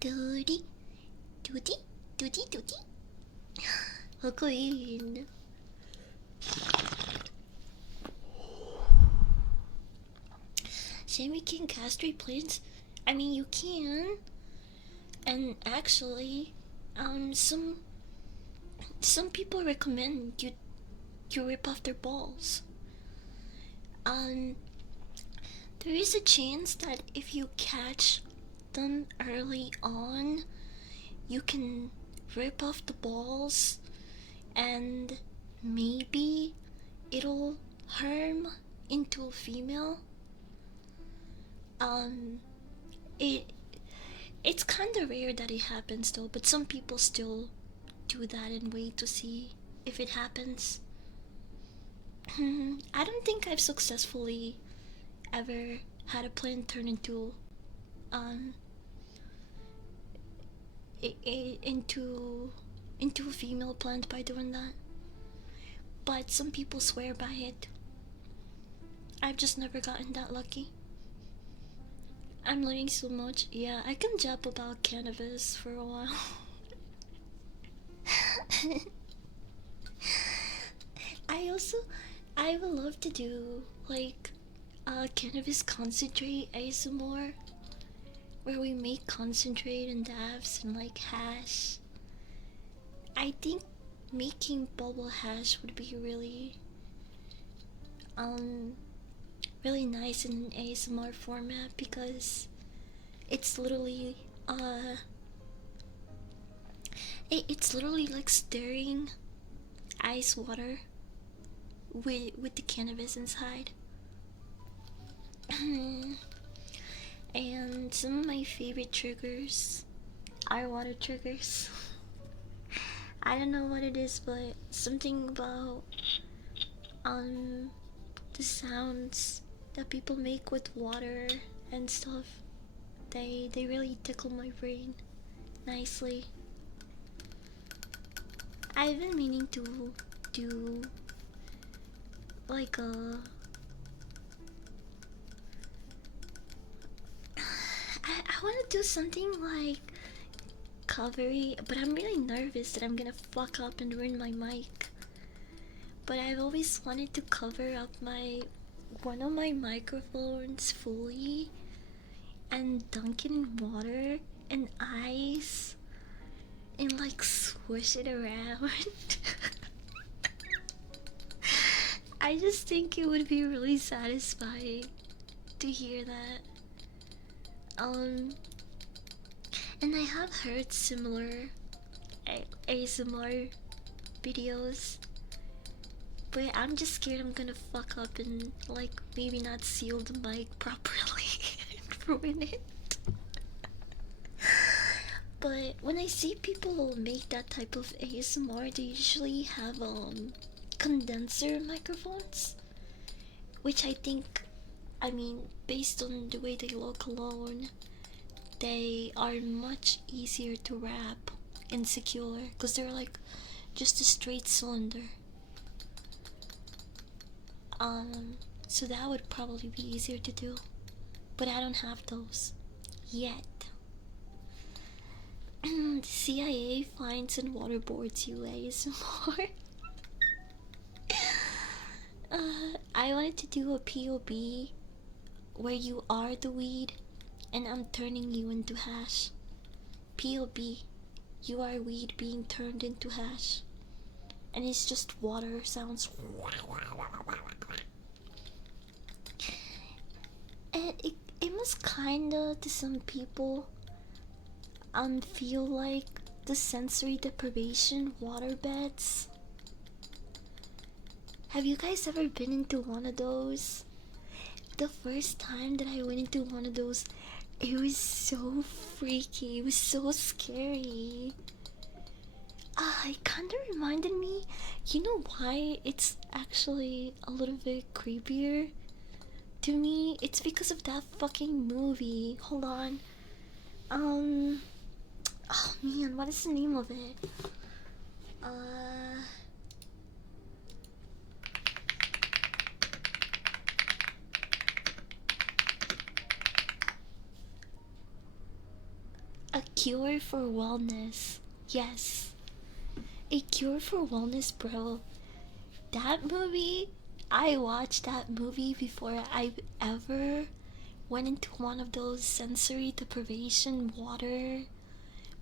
Doody, doody, doody, doody. Queen. Saying we can castrate plants? I mean, you can. And actually, some people recommend you rip off their balls. Um, there is a chance that if you catch them early on, you can rip off the balls and maybe it'll harm into a female. Um, it it's kind of rare that it happens though, but some people still do that and wait to see if it happens. I don't think I've successfully ever had a plant turn into um into a female plant by doing that. But some people swear by it. I've just never gotten that lucky. I'm learning so much. Yeah, I can jab about cannabis for a while. I also, I would love to do like cannabis concentrate ASMR, where we make concentrate and dabs and like hash. I think making bubble hash would be um really nice in an ASMR format because it's literally it's literally like stirring ice water with the cannabis inside. And some of my favorite triggers are water triggers. I don't know what it is, but something about um the sounds that people make with water and stuff. They really tickle my brain nicely. I've been meaning to do like a I want to do something like covery, but I'm really nervous that I'm gonna fuck up and ruin my mic. But I've always wanted to cover up my one of my microphones fully and dunk it in water and ice and like swish it around. I just think it would be really satisfying to hear that. And I have heard similar ASMR videos, but I'm just scared I'm gonna fuck up and like maybe not seal the mic properly and ruin it. But when I see people make that type of ASMR, they usually have condenser microphones, which I think, I mean, based on the way they look alone, they are much easier to wrap and secure because they're like just a straight cylinder. So that would probably be easier to do. But I don't have those yet. The CIA finds and waterboards you ASMR. I wanted to do a POB where you are the weed and I'm turning you into hash. POB, you are weed being turned into hash. And it's just water sounds. And it must kinda, to some people, feel like the sensory deprivation water beds. Have you guys ever been into one of those? The first time that I went into one of those, it was so freaky. It was so scary. It kinda reminded me. You know why it's actually a little bit creepier to me? It's because of that fucking movie. Hold on. Oh man, what is the name of it? A Cure for Wellness. Yes. A Cure for Wellness, bro. That movie, I watched that movie before I ever went into one of those sensory deprivation water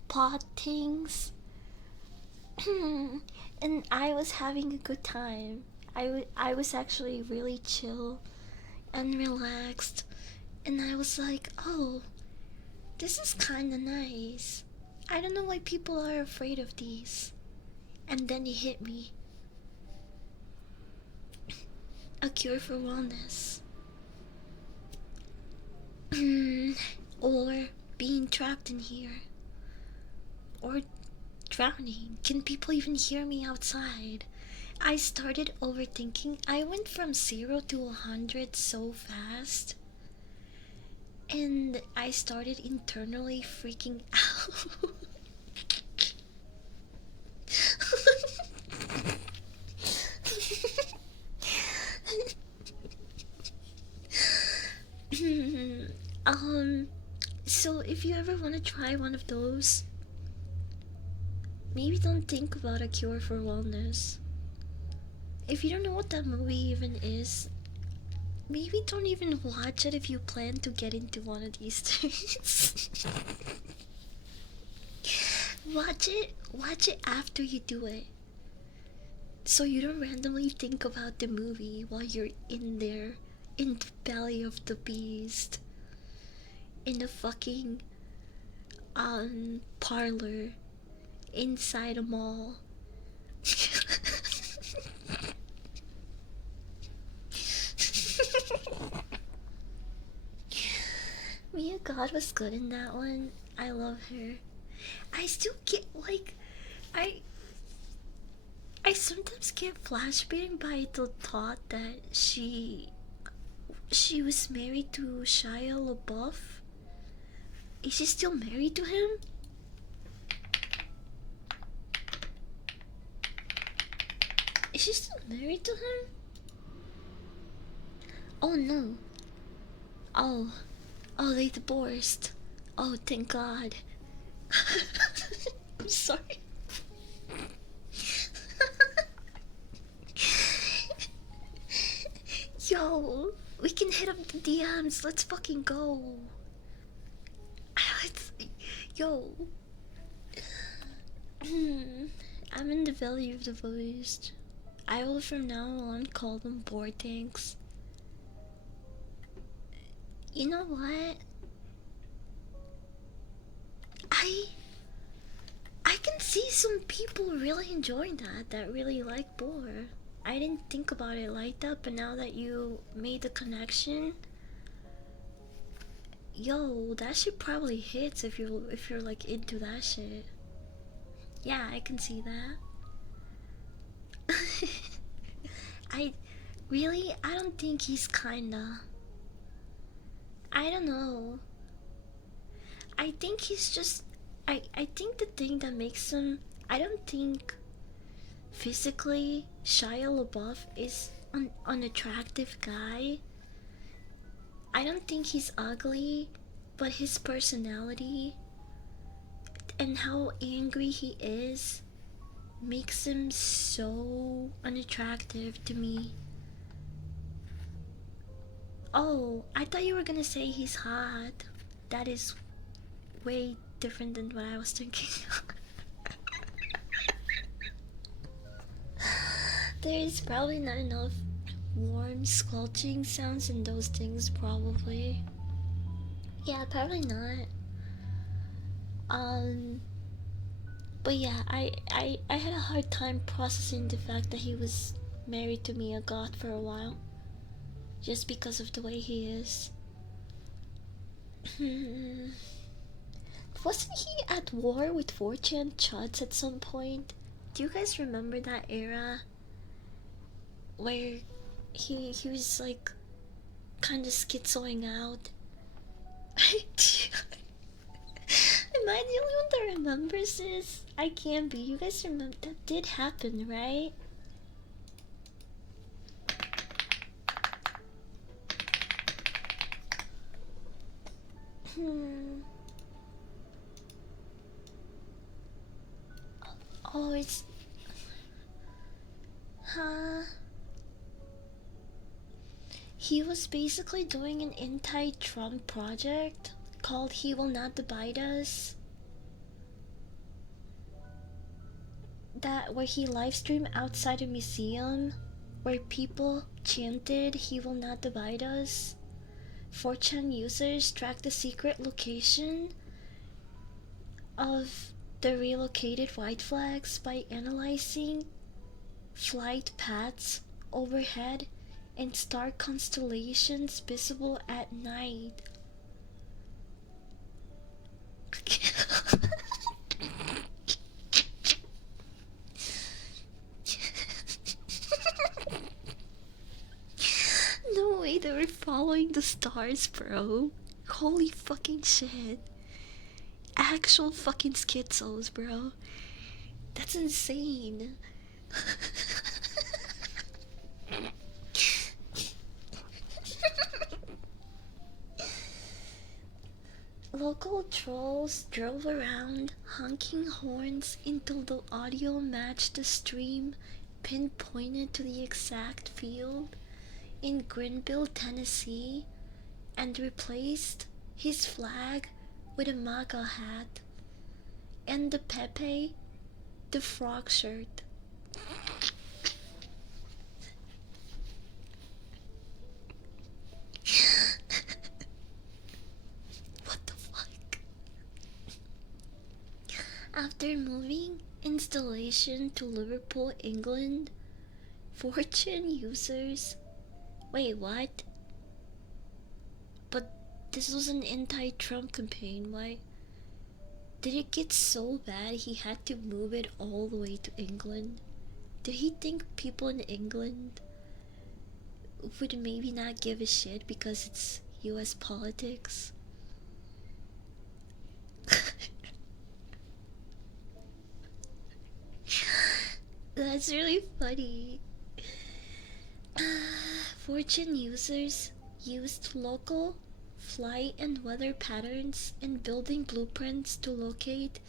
pot things. And I was having a good time. I was actually really chill and relaxed. And I was like, oh, this is kinda nice. I don't know why people are afraid of these. And then it hit me. A cure for wellness. Or being trapped in here. Or drowning. Can people even hear me outside? I started overthinking. I went from 0 to 100 so fast. And I started internally freaking out. So if you ever want to try one of those, maybe don't think about a cure for wellness. If you don't know what that movie even is, maybe don't even watch it if you plan to get into one of these things. Watch it after you do it. So you don't randomly think about the movie while you're in there, in the belly of the beast, in the fucking parlor inside a mall. Mia God was good in that one. I love her. I still get like I sometimes get flashbang by the thought that she was married to Shia LaBeouf. Is she still married to him? Is she still married to him? Oh no. Oh, they divorced. Oh, thank God. I'm sorry. Yo, we can hit up the DMs. Let's fucking go. Yo. I'm in the belly of the beast. I will from now on call them board tanks. You know what? I can see some people really enjoying that really like boar. I didn't think about it like that, but now that you made the connection, yo, that shit probably hits if you're like into that shit. Yeah, I can see that. I don't think he's kinda. I don't know. I think he's just. I think the thing that makes him. I don't think physically Shia LaBeouf is. unattractive guy. I don't think he's ugly, but his personality and how angry he is makes him so unattractive to me. Oh, I thought you were gonna say he's hot. That is way different than what I was thinking. There is probably not enough warm squelching sounds in those things, probably. Yeah, probably not. Um, but yeah, I had a hard time processing the fact that he was married to me, a god, for a while, just because of the way he is. Wasn't he at war with 4chan Chuds at some point? Do you guys remember that era where he was like kind of schizoing out? Am I the only one that remembers this? I can't be. You guys remember that did happen, right? Oh, it's... Huh? He was basically doing an anti-Trump project called He Will Not Divide Us. That where he live streamed outside a museum where people chanted He Will Not Divide Us. 4chan users tracked the secret location of the relocated white flags by analyzing flight paths overhead and star constellations visible at night. No way they were following the stars, bro. Holy fucking shit. Actual fucking schizos, bro. That's insane. Local trolls drove around honking horns until the audio matched the stream pinpointed to the exact field in Greenville, Tennessee, and replaced his flag with a MAGA hat and the Pepe the Frog shirt. What the fuck? After moving installation to Liverpool, England, 4chan users... Wait, what? But this was an anti-Trump campaign, why? Did it get so bad he had to move it all the way to England? Did he think people in England would maybe not give a shit because it's US politics? That's really funny. 4chan users used local flight and weather patterns and building blueprints to locate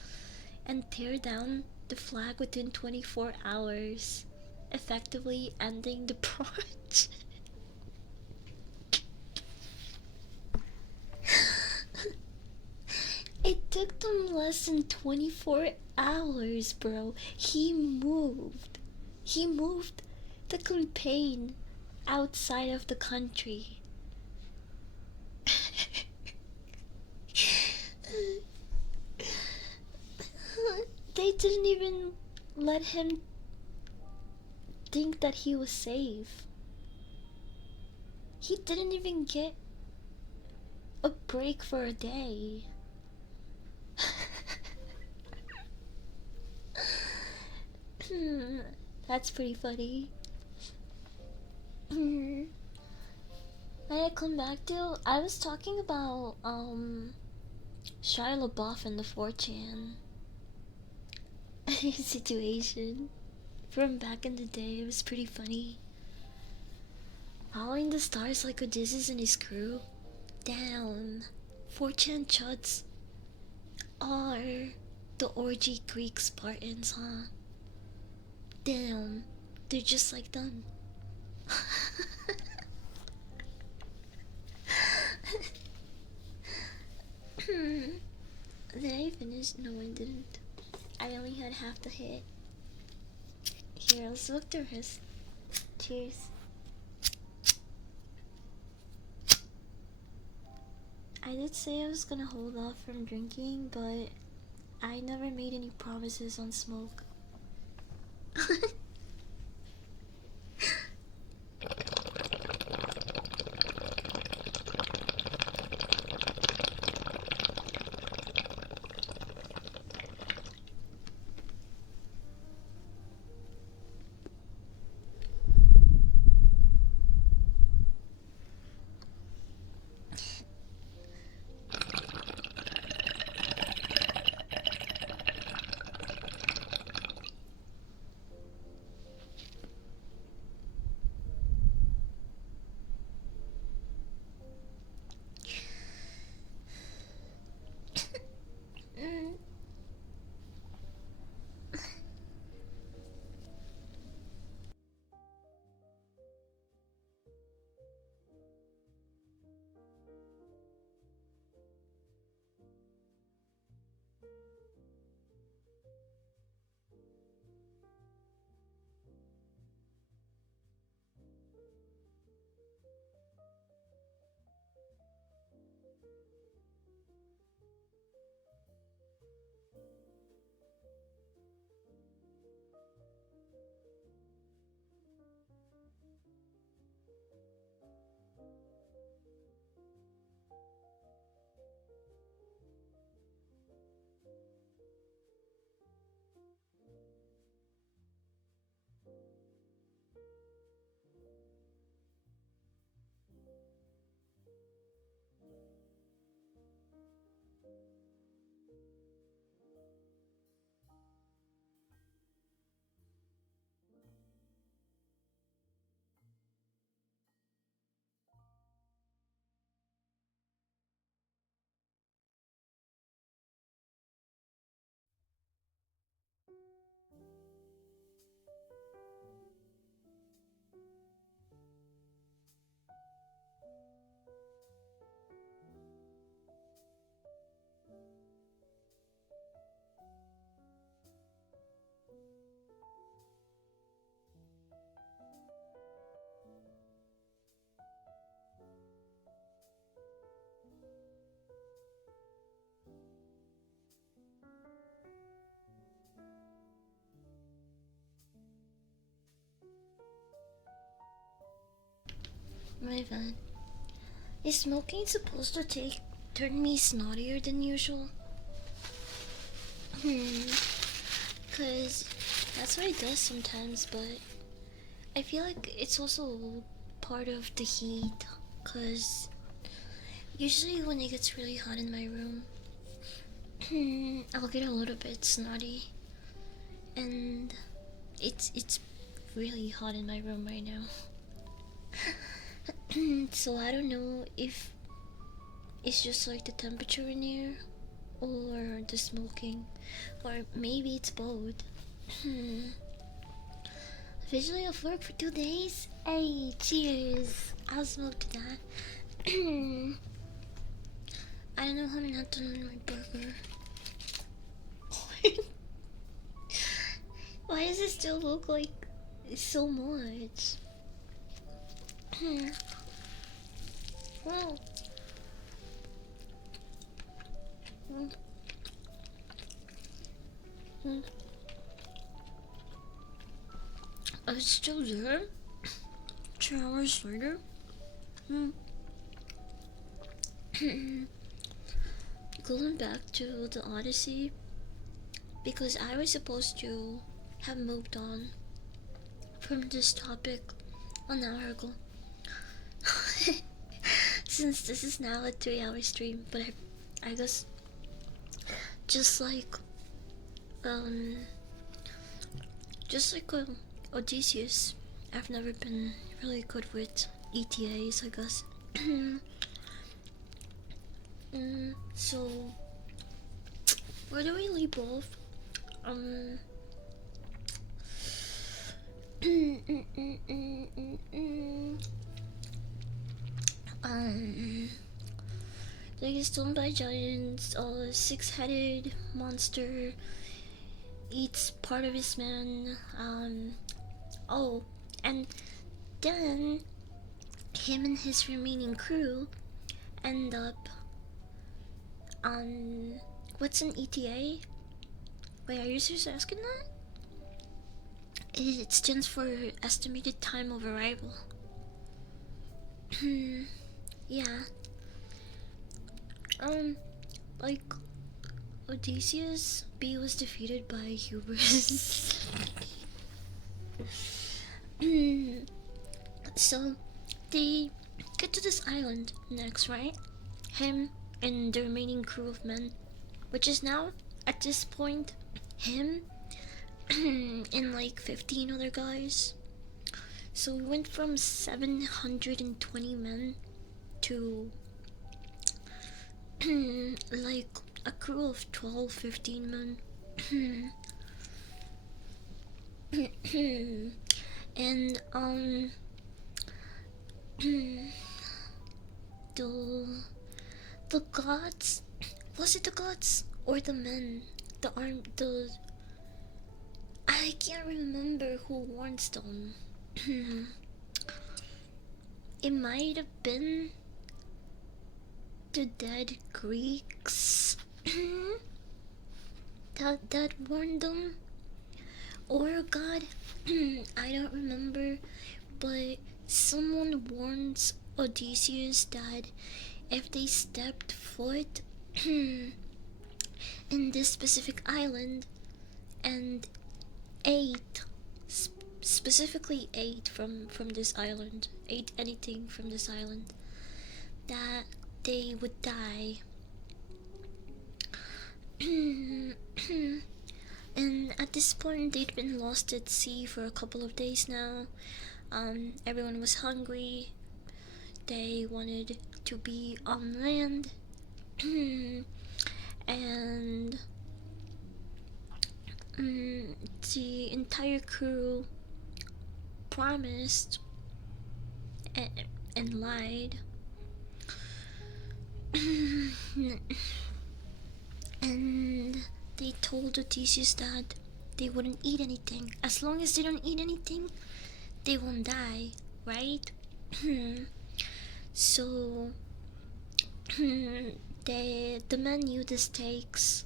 and tear down the flag within 24 hours, effectively ending the project. It took them less than 24 hours, bro. He moved the campaign outside of the country. They didn't even let him think that he was safe. He didn't even get a break for a day. That's pretty funny. When I come back to, I was talking about Shia LaBeouf and the 4chan situation from back in the day. It was pretty funny. Following the stars like Odysseus and his crew? Damn. 4chan chuds are the orgy Greek Spartans, huh? Damn. They're just like them. Did I finish? No, I didn't. I only had half the hit. Here, let's look the rest. Cheers. I did say I was gonna hold off from drinking, but I never made any promises on smoke. My bad. Is smoking supposed to turn me snottier than usual? Cause that's what it does sometimes, but I feel like it's also part of the heat. Cause usually when it gets really hot in my room, I'll get a little bit snotty, and it's really hot in my room right now. So I don't know if it's just like the temperature in here or the smoking, or maybe it's both. Visually off work for 2 days. Hey, cheers! I'll smoke to that. I don't know how I'm not done with my burger. Why does it still look like so much? Well. It's still there. 2 hours later. Going back to the Odyssey, because I was supposed to have moved on from this topic an hour ago. Since this is now a 3-hour stream, but I guess just like Odysseus, I've never been really good with ETAs, I guess. So where do we leave off? Um, um, they get stolen by giants. A six-headed monster eats part of his man. Oh, and then him and his remaining crew end up on what's an ETA? Wait, are you seriously asking that? It stands for estimated time of arrival. Yeah. Like Odysseus B was defeated by hubris. So they get to this island next, right? Him and the remaining crew of men, which is now at this point him and like 15 other guys. So we went from 720 men to like a crew of 12, 15 men. And the gods, was it the gods or the men? The I can't remember who warns them. It might have been the dead Greeks that warned them, or a god. I don't remember, but someone warns Odysseus that if they stepped foot in this specific island and ate, specifically ate from this island, ate anything from this island, that they would die. And at this point they'd been lost at sea for a couple of days now. Everyone was hungry. They wanted to be on land. And the entire crew promised and lied. And they told Odysseus that they wouldn't eat anything. As long as they don't eat anything, they won't die, right? So the men knew the stakes.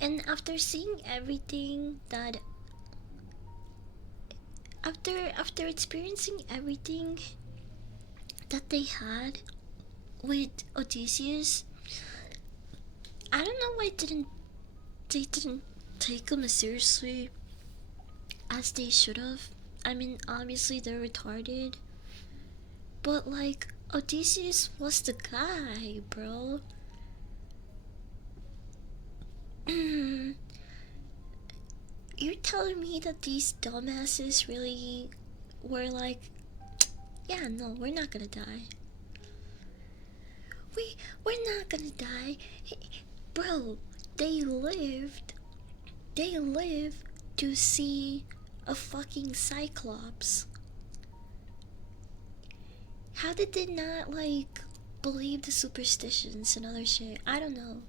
And after seeing everything that after experiencing everything that they had with Odysseus, I don't know why they didn't take him as seriously as they should have. I mean, obviously they're retarded, but like Odysseus was the guy, bro. You're telling me that these dumbasses really were like, yeah, no, we're not gonna die. We're not gonna die. Bro, they lived to see a fucking cyclops. How did they not like believe the superstitions and other shit? I don't know.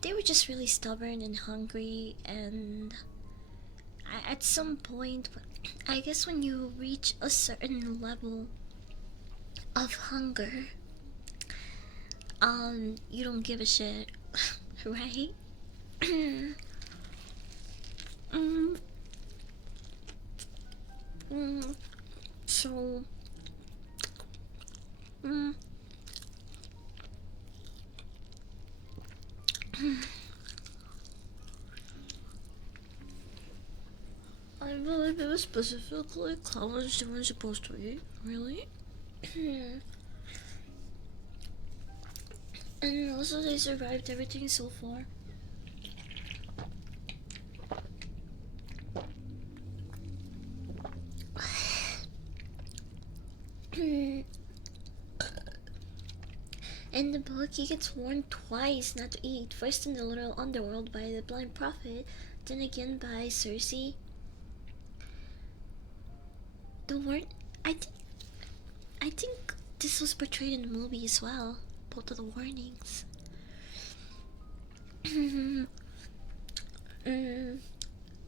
They were just really stubborn and hungry, and at some point, I guess when you reach a certain level of hunger, you don't give a shit, right? So, I believe it was specifically college they weren't supposed to eat, really? And also they survived everything so far. In the book, he gets warned twice not to eat. First in the little underworld by the blind prophet, then again by Cersei. The warn. I think. I think this was portrayed in the movie as well. Both of the warnings.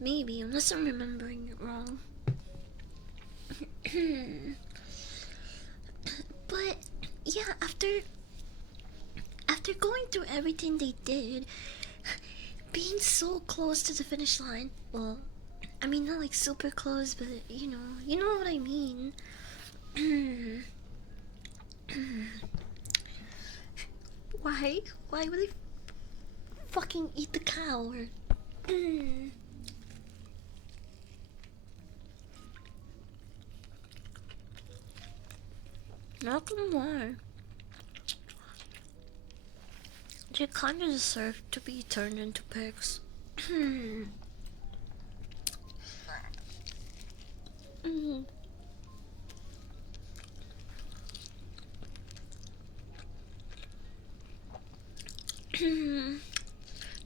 Maybe, unless I'm remembering it wrong. But yeah, after going through everything they did, being so close to the finish line. Well, I mean not like super close, but you know what I mean. Why? Why would they fucking eat the cow? Or not gonna lie. They kinda deserve to be turned into pigs.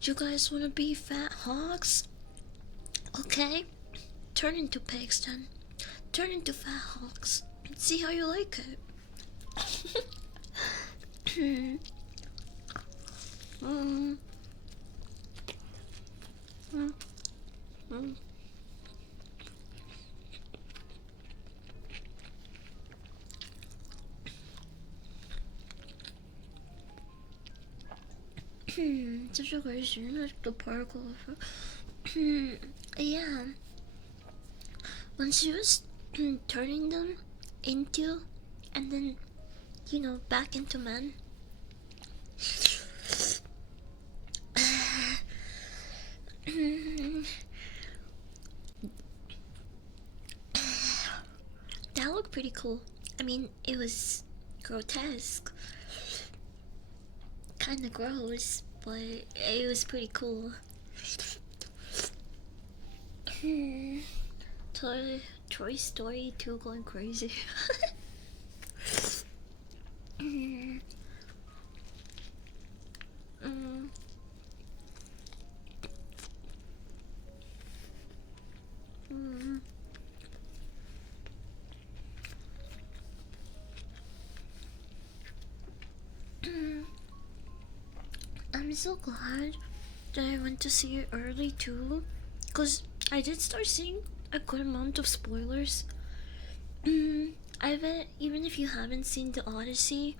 You guys wanna be fat hogs? Okay, turn into pigs then. Turn into fat hogs. See how you like it. Such a question, like the particle of yeah. When she was turning them into, and then, back into men. That looked pretty cool. I mean, it was grotesque. Kinda gross, but it was pretty cool. Toy Story 2 going crazy. I'm so glad that I went to see it early too, because I did start seeing a good amount of spoilers. I bet even if you haven't seen the Odyssey,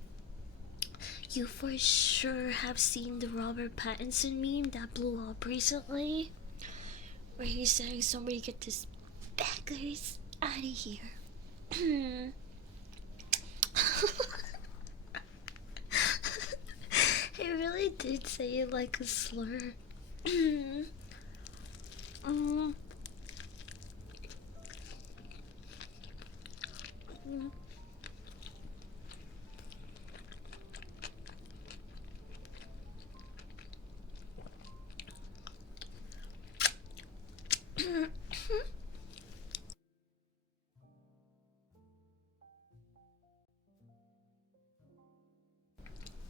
you for sure have seen the Robert Pattinson meme that blew up recently, where he's saying, "Somebody get this beggars out of here." He really did say it like a slur.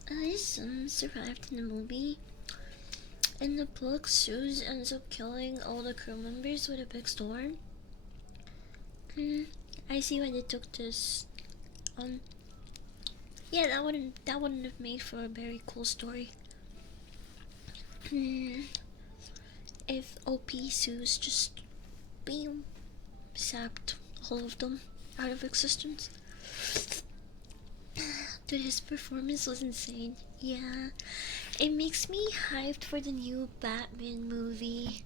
His son survived in the movie. In the book, Suze ends up killing all the crew members with a big storm. I see why they took this. Yeah, that wouldn't have made for a very cool story. If OP Suze just beam sapped all of them out of existence. Dude, his performance was insane. Yeah, it makes me hyped for the new Batman movie.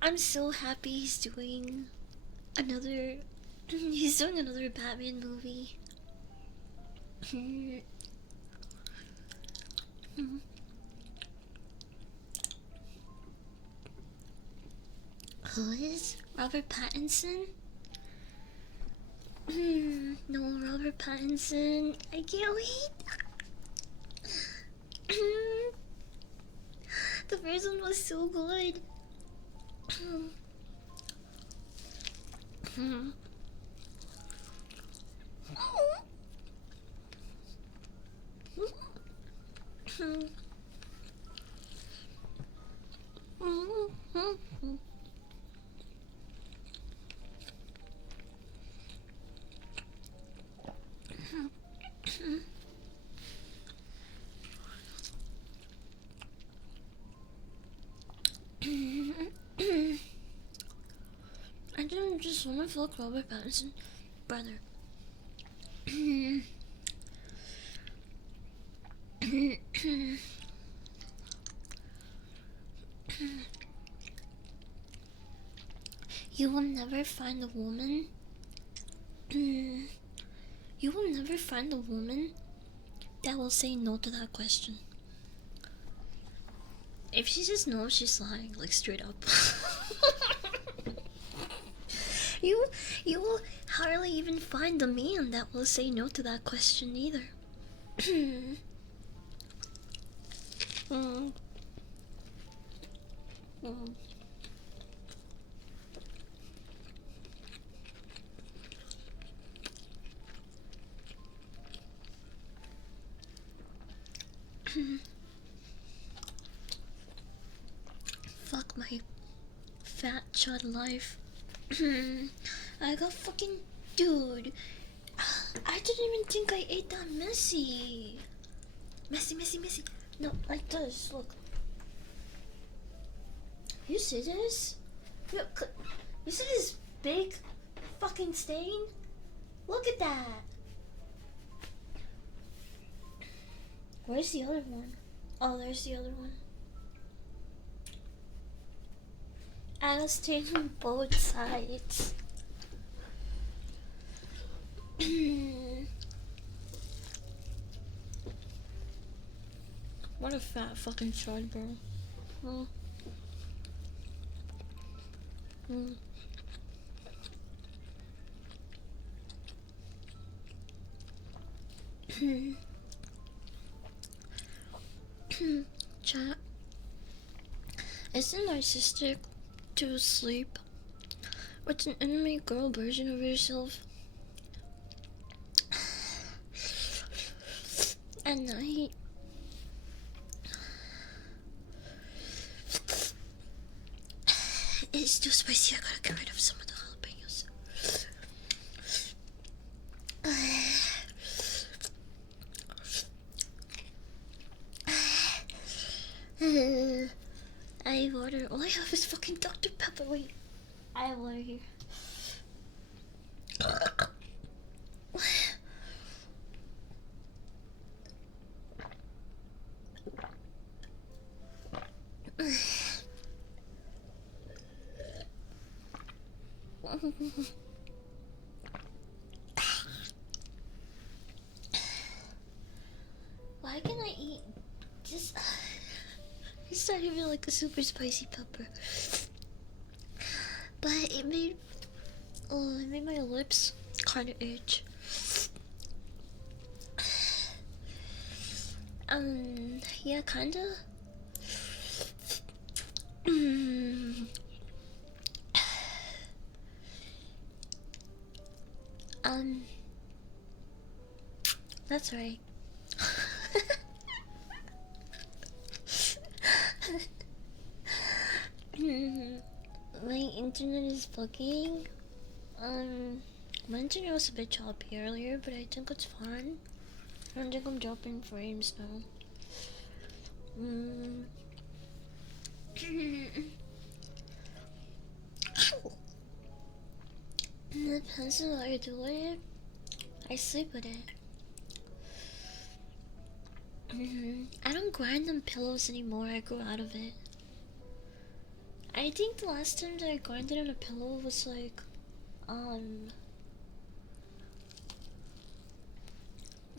I'm so happy he's doing another. He's doing another Batman movie. Who is Robert Pattinson? No, Robert Pattinson. I can't wait. The first one was so good. I didn't just want to fuck Robert Pattinson, brother. You will never find a woman. You will never find a woman that will say no to that question. If she says no, she's lying, like straight up. you will hardly even find a man that will say no to that question either. Fuck my fat chud life. I got fucking dude. I didn't even think I ate that messy. Messy. No, like this. Look. You see this? You see this big fucking stain? Look at that. Where's the other one? Oh, there's the other one. I was taking both sides. What a fat fucking chud, bro. Chat. Isn't narcissistic to sleep with an anime girl version of yourself at night? It's too spicy. I gotta get rid of some of the jalapenos. I have water. All I have is fucking Dr. Pepper. Wait, I have water here. Why can I eat just... It's not even like a super spicy pepper. But it made my lips kind of itch. Yeah, kinda. That's right. My internet is bugging. My internet was a bit choppy earlier, but I think it's fine. I don't think I'm dropping frames now. It depends on how you do it. I sleep with it. I don't grind on pillows anymore. I grew out of it. I think the last time that I grinded on a pillow was like,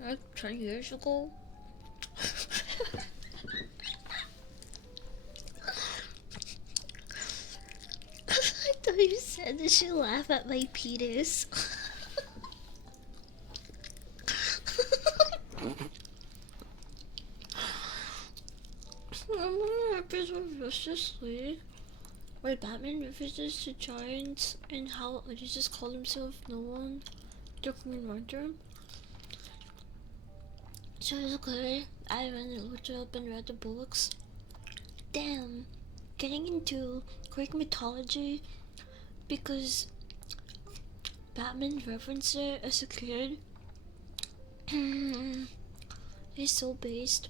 like 20 years ago. I thought you said that you laugh at my penis. Remember the episode of Justice League where Batman refuses to giants and how Odyssey just called himself no one? took me winter. So it's okay. I went and looked it up and read the books. Damn, getting into Greek mythology because Batman referenced it as a kid. It's so based.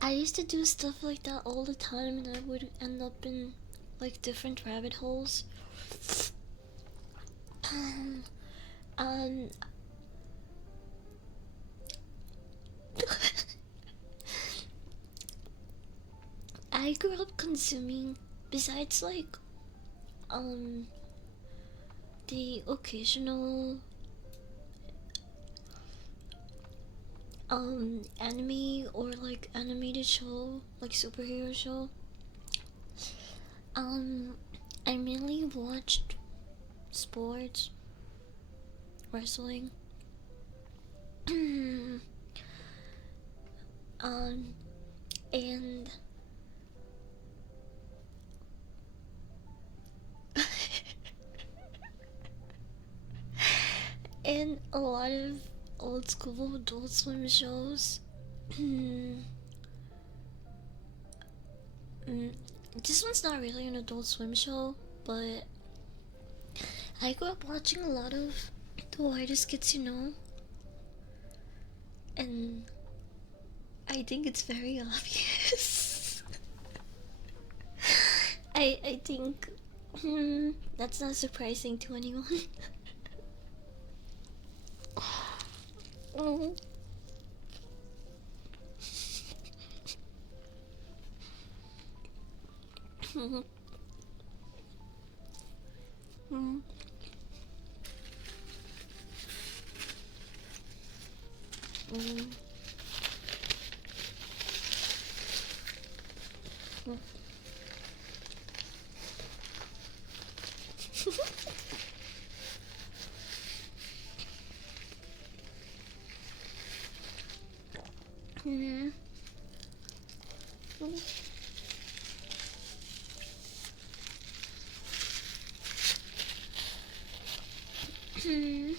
I used to do stuff like that all the time, and I would end up in like different rabbit holes. Um, I grew up consuming, besides like, the occasional, anime or like animated show, like superhero show. I mainly watched sports, wrestling, um, and and a lot of old school Adult Swim shows. This one's not really an Adult Swim show, but I grew up watching a lot of The Whitest Kids You Know, and I think it's very obvious. I think that's not surprising to anyone. Mm. Mm. Mm. Mm. Mm. Mm.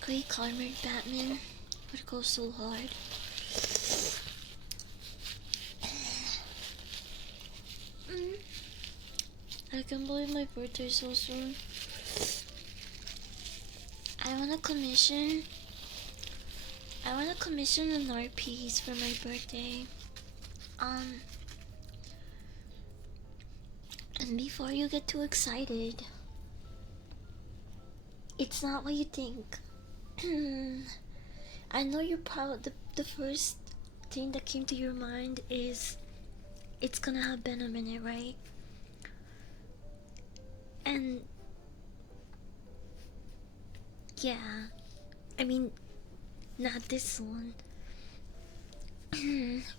Great Armored Batman would go so hard. Mm. I can't believe my birthday so soon. I wanna commission. An art piece for my birthday. And before you get too excited, it's not what you think. I know you're proud. The first thing that came to your mind is it's gonna have venom in it, right? And yeah, I mean, not this one.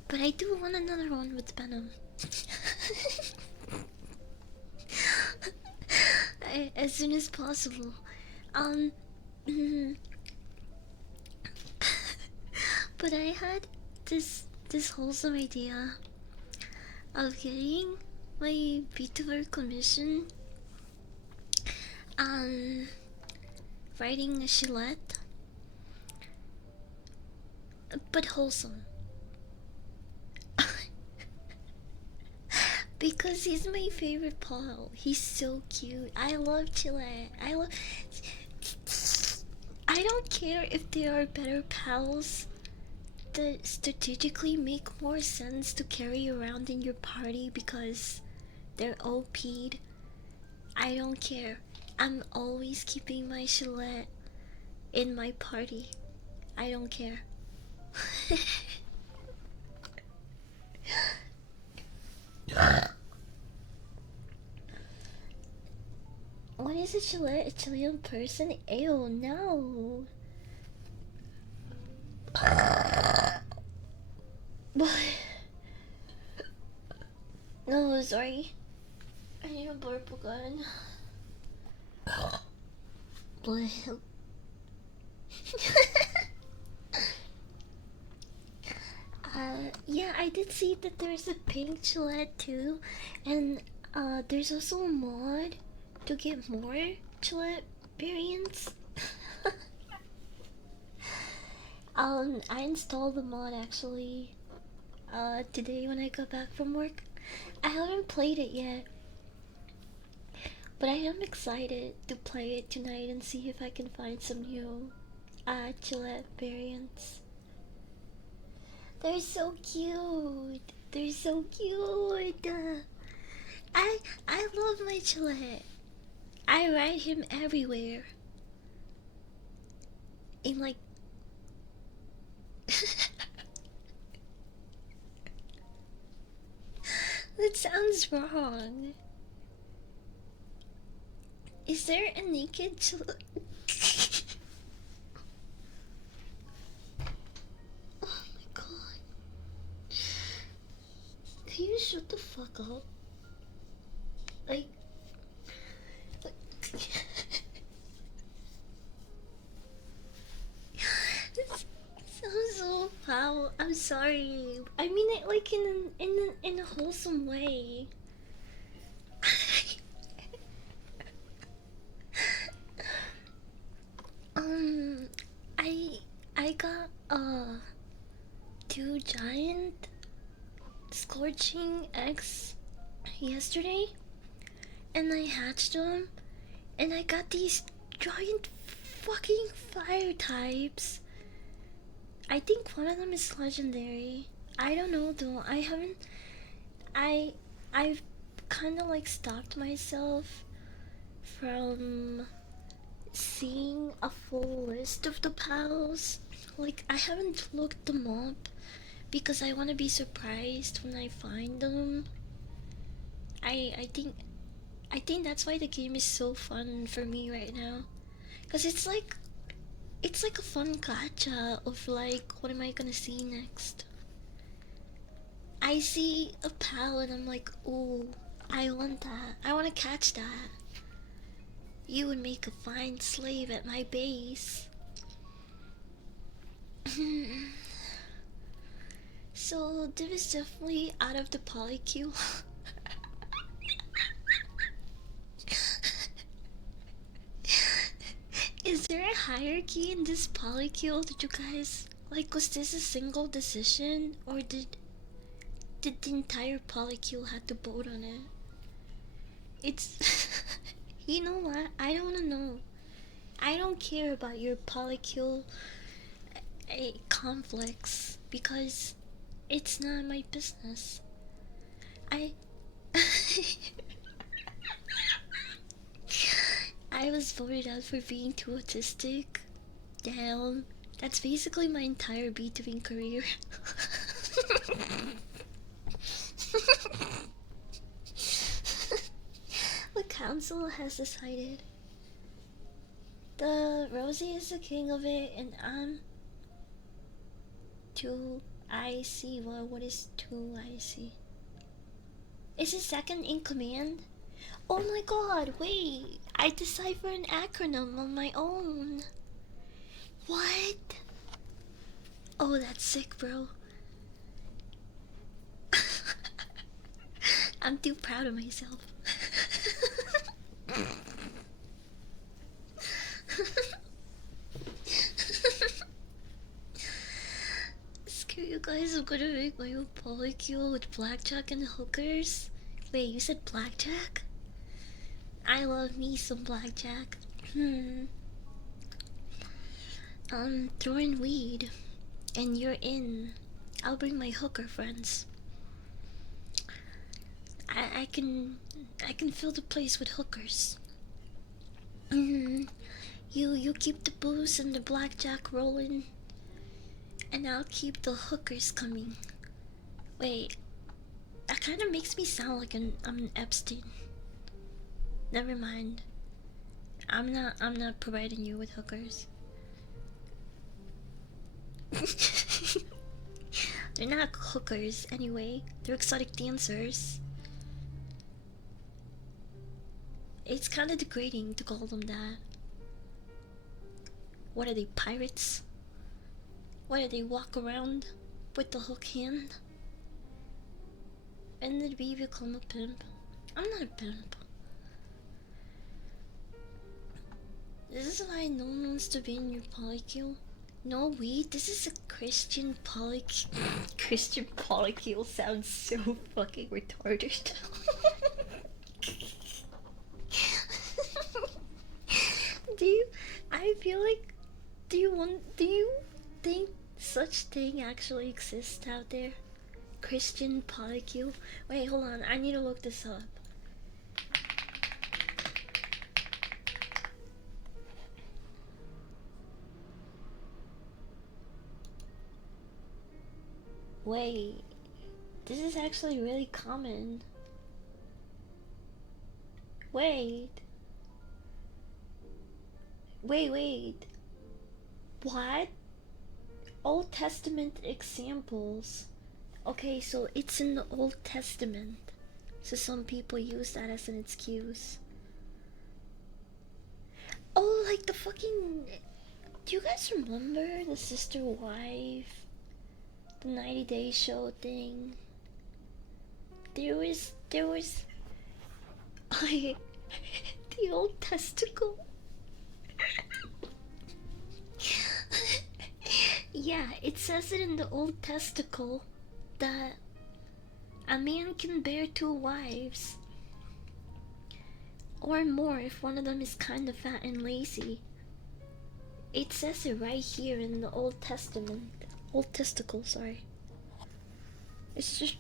But I do want another one with venom. As soon as possible. Um, but I had this wholesome idea of getting my VTuber commission. Writing a Gillette, but wholesome. Because he's my favorite pal. He's so cute. I love Gillette. I don't care if they are better pals that strategically make more sense to carry around in your party because they're OP'd. I don't care. I'm always keeping my Gillette in my party. I don't care. What is a Gillette? A Chilean person? Ew, no. But no, sorry. I need a burp again. But Yeah, I did see that there's a pink Gillette too, and there's also a mod to get more Gillette variants. I installed the mod actually today when I got back from work. I haven't played it yet, but I am excited to play it tonight and see if I can find some new Gillette variants. They're so cute. They're so cute. I love my Gillette. I ride him everywhere. In like that sounds wrong. Is there a naked Gillette? Oh my god. Can you shut the fuck up? Like, this sounds so foul. I'm sorry. I mean it like in a wholesome way. um, I got two giant scorching eggs yesterday, and I hatched them, and I got these giant fucking fire types. I think one of them is legendary. I don't know though. I haven't. I've kind of like stopped myself from seeing a full list of the pals. Like I haven't looked them up because I want to be surprised when I find them. I think that's why the game is so fun for me right now, cause it's like a fun gacha of like what am I gonna see next. I see a pal and I'm like, ooh, I want that. I want to catch that. You would make a fine slave at my base. So Div is definitely out of the polycule. Is there a hierarchy in this polycule? Did you guys like? Was this a single decision, or did the entire polycule have to vote on it? It's you know what? I don't wanna know. I don't care about your polycule conflicts because it's not my business. I I was voted out for being too autistic. Damn, that's basically my entire B2B career. The council has decided the Rosie is the king of it, and I'm too icy. Well, what is too icy? Is it second in command? Oh my god, wait! I decipher an acronym on my own. What? Oh, that's sick, bro. I'm too proud of myself. Screw you guys, I'm gonna make my own polycule with blackjack and hookers. Wait, you said blackjack? I love me some blackjack. Throwing weed, and you're in. I'll bring my hooker friends. I can fill the place with hookers. You keep the booze and the blackjack rolling, and I'll keep the hookers coming. Wait, that kind of makes me sound like I'm an Epstein. Never mind. I'm not providing you with hookers. They're not hookers anyway. They're exotic dancers. It's kind of degrading to call them that. What are they, pirates? What do they walk around with the hook hand? And did we become a pimp? I'm not a pimp. This is why no one wants to be in your polycule. No weed. This is a Christian polycule. Christian polycule sounds so fucking retarded. Do you? I feel like. Do you think such thing actually exists out there? Christian polycule. Wait, hold on. I need to look this up. Wait, this is actually really common. Wait. Wait. What? Old Testament examples. Okay, so it's in the Old Testament. So some people use that as an excuse. Oh, like the fucking... Do you guys remember the sister wife? The 90-day show thing? There was... the old testicle. Yeah, it says it in the Old Testicle that a man can bear 2 wives. Or more if one of them is kinda fat and lazy. It says it right here in the Old Testament. Old Testicle, sorry. It's just...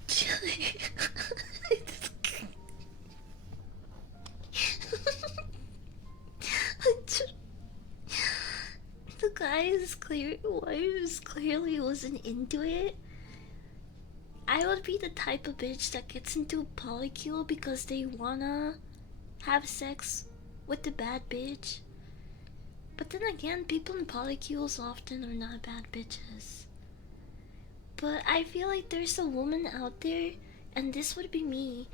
The guy is clearly wasn't into it. I would be the type of bitch that gets into a polycule because they wanna have sex with the bad bitch. But then again, people in polycules often are not bad bitches. But I feel like there's a woman out there, and this would be me.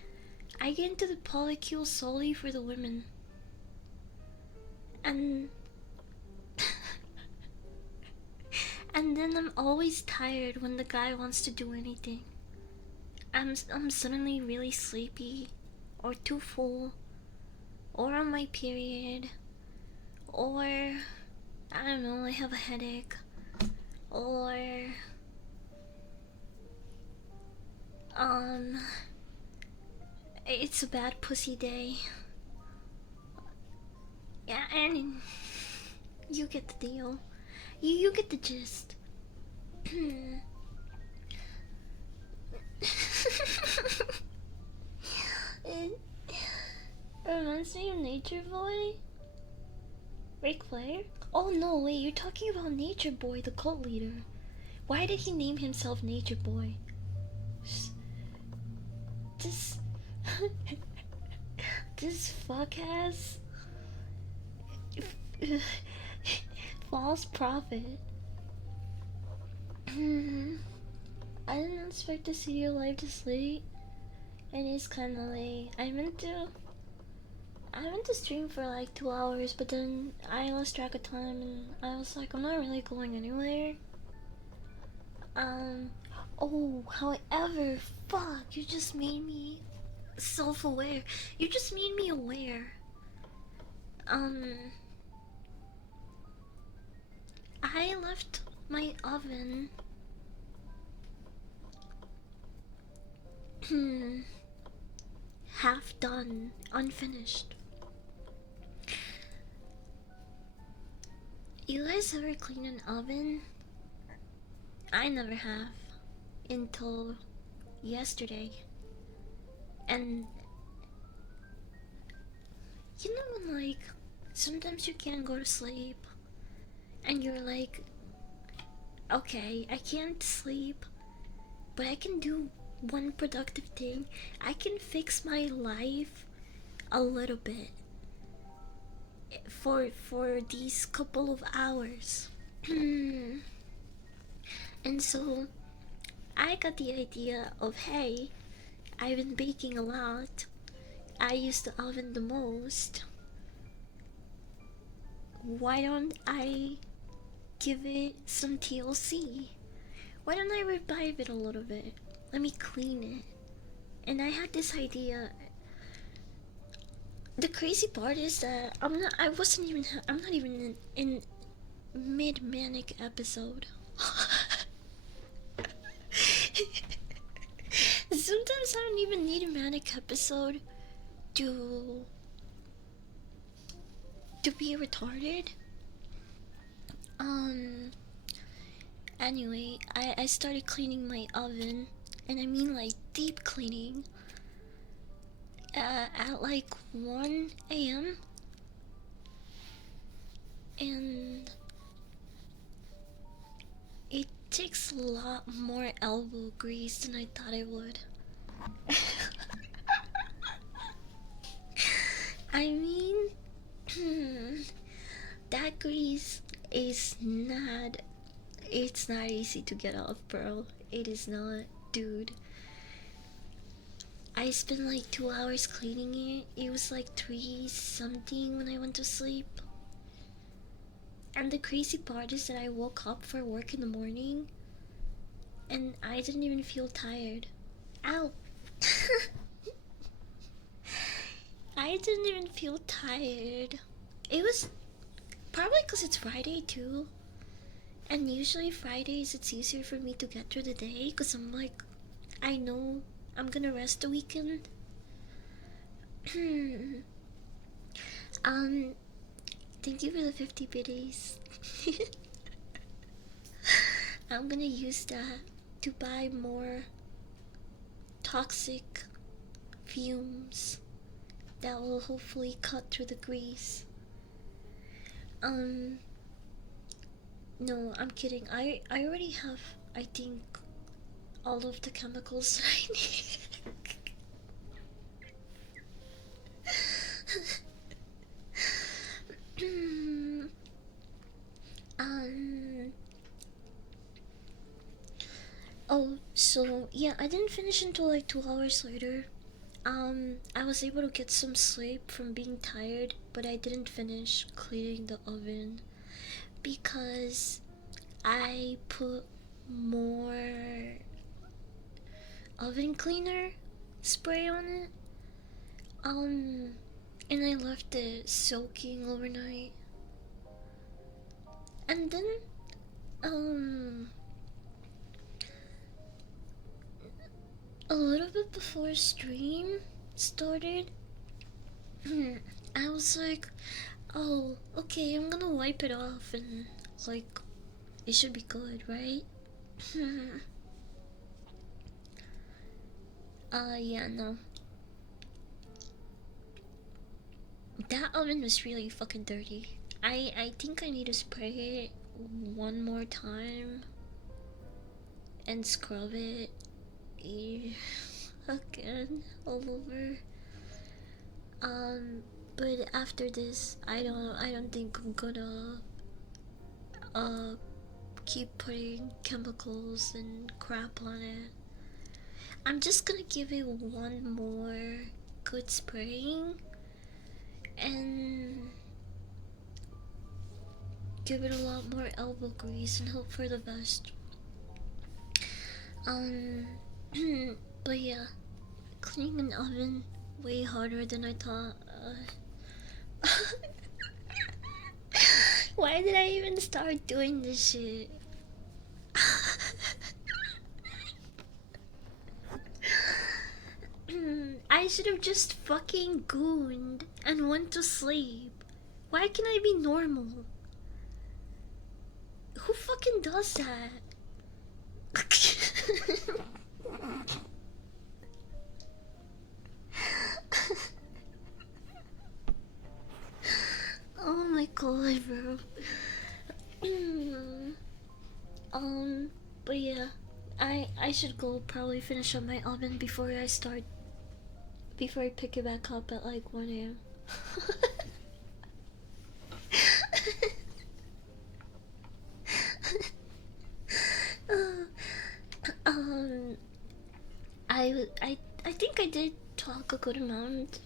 I get into the polycule solely for the women. And... and then I'm always tired when the guy wants to do anything. I'm suddenly really sleepy, or too full, or on my period, or I don't know, I have a headache, or it's a bad pussy day. Yeah, and you get the deal. You get the gist. It reminds me of Nature Boy. Ric Flair? Oh no, wait, you're talking about Nature Boy, the cult leader. Why did he name himself Nature Boy? This... this fuck-ass... false prophet. I didn't expect to see you live this late. And it's kinda late. I meant to stream for like 2 hours, but then I lost track of time and I was like, I'm not really going anywhere. Oh, however, fuck, you just made me self-aware. You just made me aware. I left my oven half done, unfinished. You guys ever clean an oven? I never have until yesterday. And you know when like sometimes you can't go to sleep and you're like, okay, I can't sleep, but I can do one productive thing. I can fix my life a little bit for these couple of hours. And so I got the idea of, hey, I've been baking a lot, I use the oven the most, why don't I give it some TLC? Why don't I revive it a little bit? Let me clean it. And I had this idea. The crazy part is that I'm not even in mid manic episode. Sometimes I don't even need a manic episode to be retarded. Um anyway, I started cleaning my oven, and I mean like deep cleaning, at like 1 a.m. and it takes a lot more elbow grease than I thought it would. I mean, that grease is not. It's not easy to get off, bro. It is not, dude. I spent like 2 hours cleaning it. It was like 3 something when I went to sleep. And the crazy part is that I woke up for work in the morning and I didn't even feel tired. Ow! I didn't even feel tired. It was probably because it's Friday too. And usually Fridays it's easier for me to get through the day because I'm like, I know I'm gonna rest the weekend. Thank you for the 50 biddies. I'm gonna use that to buy more toxic fumes that will hopefully cut through the grease. No, I'm kidding. I already have, I think, all of the chemicals that I need. Oh, so yeah, I didn't finish until like 2 hours later. I was able to get some sleep from being tired, but I didn't finish cleaning the oven because I put more oven cleaner spray on it. And I left it soaking overnight. And then, a little bit before stream started, I was like, oh, okay, I'm gonna wipe it off and, like, it should be good, right? Yeah, no. That oven was really fucking dirty. I think I need to spray it one more time and scrub it again all over. But after this, I don't think I'm gonna keep putting chemicals and crap on it. I'm just gonna give it one more good spraying and give it a lot more elbow grease and hope for the best. But yeah, cleaning an oven way harder than I thought. Why did I even start doing this shit? I should have just fucking gooned and went to sleep. Why can't I be normal? Who fucking does that? Oh my god, bro. But yeah, I should go probably finish up my oven before I pick it back up at like 1 a.m. um, I think I did talk a good amount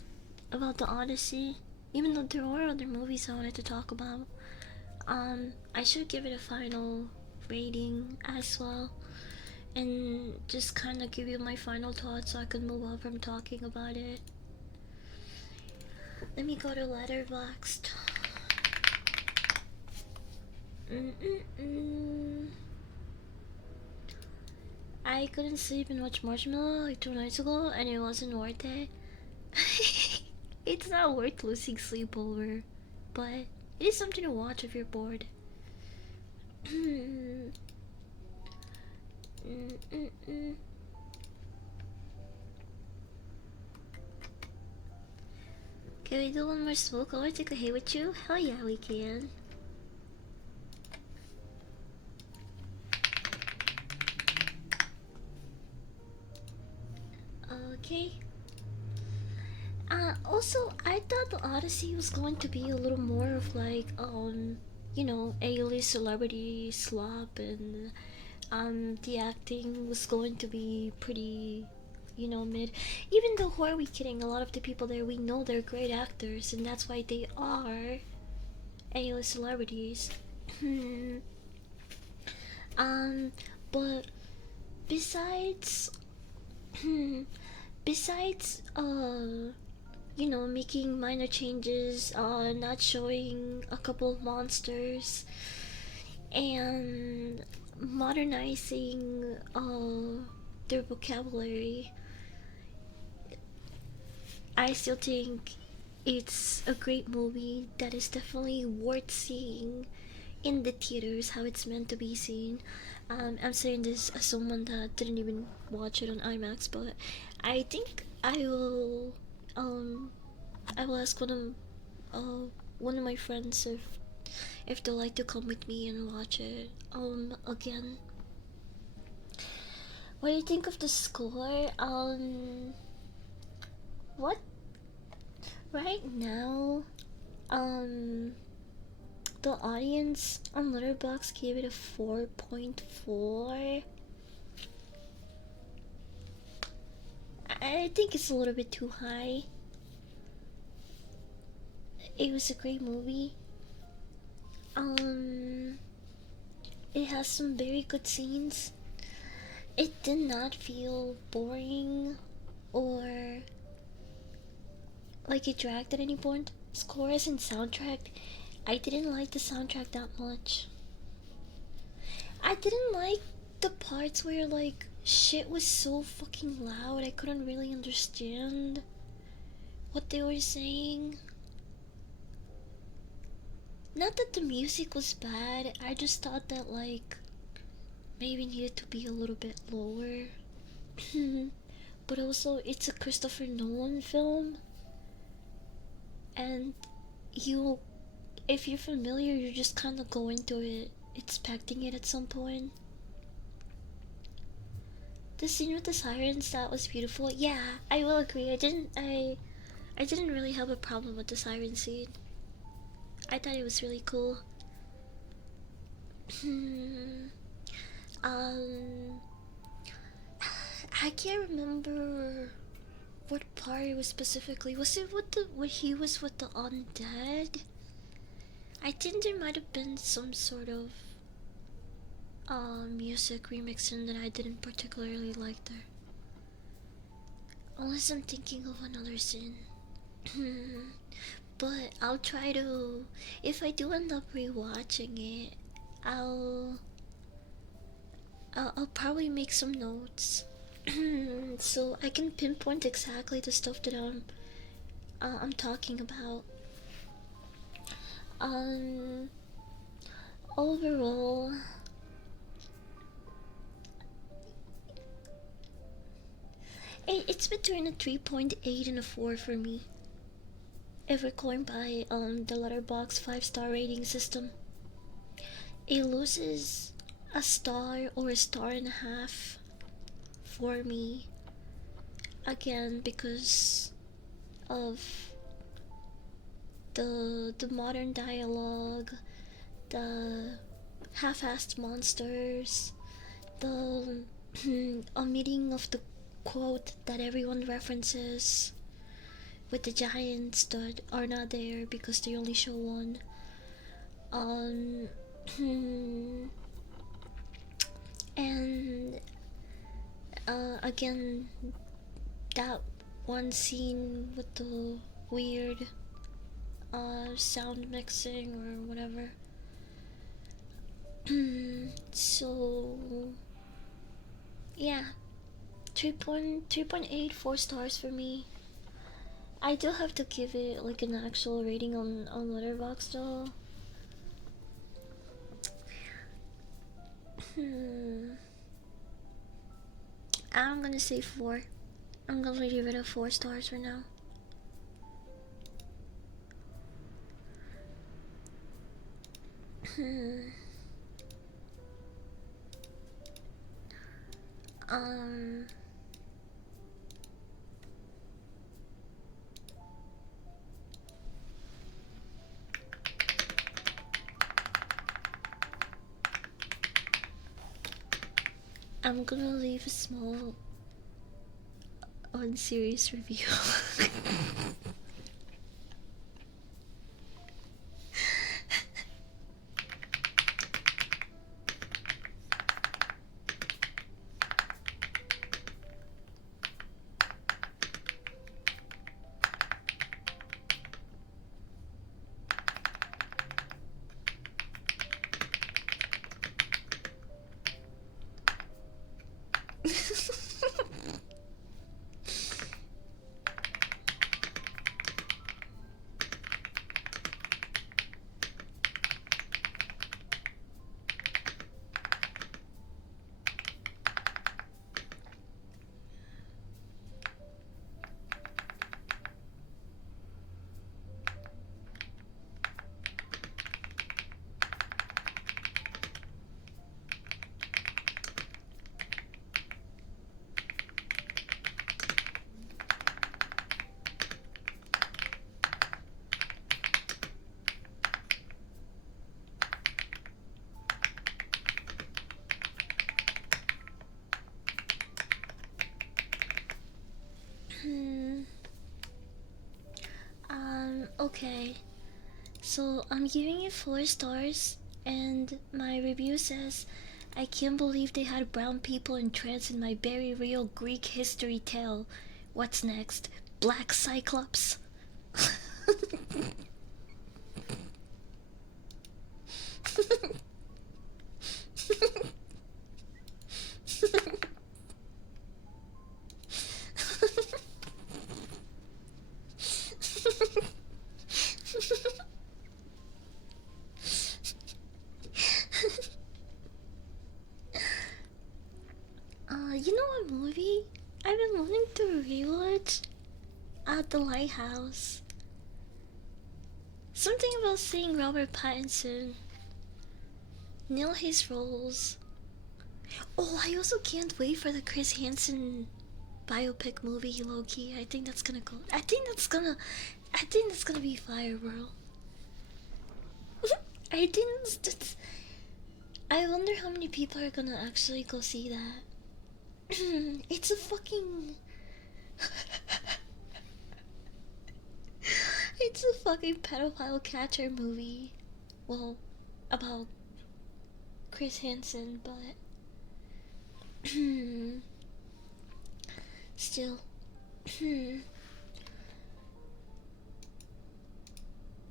about the Odyssey, even though there are other movies I wanted to talk about. I should give it a final rating as well. and just kind of give you my final thoughts so I can move on from talking about it. Let me go to Letterboxd. I couldn't sleep and watch Marshmallow like 2 nights ago, and it wasn't worth it. It's not worth losing sleep over, but it is something to watch if you're bored. Can we do one more smoke? I want to take a hit with you. Hell yeah, we can. Okay. Also, I thought the Odyssey was going to be a little more of like, A-list celebrity slop, and the acting was going to be pretty, mid. Even though, who are we kidding? A lot of the people there, we know they're great actors, and that's why they are A-list celebrities. um, but besides, besides, making minor changes, not showing a couple of monsters, and modernizing their vocabulary, I still think it's a great movie that is definitely worth seeing in the theaters how it's meant to be seen. I'm saying this as someone that didn't even watch it on IMAX, but I think I will ask one of my friends if they'd like to come with me and watch it again. What do you think of the score? What right now, the audience on Letterboxd gave it a 4.4. I think it's a little bit too high. It was a great movie. It has some very good scenes. It did not feel boring or like it dragged at any point. Scores and soundtrack, I didn't like the soundtrack that much. I didn't like the parts where like shit was so fucking loud I couldn't really understand what they were saying. Not that the music was bad, I just thought that like maybe needed to be a little bit lower. But also, it's a Christopher Nolan film, and you, if you're familiar, you just kind of go into it expecting it at some point. The scene with the sirens, that was beautiful. Yeah, I will agree. I didn't really have a problem with the siren scene. I thought it was really cool. um, I can't remember what part it was specifically. Was it with the when he was with the undead? I think there might have been some sort of music remixing that I didn't particularly like there. Unless I'm thinking of another scene. But I'll try to, if I do end up rewatching it, I'll I'll probably make some notes so I can pinpoint exactly the stuff that I'm talking about. Um, Overall, it's between a 3.8 and a 4 for me. If we're going by the Letterboxd 5-star rating system, it loses a star or a star and a half for me. Again, because of the modern dialogue, the half-assed monsters, the omitting of the quote that everyone references with the giants that are not there because they only show one. Um, and again, that one scene with the weird sound mixing or whatever. So yeah, 3.8, 4 stars for me. I do have to give it like an actual rating on Letterboxd though. I'm gonna say 4. I'm gonna give it a 4 stars for now. um I'm gonna leave a small unserious review. Okay. So I'm giving it 4 stars, and my review says, I can't believe they had brown people entranced in my very real Greek history tale. What's next? Black Cyclops? You know what movie I've been wanting to rewatch? At the Lighthouse. Something about seeing Robert Pattinson nail his roles. Oh, I also can't wait for the Chris Hansen biopic movie, Loki. I think that's gonna go. I think that's gonna be fire, bro. I think that's. I wonder how many people are gonna actually go see that. It's a fucking. It's a fucking pedophile catcher movie. Well, about Chris Hansen, but still.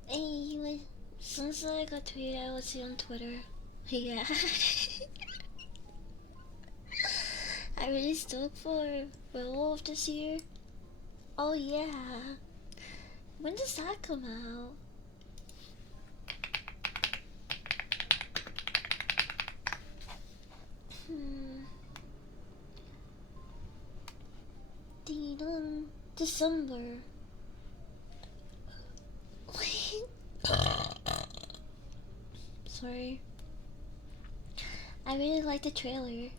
Hey, since I got tweeted, I was see on Twitter. Yeah. I really stoked for Werewolf this year. Oh yeah. When does that come out? December. Wait. Sorry. I really like the trailer.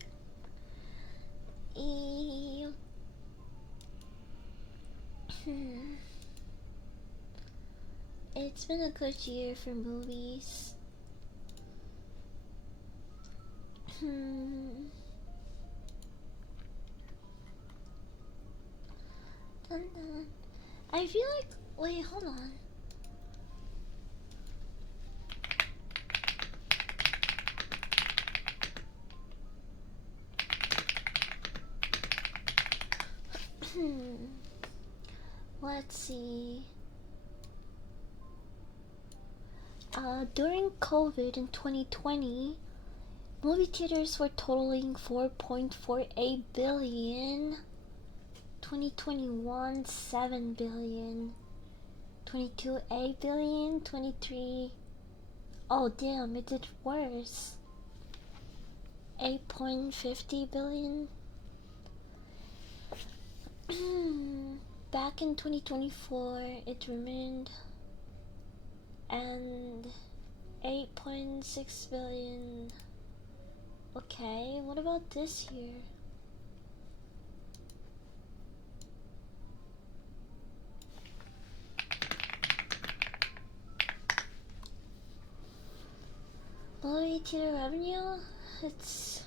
It's been a good year for movies. I feel like. Wait, hold on. Let's see. During COVID in 2020, movie theaters were totaling 4.48 billion. 2021, 7 billion. 22, 8 billion. 23. Oh damn, it did worse. 8.50 billion. Back in 2024, it remained and 8.6 billion. Okay, what about this year? Movie theater revenue? It's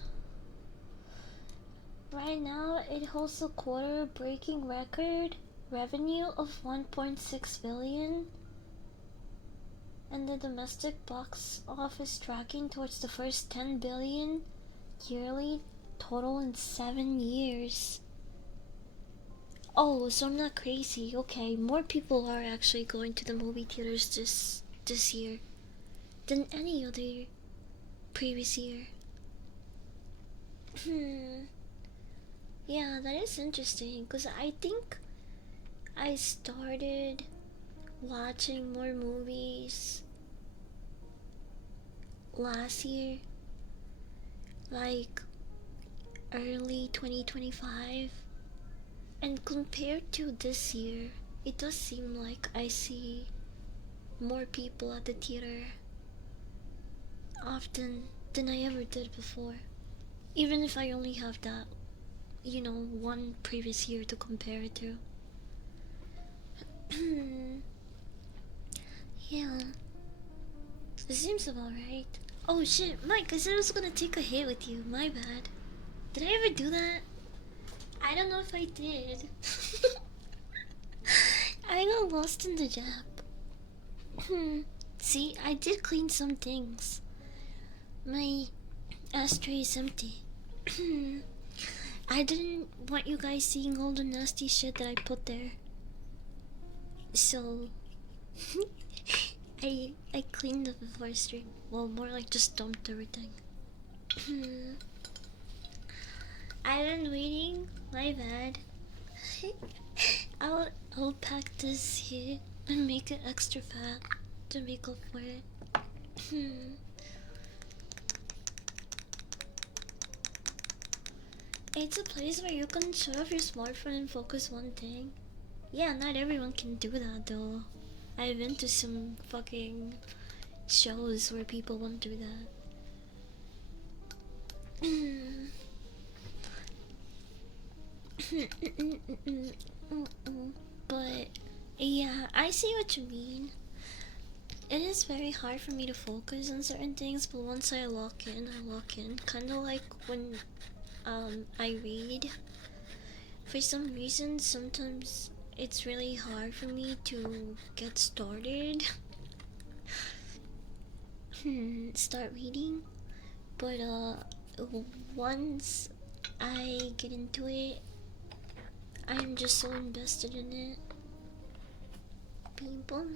right now it holds a quarter-breaking record revenue of 1.6 billion. And the domestic box office tracking towards the first 10 billion yearly total in 7 years. Oh, so I'm not crazy. Okay, more people are actually going to the movie theaters this year than any other previous year. Yeah, that is interesting because I think I started watching more movies last year, like early 2025, and compared to this year, it does seem like I see more people at the theater often than I ever did before, even if I only have that, one previous year to compare it to. Yeah, it seems about right. Oh shit, Mike, I said I was gonna take a hit with you. My bad. Did I ever do that? I don't know if I did. I got lost in the jab. See, I did clean some things. My ashtray is empty. I didn't want you guys seeing all the nasty shit that I put there. So I cleaned up before stream. Well, more like just dumped everything. I've been waiting. My bad. I'll pack this here and make it extra fat to make up for it. It's a place where you can shut off your smartphone and focus one thing. Yeah, not everyone can do that though. I've been to some fucking shows where people won't do that. But yeah, I see what you mean. It is very hard for me to focus on certain things, but once I lock in, I lock in. Kind of like when I read. For some reason, sometimes it's really hard for me to get started. Start reading. But once I get into it, I'm just so invested in it. People.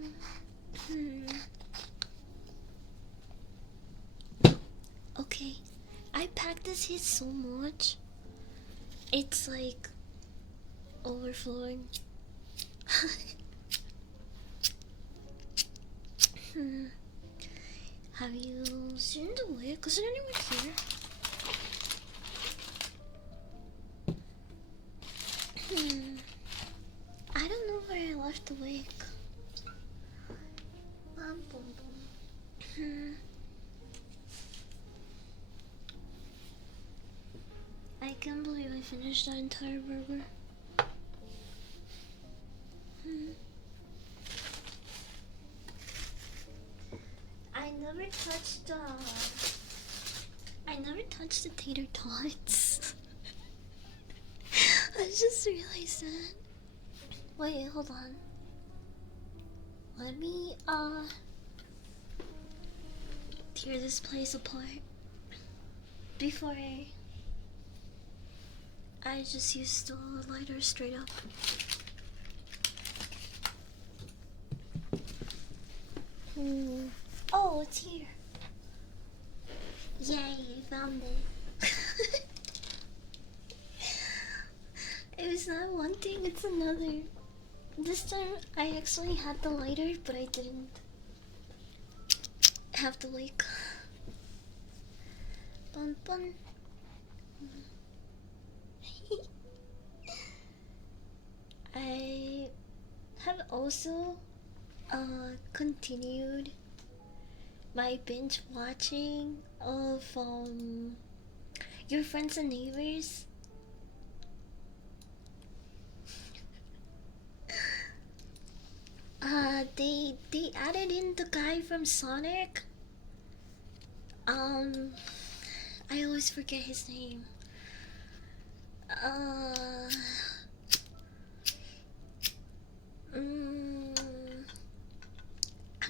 Okay, I packed this hit so much. It's like overflowing. Have you seen the wig? Is there anyone here? I don't know where I left the wig. I can't believe I finished that entire burger. I never touched the tater tots. I just realized that. Wait, hold on. Let me tear this place apart before I just used the lighter straight up. Oh, it's here. Yay, I found it. It was not one thing, it's another. This time I actually had the lighter, but I didn't have the wick. Bun bun. I have also continued my binge watching of Your Friends and Neighbors. They added in the guy from Sonic. I always forget his name. I'm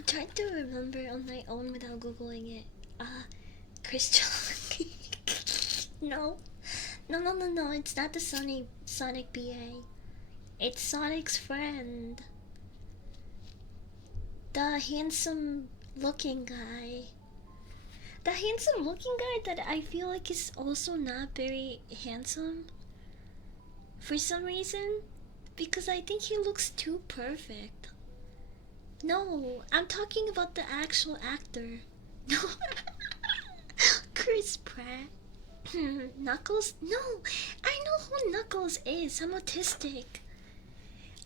trying to remember on my own without googling it. Christian. No, no. It's not the Sonic BA. It's Sonic's friend. The handsome-looking guy. The handsome-looking guy that I feel like is also not very handsome. For some reason. Because I think he looks too perfect. No, I'm talking about the actual actor. No. Chris Pratt. Knuckles? No, I know who Knuckles is. I'm autistic.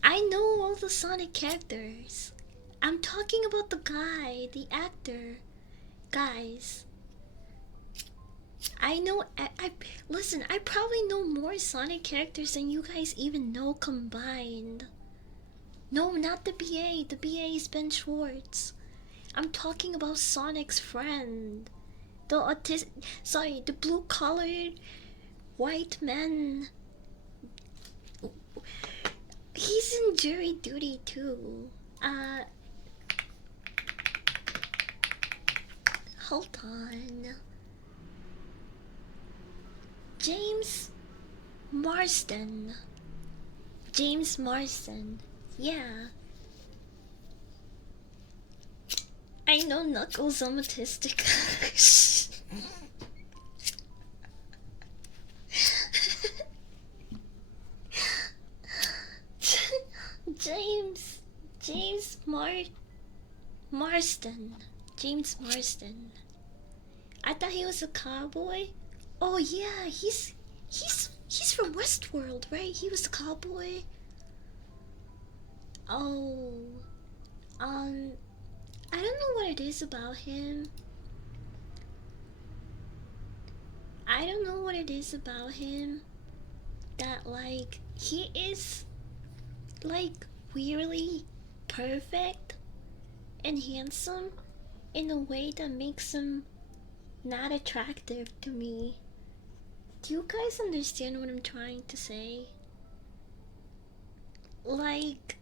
I know all the Sonic characters. I'm talking about the guy, the actor. Guys. I know, listen, I probably know more Sonic characters than you guys even know combined. No, not the BA. The BA is Ben Schwartz. I'm talking about Sonic's friend. The blue-collared white man. He's in jury duty too. Hold on. James Marsden. Yeah. I know Knuckles, I'm autistic. Marsden. James Marsden. I thought he was a cowboy. Oh yeah, he's from Westworld, right? He was the cowboy. Oh, I don't know what it is about him. That like he is like weirdly perfect and handsome in a way that makes him not attractive to me. Do you guys understand what I'm trying to say? Like,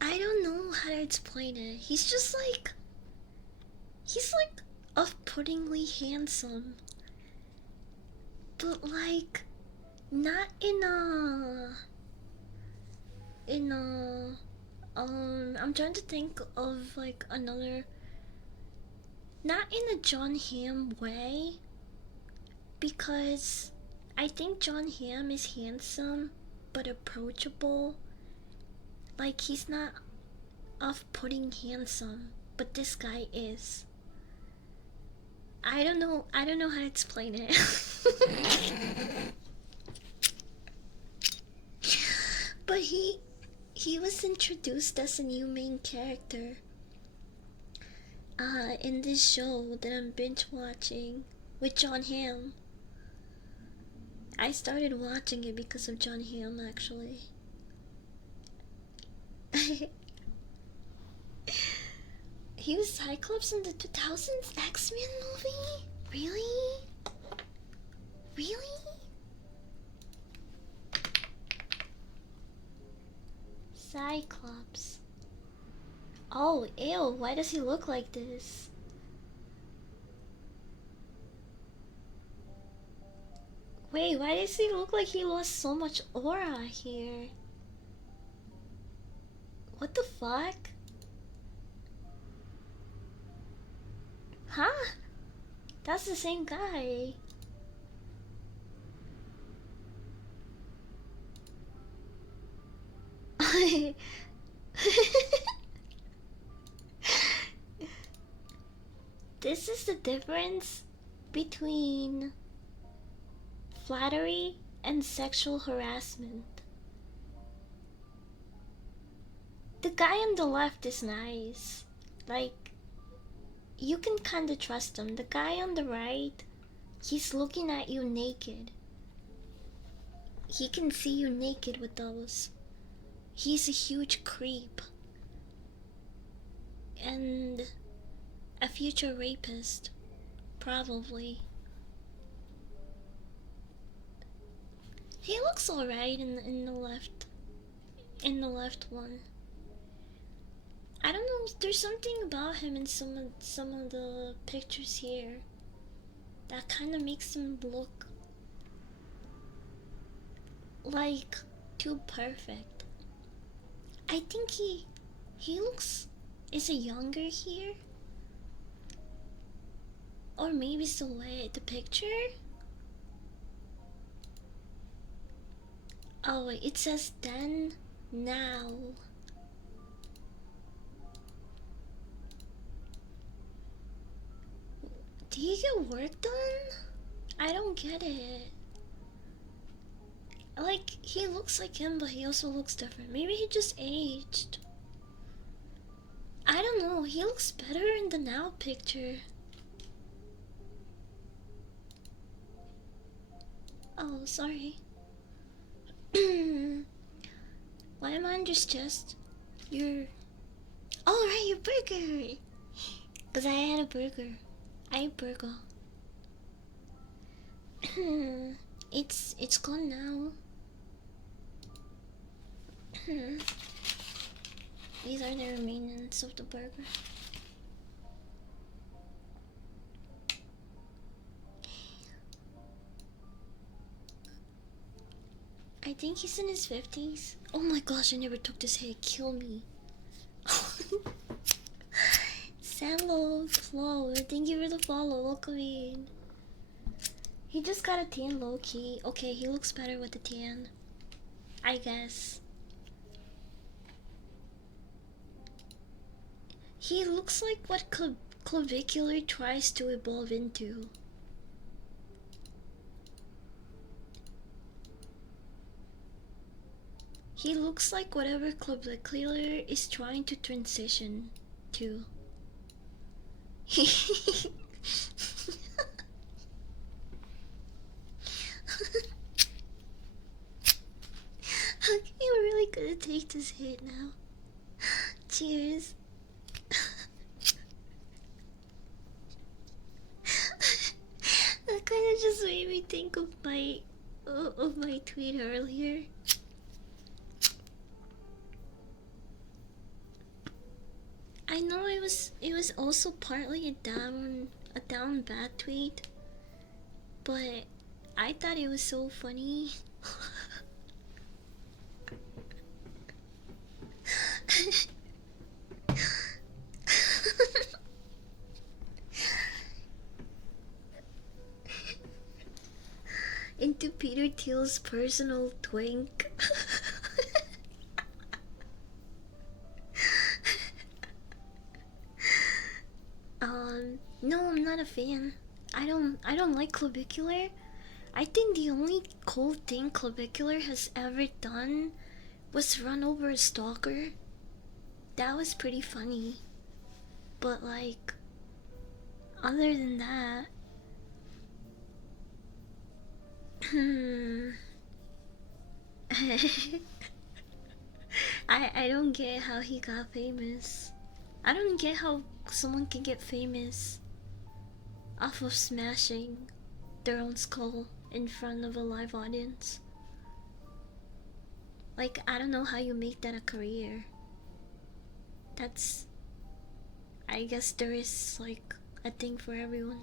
I don't know how to explain it. He's just like, off-puttingly handsome, but like not in a I'm trying to think of like another, not in a John Hamm way, because I think John Hamm is handsome but approachable. Like, he's not off-putting handsome, but this guy is. I don't know how to explain it. But he was introduced as a new main character in this show that I'm binge watching with John Hamm. I started watching it because of John Hamm, actually. He was Cyclops in the 2000s X-Men movie? Really? Cyclops. Oh, ew, why does he look like this? Wait, why does he look like he lost so much aura here? What the fuck? Huh? That's the same guy. This is the difference between flattery and sexual harassment. The guy on the left is nice. Like, you can kinda trust him. The guy on the right, he's looking at you naked. He can see you naked with those. He's a huge creep. And a future rapist. Probably. He looks alright in the left. In the left one. I don't know, there's something about him in some of the pictures here that kind of makes him look like too perfect. I think he looks, is it younger here? Or maybe it's the way the picture? Oh wait, it says then, now. Did he get work done? I don't get it. Like, he looks like him, but he also looks different. Maybe he just aged. I don't know, he looks better in the now picture. Oh, sorry. Why am I on your chest? You're... Oh, right, your burger! Because I had a burger. I ate burger. It's gone now. These are the remains of the burger. I think he's in his 50s. Oh my gosh, I never took this hit. Kill me. Hello, Flo. Thank you for the follow. Welcome in. He just got a tan low key. Okay, he looks better with the tan, I guess. He looks like what clavicular tries to evolve into. He looks like whatever clavicular is trying to transition to. Okay, we're really gonna take this hit now. Cheers. That kind of just made me think of my tweet earlier. I know it was also partly a down bad tweet, but I thought it was so funny. Into Peter Thiel's personal twink. No, I'm not a fan. I don't like clavicular. I think the only cool thing clavicular has ever done was run over a stalker. That was pretty funny. But like, other than that, I don't get how he got famous. I don't get how someone can get famous off of smashing their own skull in front of a live audience. Like, I don't know how you make that a career. That's... I guess there is, like, a thing for everyone.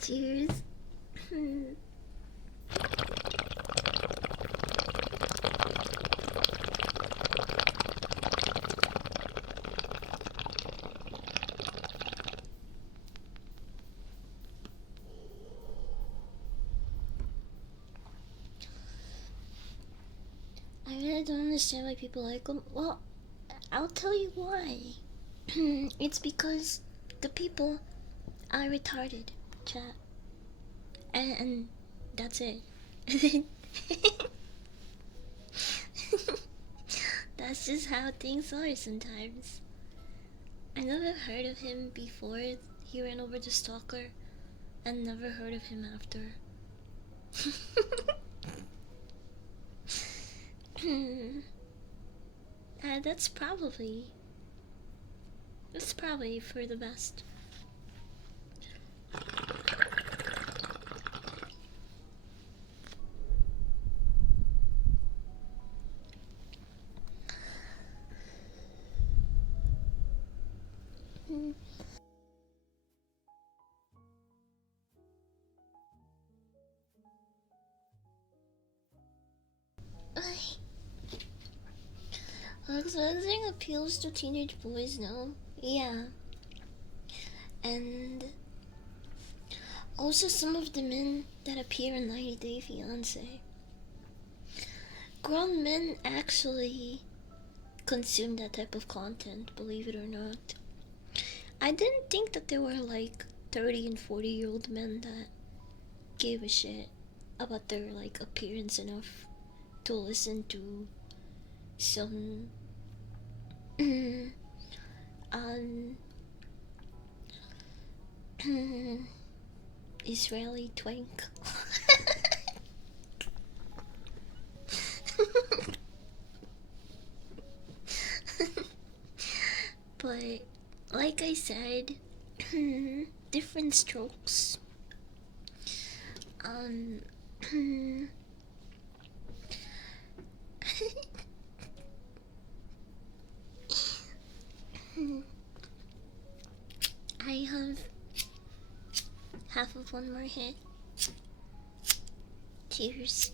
Cheers. I really don't understand why people like them. Well, I'll tell you why. It's because the people are retarded, chat. And that's it. That's just how things are sometimes. I never heard of him before he ran over the stalker, and never heard of him after. That's probably for the best. Cleansing appeals to teenage boys now. Yeah. And also some of the men that appear in 90 Day Fiancé. Grown men actually consume that type of content, believe it or not. I didn't think that there were like 30 and 40-year-old men that gave a shit about their like appearance enough to listen to some Israeli twink. But like I said, different strokes. I have half of one more hit. Cheers.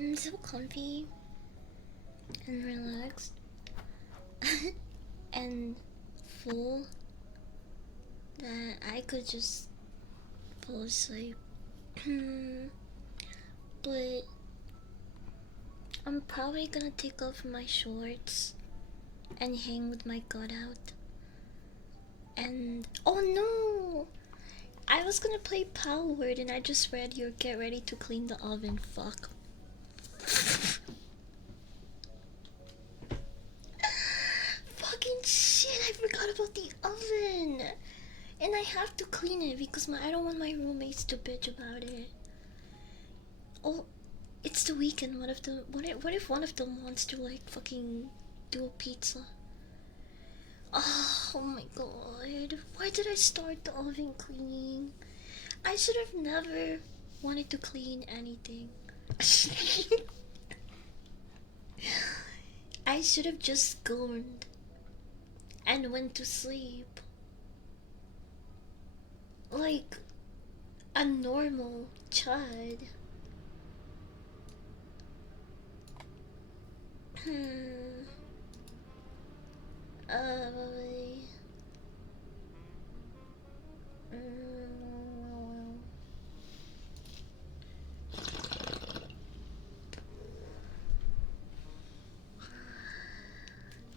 I'm so comfy and relaxed and full that I could just fall asleep. But I'm probably gonna take off my shorts and hang with my gut out. And oh no! I was gonna play Power Word and I just read your get ready to clean the oven. Fuck. Fucking shit, I forgot about the oven. And I have to clean it because I don't want my roommates to bitch about it. Oh, it's the weekend. What if one of them wants to like fucking do a pizza? Oh my god. Why did I start the oven cleaning? I should have never wanted to clean anything. I should have just scorned and went to sleep. Like a normal child. Uh,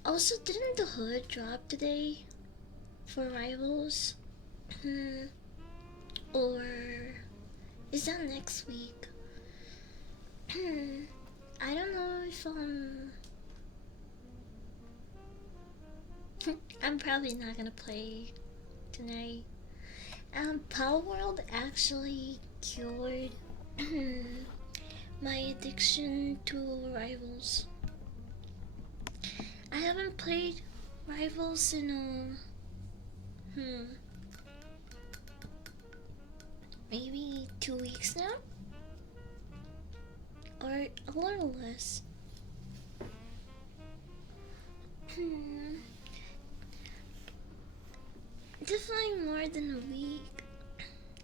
Also, didn't the hood drop today for rivals? Or is that next week? I don't know if I'm probably not gonna play tonight. Power World actually cured my addiction to Rivals. I haven't played Rivals in maybe 2 weeks now, or a little less. Definitely more than a week.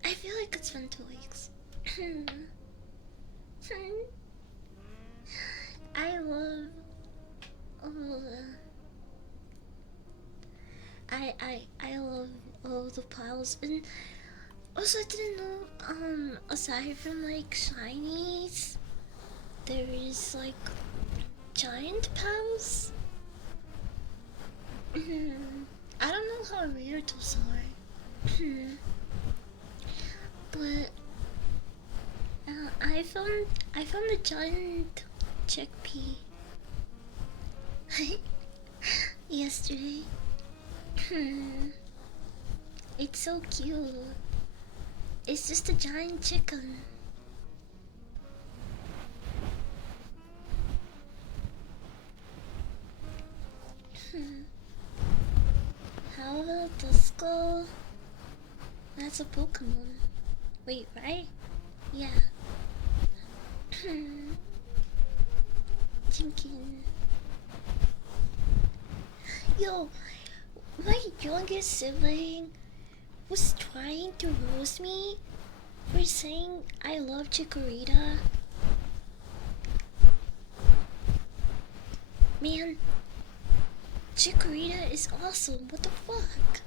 I feel like it's been 2 weeks. I love. Oh, I love all the piles, and also I didn't know. Aside from like shinies, there is like giant pals. I don't know how rare those are. But I found a giant chickpea yesterday. It's so cute. It's just a giant chicken. How about the skull? That's a Pokemon. Wait, right? Yeah. Thinking. Yo, my youngest sibling was trying to roast me for saying I love Chikorita. Man, Chikorita is awesome. What the fuck?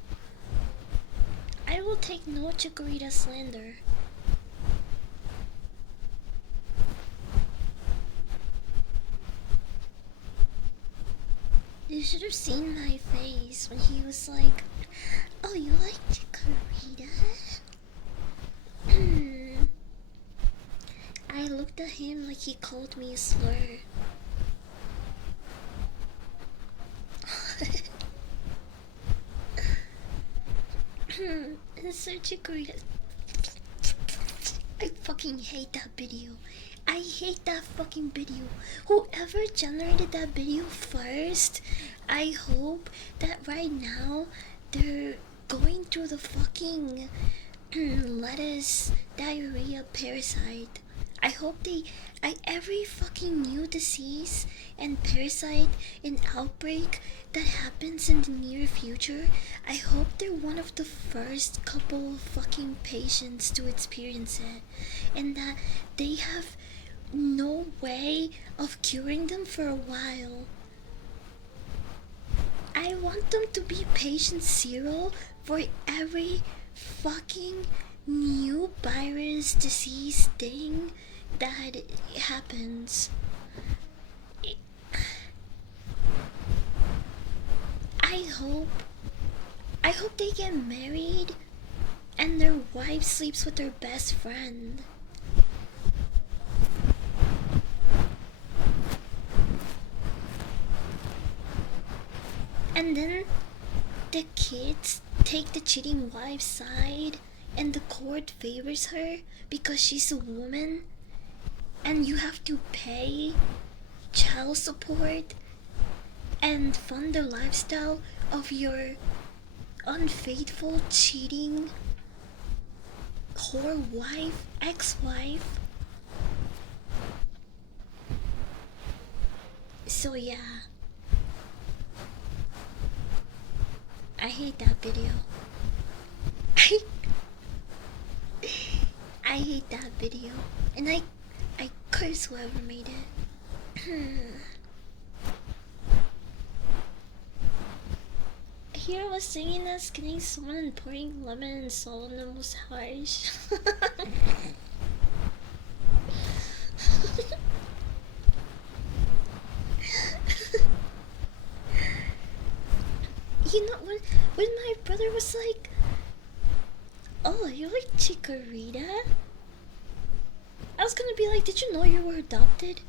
I will take no Chikorita slander. You should have seen my face when he was like, "Oh, you like Chikorita?" I looked at him like he called me a slur. It's so Chikorita. I fucking hate that video. I hate that fucking video. Whoever generated that video first, I hope that right now they're going through the fucking lettuce diarrhea parasite. I hope every fucking new disease and parasite and outbreak that happens in the near future, I hope they're one of the first couple of fucking patients to experience it, and that they have no way of curing them for a while. I want them to be patient zero for every fucking new virus, disease thing that happens. I hope they get married and their wife sleeps with their best friend. And then the kids take the cheating wife's side and the court favors her because she's a woman, and you have to pay child support and fund the lifestyle of your unfaithful, cheating, whore wife, ex-wife. So yeah, I hate that video. I hate that video, and I curse whoever made it. Here I was singing that skinning someone and pouring lemon and salt on them was harsh. You know, when my brother was like, "Oh, you like Chikorita?" I was gonna be like, "Did you know you were adopted?"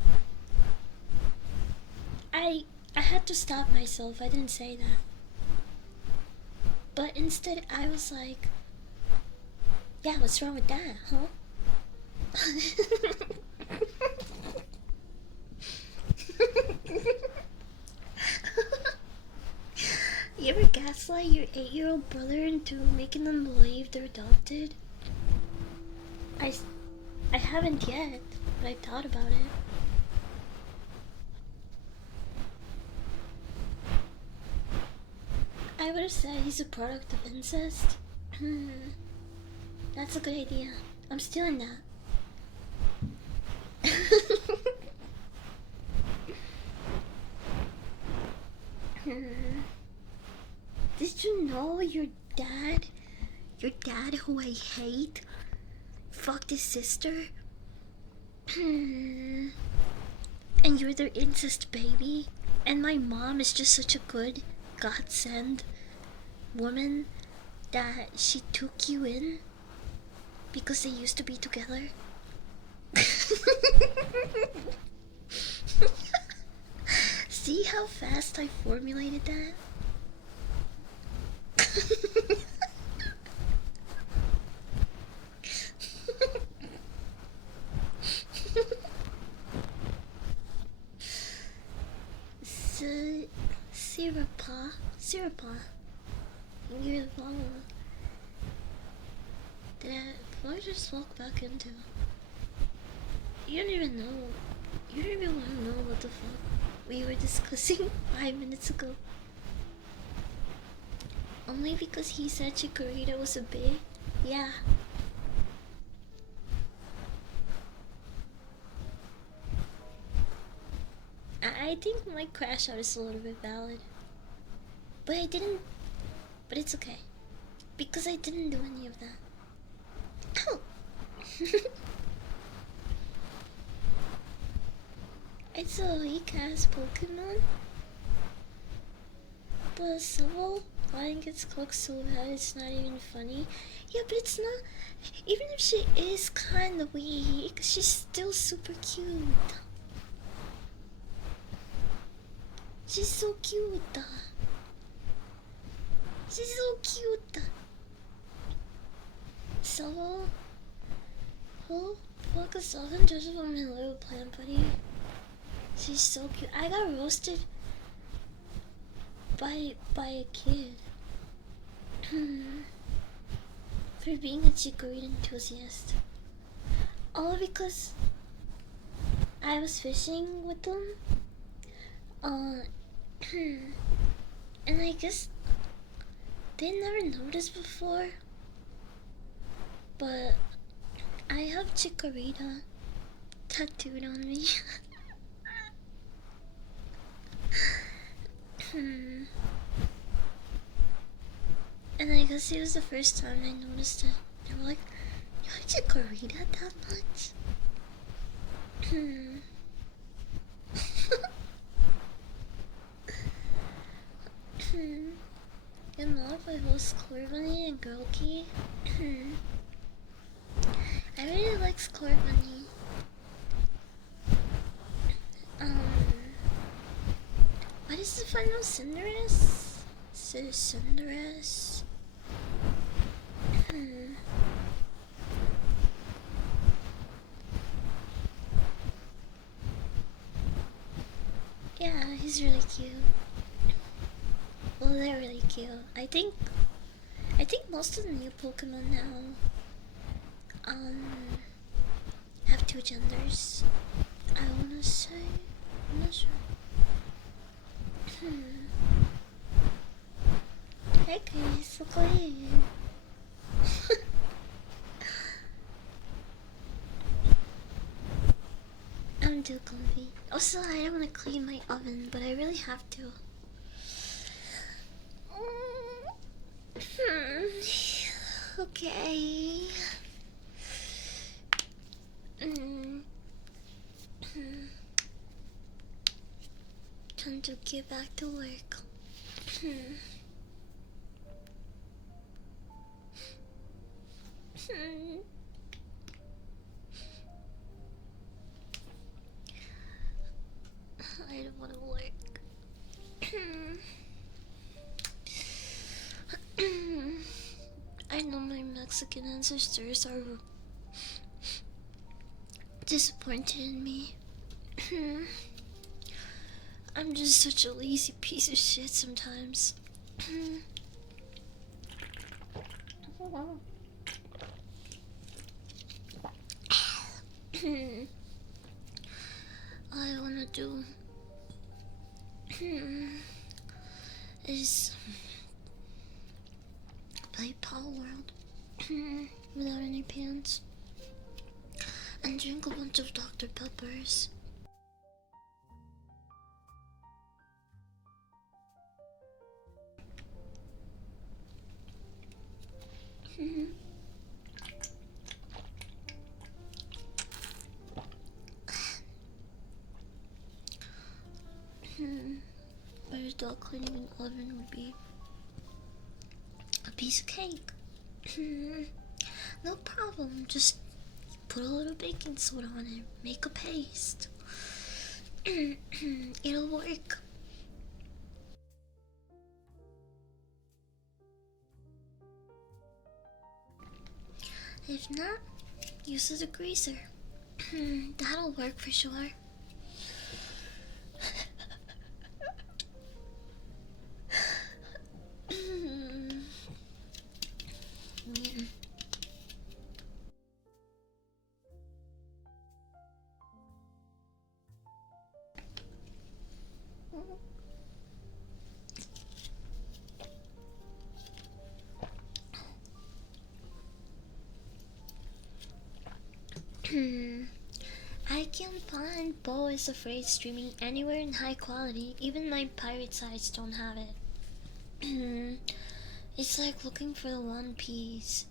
I had to stop myself. I didn't say that. But instead, I was like, yeah, what's wrong with that, huh? You ever gaslight your 8-year-old brother into making them believe they're adopted? I, I haven't yet, but I thought about it. I would have said he's a product of incest. That's a good idea. I'm stealing that. Did you know your dad who I hate, fucked his sister? And you're their incest baby? And my mom is just such a good godsend woman that she took you in because they used to be together? See how fast I formulated that? Sirapa. You're the follower. What I just walk back into? You don't even know. You don't even want to know what the fuck we were discussing 5 minutes ago. Only because he said Chikorita was a bae? Yeah. I think my crash out is a little bit valid. But I didn't. But it's okay. Because I didn't do any of that. Ow! It's a weak ass Pokemon. But Sobble flying gets cooked so bad it's not even funny. Yeah, but it's not. Even if she is kinda weak, she's still super cute. She's so cute. She's so cute. Sobble. Oh, focus on just on my little plant buddy. She's so cute. I got roasted by a kid for being a Chikorita enthusiast. All because I was fishing with them. And I guess they never noticed before. But I have Chikorita tattooed on me. And I guess it was the first time I noticed it. They were like, you like Chikorita that much? You know, if I host Scorbunny and Girlkey, I really like Scorbunny. What is the final Cinderace? Cinderace. Yeah, he's really cute. Well, they're really cute. I think most of the new Pokemon now have two genders. I wanna say, I'm not sure. Hey guys, look at you. I'm too comfy. Also, I don't want to clean my oven, but I really have to. Okay. Time to get back to work. I don't want to work. Mexican ancestors are disappointed in me. I'm just such a lazy piece of shit sometimes. All I wanna do is play Power World without any pants and drink a bunch of Dr. Peppers. Better dog cleaning an oven would be a piece of cake. No problem, just put a little baking soda on it, make a paste. It'll work. If not, use a degreaser. That'll work for sure. I can't find Bo is Afraid streaming anywhere in high quality. Even my pirate sites don't have it. It's like looking for the One Piece.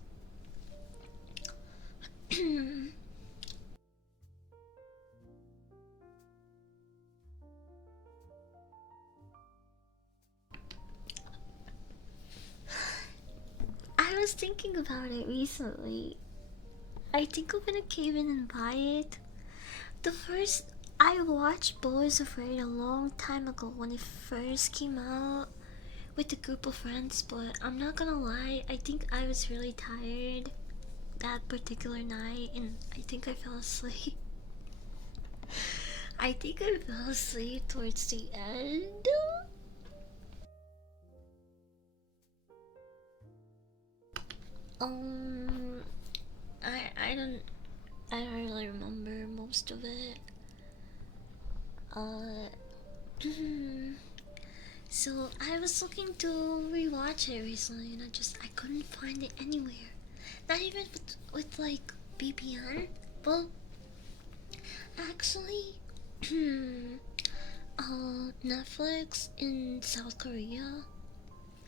I was thinking about it recently. I think I'm gonna cave in and buy it. I watched Bo is Afraid a long time ago when it first came out with a group of friends, but I'm not gonna lie, I think I was really tired that particular night and I think I fell asleep. I think I fell asleep towards the end. Um, I don't really remember most of it. So I was looking to rewatch it recently, and I couldn't find it anywhere. Not even with like BBN. Well, actually, Netflix in South Korea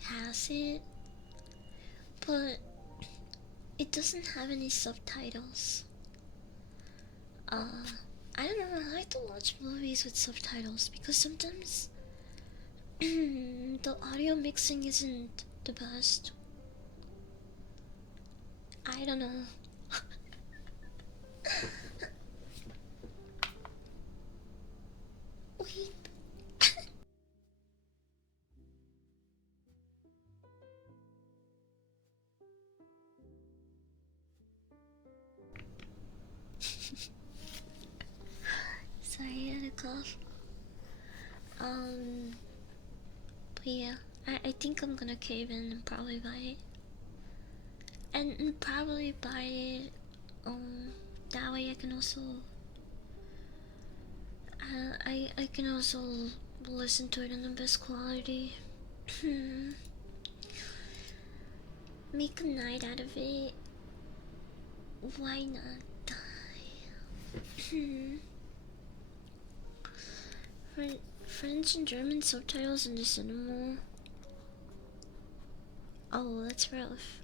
has it, but it doesn't have any subtitles. I don't know, I like to watch movies with subtitles because sometimes the audio mixing isn't the best. I don't know. Wait. Sorry, I had a cough. But yeah, I think I'm gonna cave in and probably buy it. And probably buy it, that way I can also, I can also listen to it in the best quality. Make a night out of it. Why not die? French and German subtitles in the cinema. Oh, that's rough.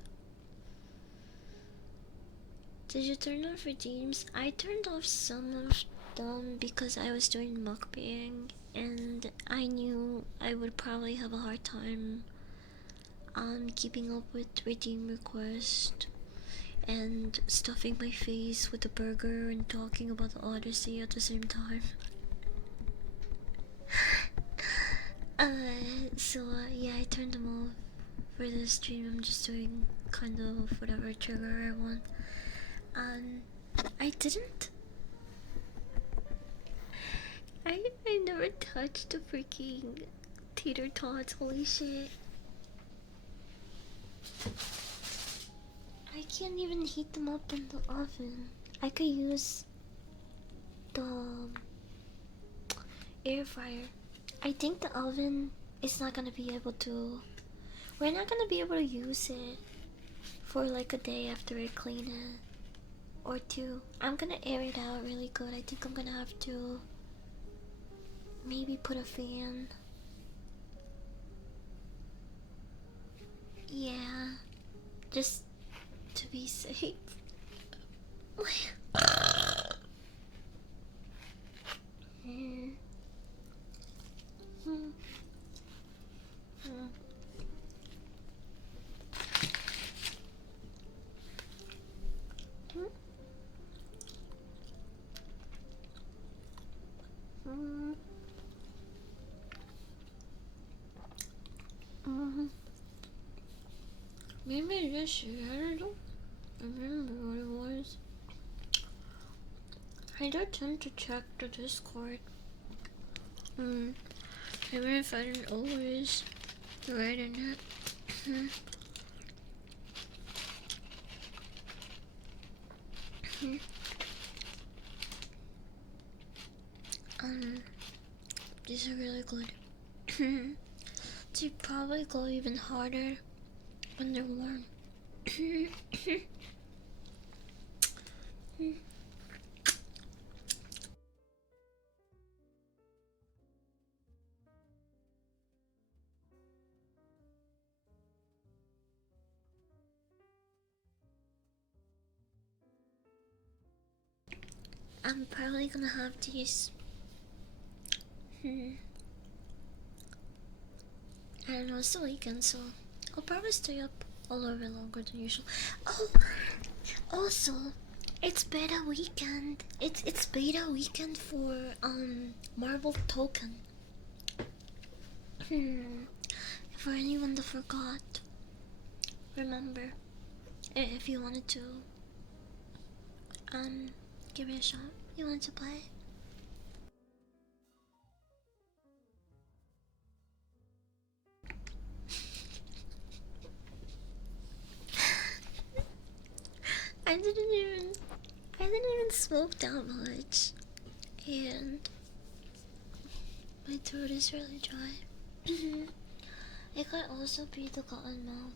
Did you turn off redeems? I turned off some of them because I was doing mukbang and I knew I would probably have a hard time keeping up with redeem request and stuffing my face with a burger and talking about the Odyssey at the same time. So yeah, I turned them off for this stream. I'm just doing kind of whatever trigger I want. And I didn't. I never touched the freaking tater tots. Holy shit! I can't even heat them up in the oven. I could use the air fryer. I think the oven is not gonna be able to. We're not gonna be able to use it for like a day after I clean it, or two. I'm gonna air it out really good. I think I'm gonna have to maybe put a fan. Yeah, just to be safe. Mm. Mm. Mm. Mm. Mm. Maybe this year, I don't remember what it was. I do tend to check the Discord. Even if I didn't always write in it. These are really good. They probably go even harder when they're warm. I'm probably gonna have these. I don't know, it's the weekend, so I'll probably stay up a little bit longer than usual. Oh, also, it's beta weekend. It's beta weekend for Marvel Token. For anyone that forgot, remember, if you wanted to give it a shot, you wanted to play. I didn't even smoke that much, and my throat is really dry. It could also be the cotton mouth.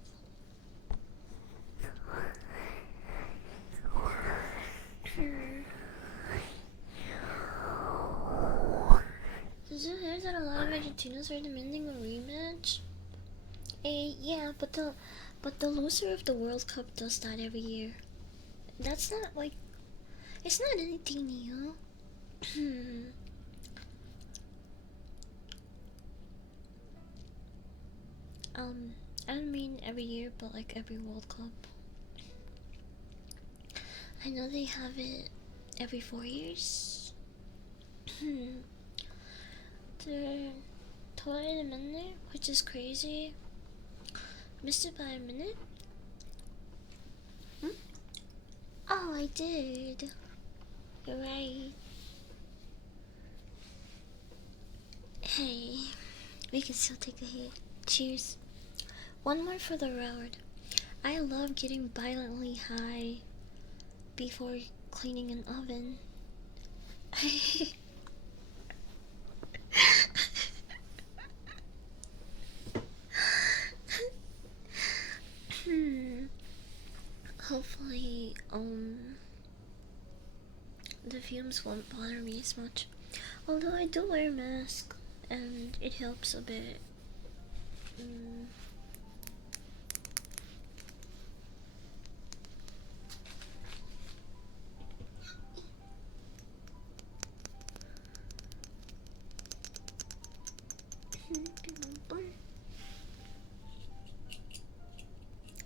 Did you hear that a lot of Argentinos are demanding a rematch? Yeah, but the loser of the World Cup does that every year. That's not like, it's not anything new. I don't mean every year, but like every World Cup. I know they have it every 4 years. They're totally in a minute, which is crazy. Missed it by a minute. Oh, I did. You're right. Hey, we can still take a hit. Cheers. One more for the road. I love getting violently high before cleaning an oven. Hopefully, the fumes won't bother me as much. Although I do wear a mask, and it helps a bit.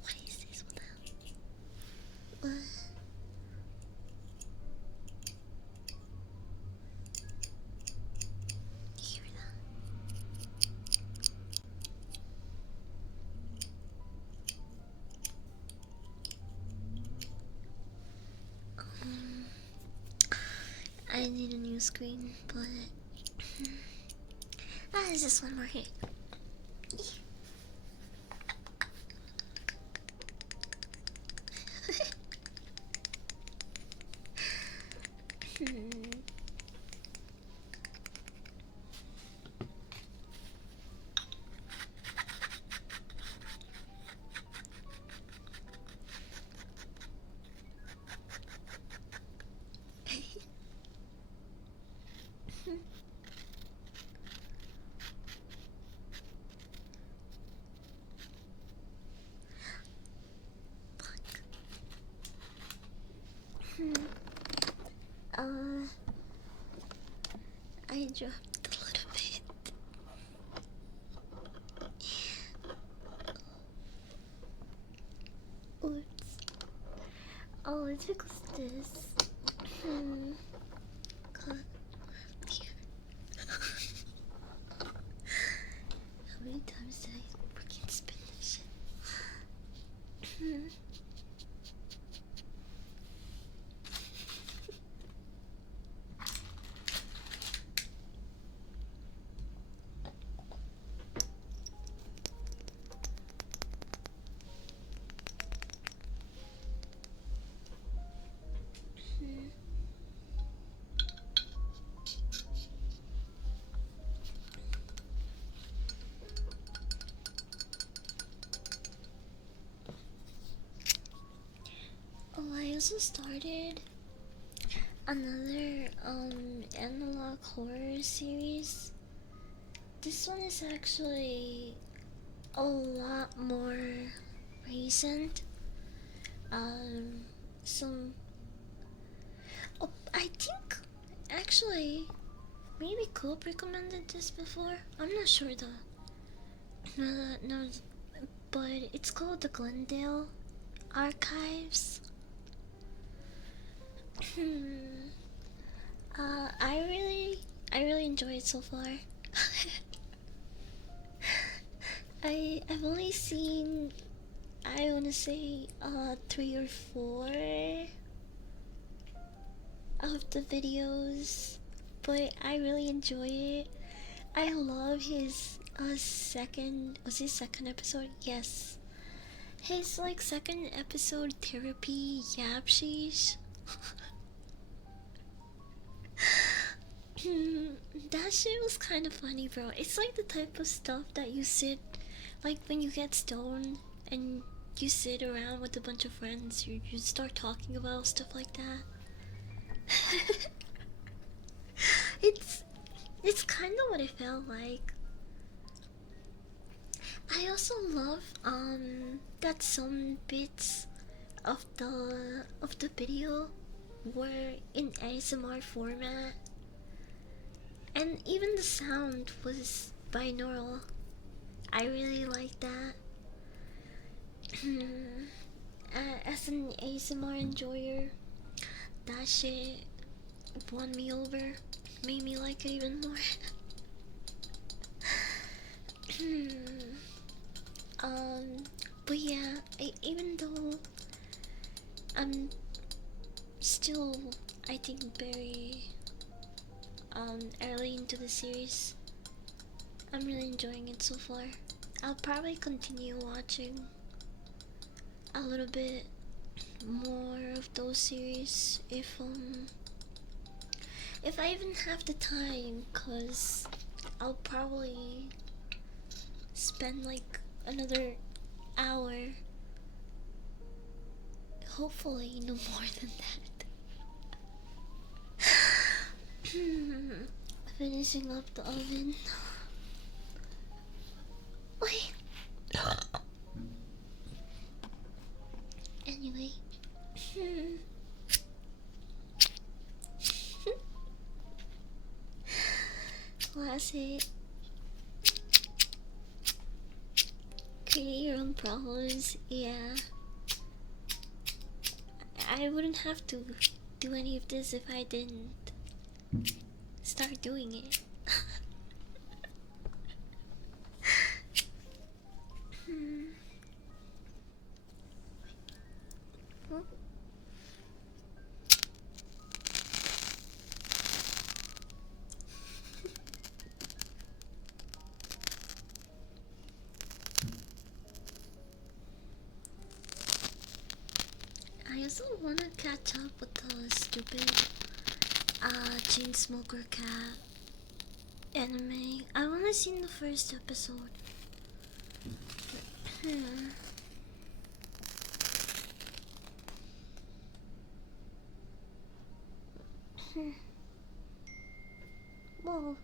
What is this? What the hell? What? You hear that? I need a new screen, but there's just one more here. I dropped a little bit. Oops. Oh, it's because this. God. How many times did I freaking spin this shit? Oh, I also started another analog horror series. This one is actually a lot more recent. Some oh, I think actually maybe Coop recommended this before. I'm not sure though. No, but it's called the Glendale Archives. I really enjoy it so far. I've only seen, I wanna say 3 or 4 of the videos, but I really enjoy it. I love his second episode? Yes. His like second episode therapy yapps. That shit was kind of funny, bro. It's like the type of stuff that you sit, like when you get stoned and you sit around with a bunch of friends, you start talking about stuff like that. It's kind of what it felt like. I also love that some bits of the video were in ASMR format, and even the sound was binaural. I really like that. As an ASMR enjoyer, that shit won me over, made me like it even more. But yeah, even though I'm still, I think, very early into the series, I'm really enjoying it so far. I'll probably continue watching a little bit more of those series if I even have the time, cause I'll probably spend like another hour, hopefully no more than that. Finishing up the oven. Wait. Anyway. Classic. Create your own problems. Yeah. I wouldn't have to do any of this if I didn't start doing it. wanna catch up with the stupid chain smoker cat anime. I wanna see the first episode. Hmm. Whoa.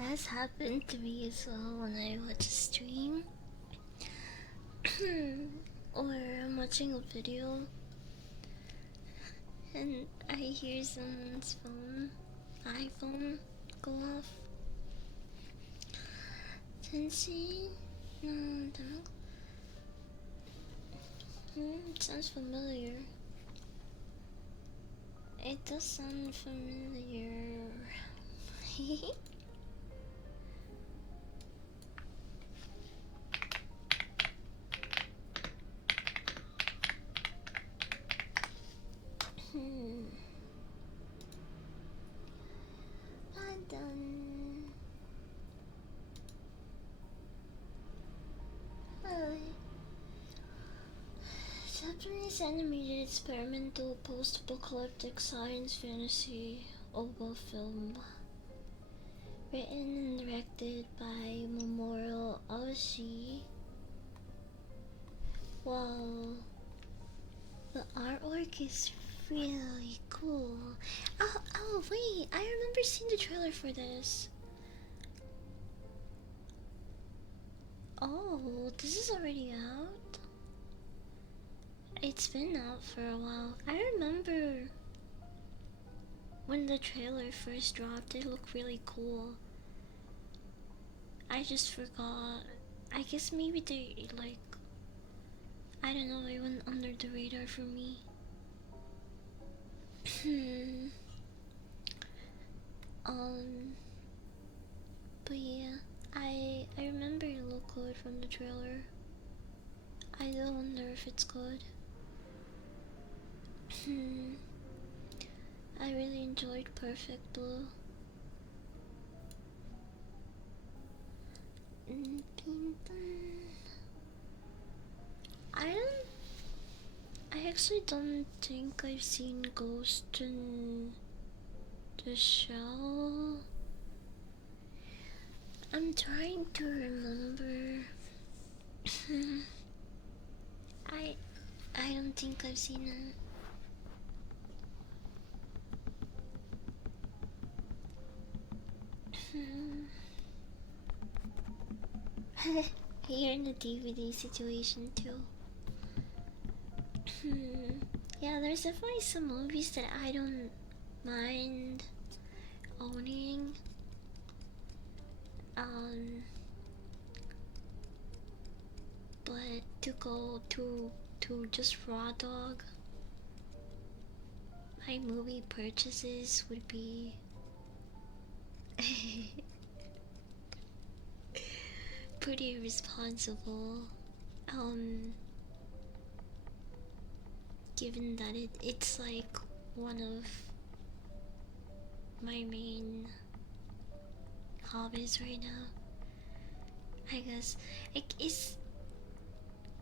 That's happened to me as well when I watch a stream. Or I'm watching a video and I hear someone's iPhone go off. Tensei? No, don't. It sounds familiar. It does sound familiar. I'm done. Hi. Japanese animated experimental post-apocalyptic science fantasy OVA film. Written and directed by Odyssey. Wow. The artwork is really cool. Oh wait, I remember seeing the trailer for this. Oh, this is already out? It's been out for a while. I remember when the trailer first dropped, it looked really cool. I just forgot. I guess maybe they, like, I don't know, it went under the radar for me. But yeah, I remember it looked good from the trailer. I do wonder if it's good. I really enjoyed Perfect Blue. I actually don't think I've seen Ghost in the Shell. I'm trying to remember. I don't think I've seen it. You're in a DVD situation too. Yeah, there's definitely some movies that I don't mind owning. But to go to just raw dog, my movie purchases would be pretty irresponsible. Given that it's like one of my main hobbies right now. I guess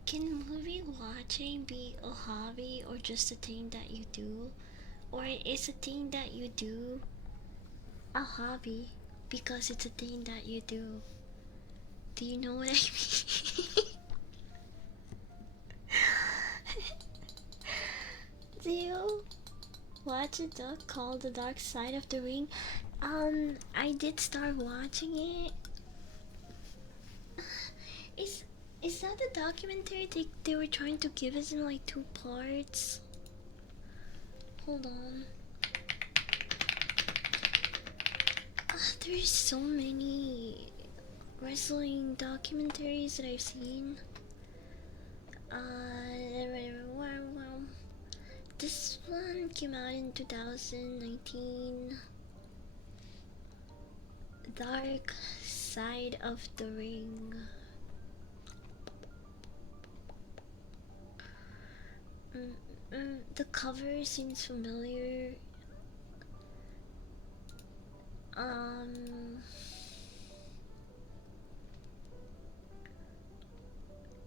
can movie watching be a hobby or just a thing that you do? Or is a thing that you do a hobby because it's a thing that you do? Do you know what I mean? Do you watch a doc called The Dark Side of the Ring? I did start watching it. Is is that the documentary they were trying to give us in like two parts? Hold on. There's so many wrestling documentaries that I've seen. This one came out in 2019. Dark Side of the Ring. The cover seems familiar.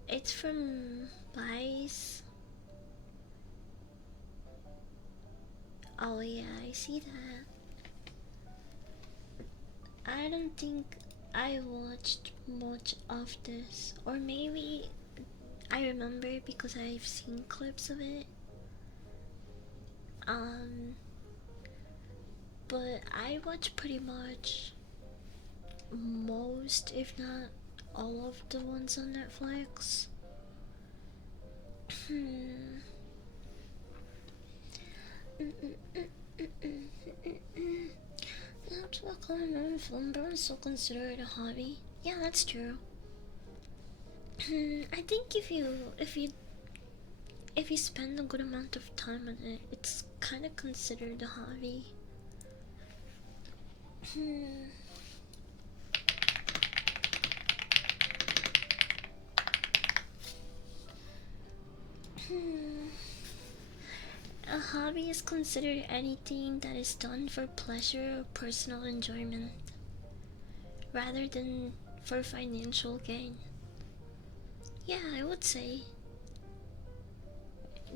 It's from Vice. Oh yeah, I see that. I don't think I watched much of this, or maybe I remember because I've seen clips of it. But I watch pretty much most, if not all of the ones on Netflix. That's what kind of film is still considered a hobby. Yeah, that's true. I think if you spend a good amount of time on it, it's kind of considered a hobby. A hobby is considered anything that is done for pleasure or personal enjoyment, rather than for financial gain. Yeah, I would say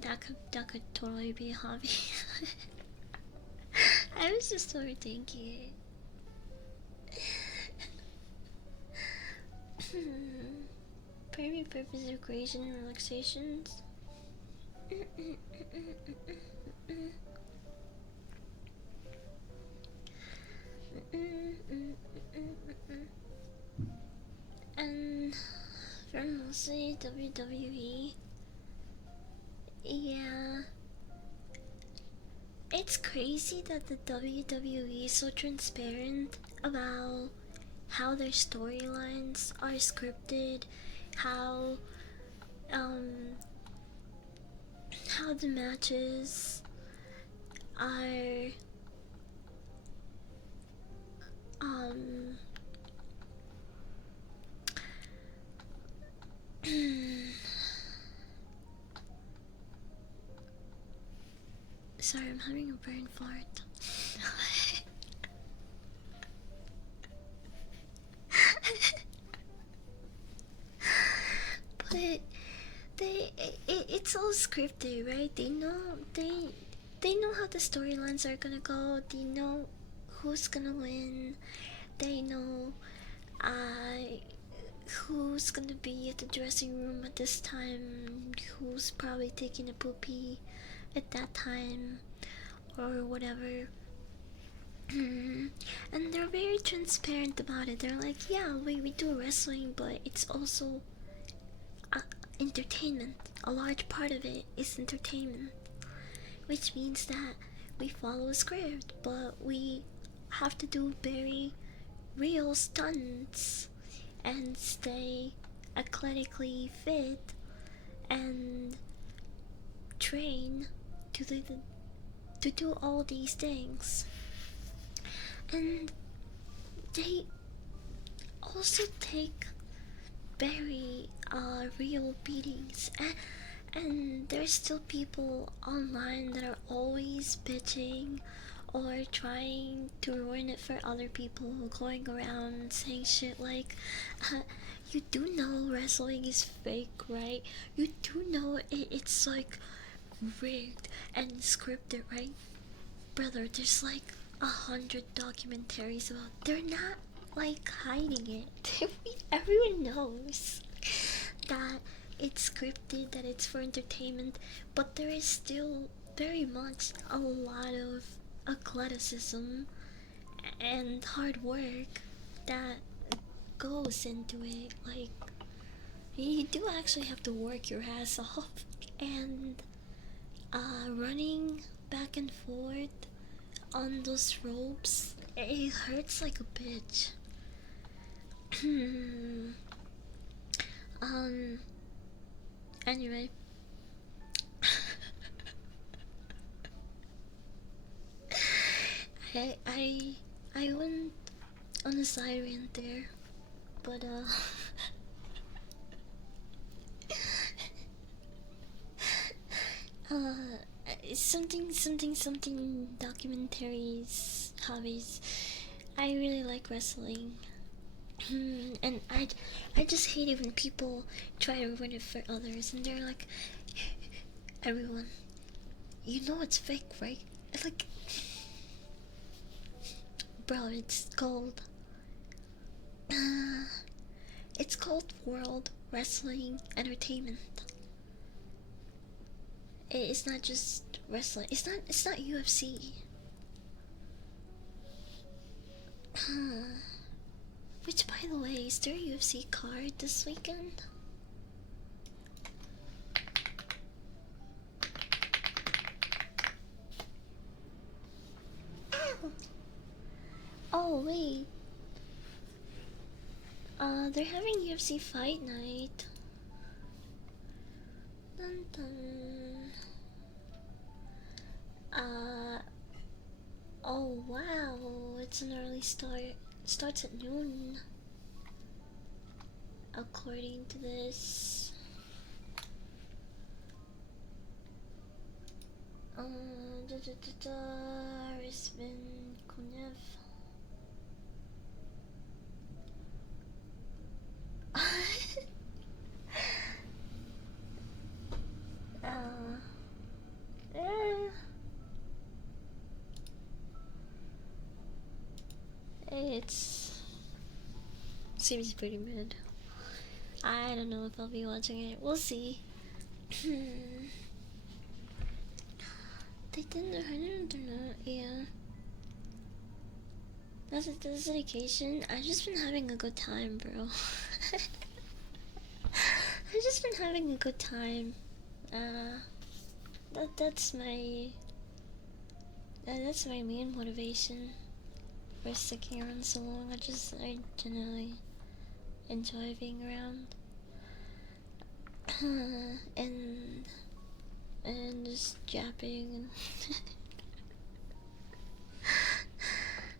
that could totally be a hobby. I was just overthinking it. Primary purpose of creation and relaxations. And for mostly WWE, yeah, it's crazy that the WWE is so transparent about how their storylines are scripted, how how the matches are sorry, I'm having a brain fart. But it's all scripted, right? They know how the storylines are gonna go. They know who's gonna win. They know who's gonna be at the dressing room at this time, who's probably taking a poopy at that time, or whatever. And they're very transparent about it. They're like, yeah, we do wrestling, but it's also entertainment. A large part of it is entertainment, which means that we follow a script, but we have to do very real stunts and stay athletically fit and train to do all these things. And they also take very real beatings, and there's still people online that are always bitching or trying to ruin it for other people, going around saying shit like, you do know wrestling is fake, right? You do know it's like rigged and scripted, right? Brother, there's like 100 documentaries about. They're not like hiding it. Everyone knows that it's scripted, that it's for entertainment, but there is still very much a lot of athleticism and hard work that goes into it. Like, you do actually have to work your ass off, and running back and forth on those ropes, it hurts like a bitch. um. Anyway, I I went on a side rant there, but uh, something documentaries, hobbies. I really like wrestling. And I just hate it when people try to ruin it for others, and they're like, everyone, you know it's fake, right? It's like, bro, uh, it's called World Wrestling Entertainment. It's not just wrestling. It's not UFC. Which, by the way, is there a UFC card this weekend? Oh wait, they're having UFC Fight Night. Dun dun. Oh wow, it's an early start. It starts at noon, according to this. Da da da da. Risbin Konev. Eh. It's seems pretty mid. I don't know if I'll be watching it. We'll see. They didn't. I don't know. Yeah. That's dedication. I've just been having a good time, bro. I've just been having a good time. That's my that's my main motivation for sticking around so long. I generally enjoy being around, and just japping and.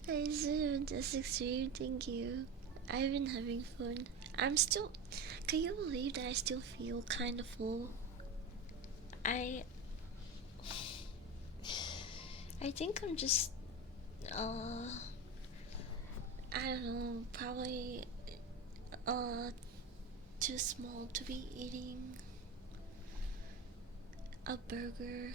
I should just extreme. Thank you. I've been having fun. I'm still. Can you believe that I still feel kind of full? I. I think I'm just. I don't know. Probably. Too small to be eating a burger.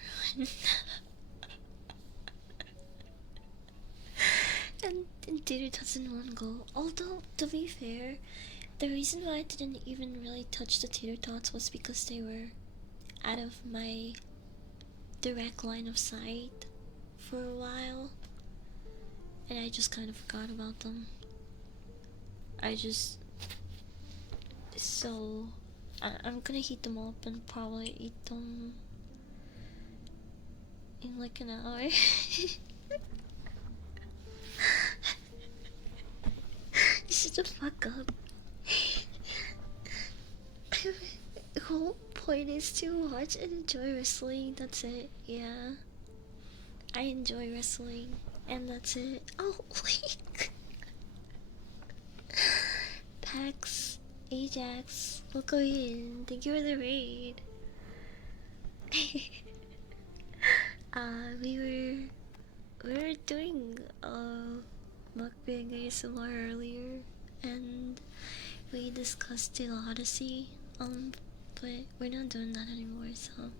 and did it doesn't want to go. Although, to be fair, the reason why I didn't even really touch the tater tots was because they were out of my direct line of sight for a while, and I just kind of forgot about them. I just so I'm gonna heat them up and probably eat them in like an hour. Shut the fuck up. The whole point is to watch and enjoy wrestling. That's it. Yeah, I enjoy wrestling, and that's it. Oh wait. Pax, Ajax, look in. Thank you for the raid. We were doing mukbang ASMR earlier, and we discussed the Odyssey. But we're not doing that anymore, so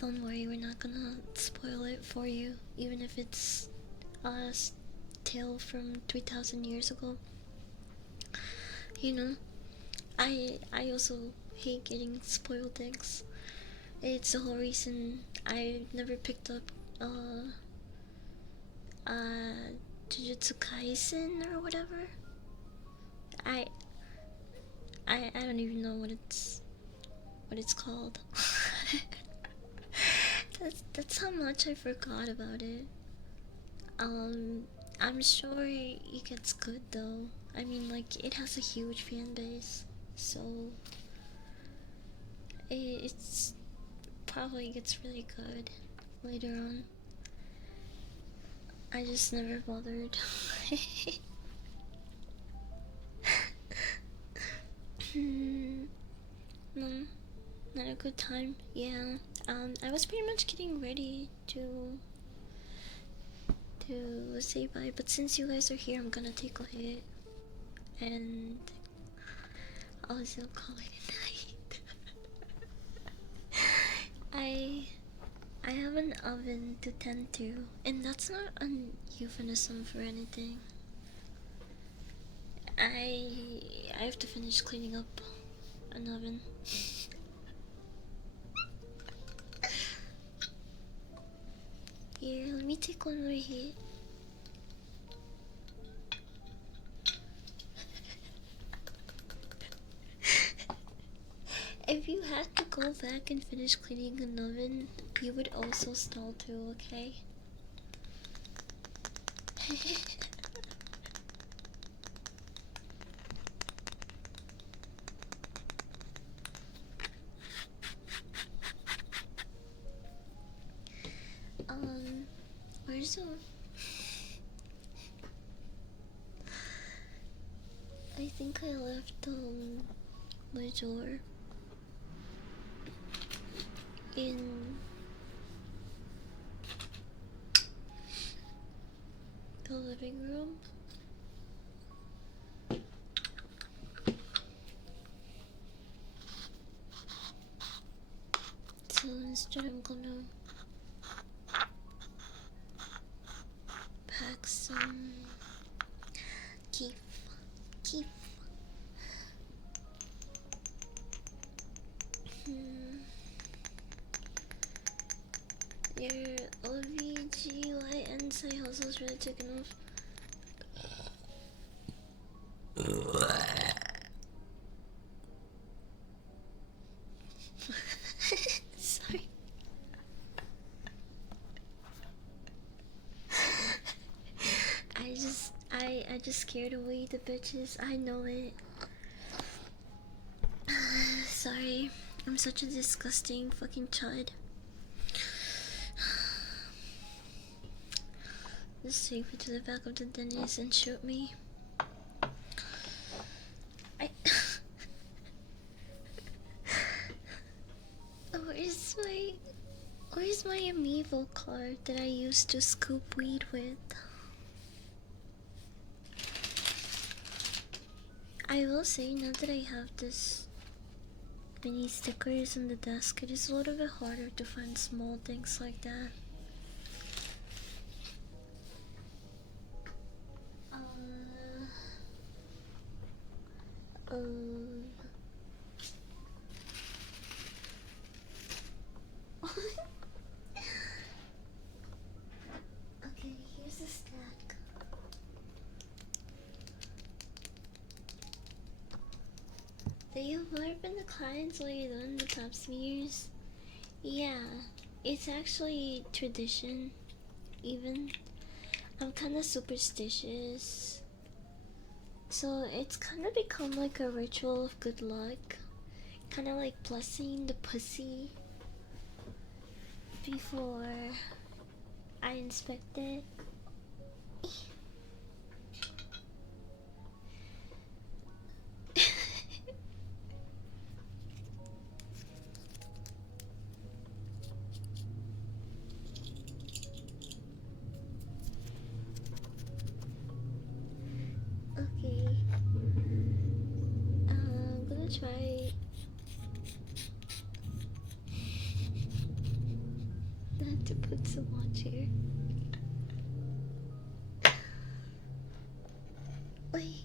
don't worry, we're not gonna spoil it for you, even if it's a tale from 3,000 years ago. You know, I also hate getting spoiled things. It's the whole reason I never picked up uh Jujutsu Kaisen or whatever. I I don't even know what it's called. That's how much I forgot about it. Um, I'm sure it gets good though. I mean, like it has a huge fan base, so it's probably gets really good later on. I just never bothered. No, not a good time. Yeah. I was pretty much getting ready to say bye, but since you guys are here, I'm gonna take a hit and also call it a night. I have an oven to tend to, and that's not a euphemism for anything. I have to finish cleaning up an oven. Here, let me take one more hit. If you had to go back and finish cleaning an oven, you would also stall too, okay? Where's the... I think I left, my drawer in the living room. So instead I'm gonna pack some keef. Your OBGYN side hustle's really taken off. Sorry. I just scared away the bitches. I know it. Sorry. I'm such a disgusting fucking chud. Just take me to the back of the dentist and shoot me. I Where's my amiibo card that I used to scoop weed with? I will say, now that I have this mini stickers on the desk, it is a little bit harder to find small things like that. Okay, here's a stack. Do you blurb in the clients while you're doing the top smears? Yeah, it's actually tradition, even. I'm kinda superstitious. So it's kinda become like a ritual of good luck. Kinda like blessing the pussy before I inspect it. Okay. I'm gonna try not to put so much here. Wait.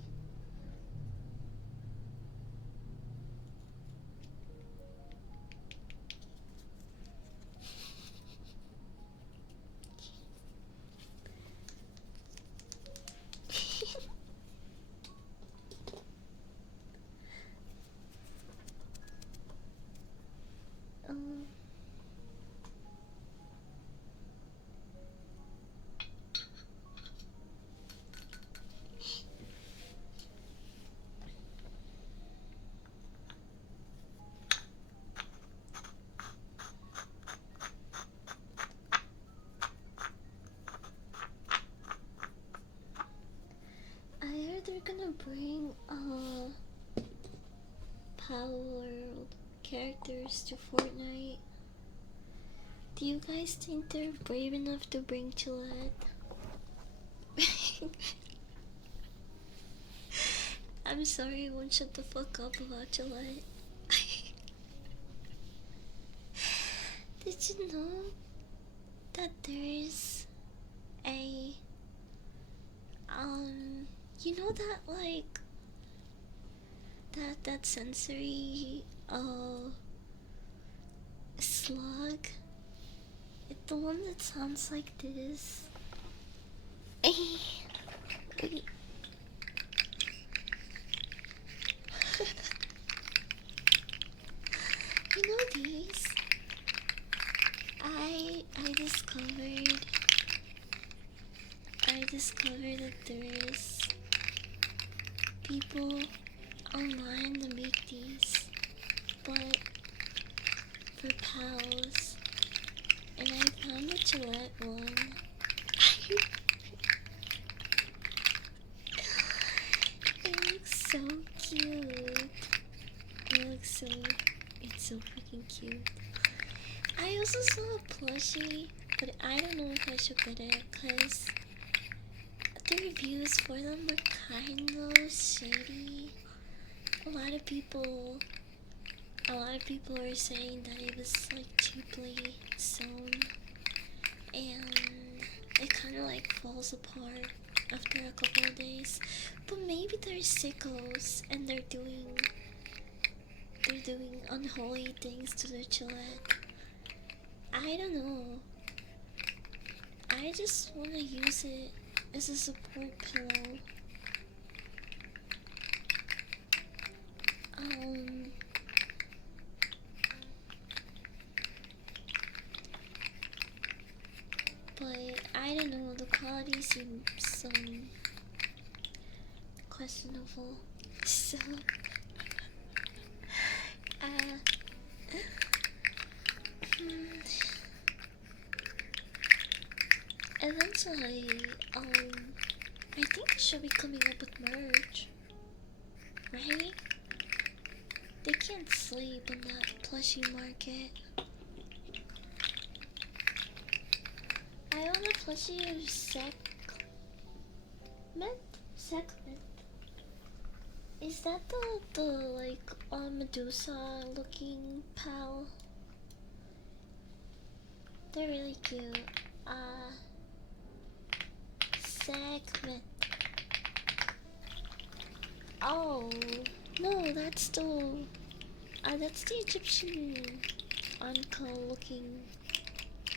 Pal World characters to Fortnite. Do you guys think they're brave enough to bring Gillette? I'm sorry, I won't shut the fuck up about Gillette. Did you know that there's a you know that like that sensory slug? It's the one that sounds like this. Wait. You know these? I discovered that there's people online that make these, but for pals, and I found a Gillette one. It looks so cute. It's so freaking cute. I also saw a plushie, but I don't know if I should get it, cause the reviews for them were kind of shady. A lot of people were saying that it was like cheaply sewn, and it kind of like falls apart after a couple of days. But maybe they're sickos and they're doing unholy things to their Gillette. I don't know. I just want to use it as a support pillow. But I don't know, the quality seems questionable. So eventually, I think I should be coming up with merch, right? They can't sleep in that plushie market. I own a plushie of Segment. Is that the like Medusa looking pal? They're really cute. Segment. Oh no, that's the Egyptian uncle looking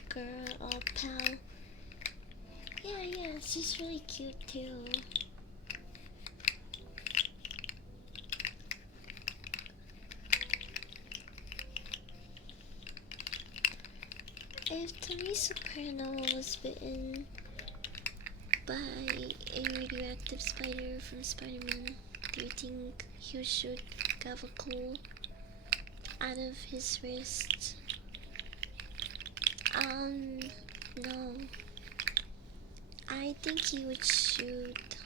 girl, pal. Yeah, she's really cute too. If Tony Soprano was bitten by a radioactive spider from Spider-Man, do you think he would shoot Gavacool out of his wrist? No. I think he would shoot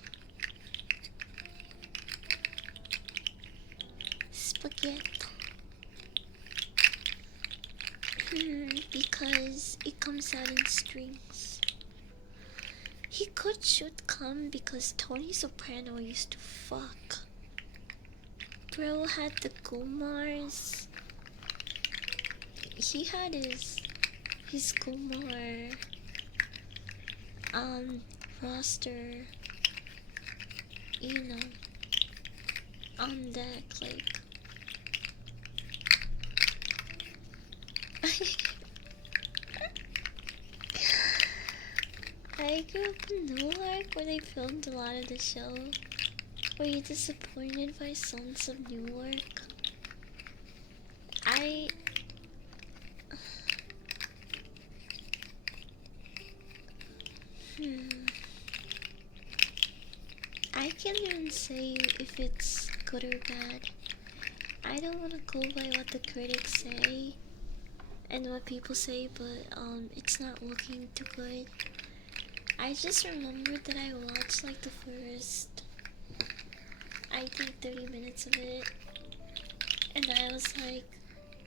Spaghetti. Because it comes out in strings. He could shoot cum because Tony Soprano used to fuck. Bro had the Gomars. He had his Gomar roster, you know, on deck, like. I grew up in Newark where they filmed a lot of the show. Were you disappointed by Sons of Newark? I can't even say if it's good or bad. I don't want to go by what the critics say and what people say, but it's not looking too good. I just remembered that I watched like the first, I think 30 minutes of it, And I was like,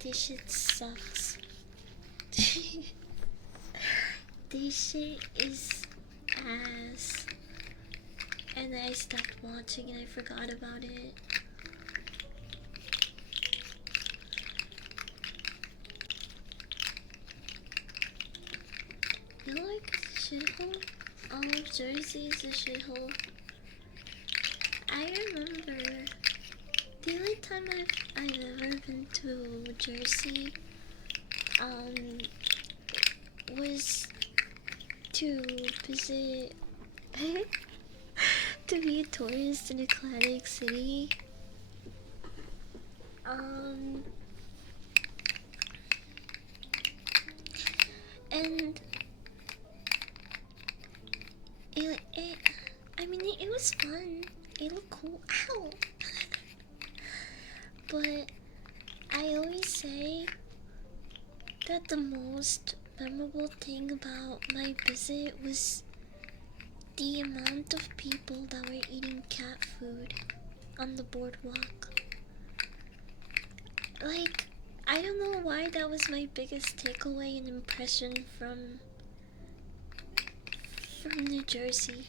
this shit sucks. This shit is ass. And I stopped watching and I forgot about it. You like a shithole? All of Jersey is a shithole. I remember the only time I've ever been to Jersey was to visit to be a tourist in Atlantic City. And it was fun. It looked cool. Ow! But I always say that the most memorable thing about my visit was the amount of people that were eating cat food on the boardwalk. Like, I don't know why that was my biggest takeaway and impression from New Jersey.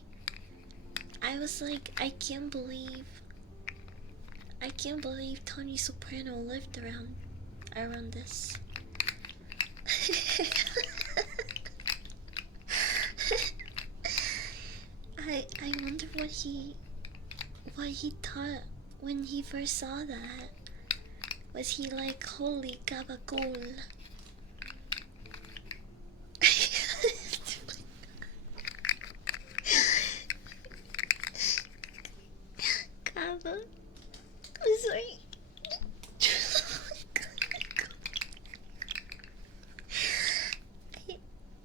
I was like, I can't believe Tony Soprano lived around this. I wonder what he thought when he first saw that. Was he like, holy gabagool? Gaba? I'm sorry.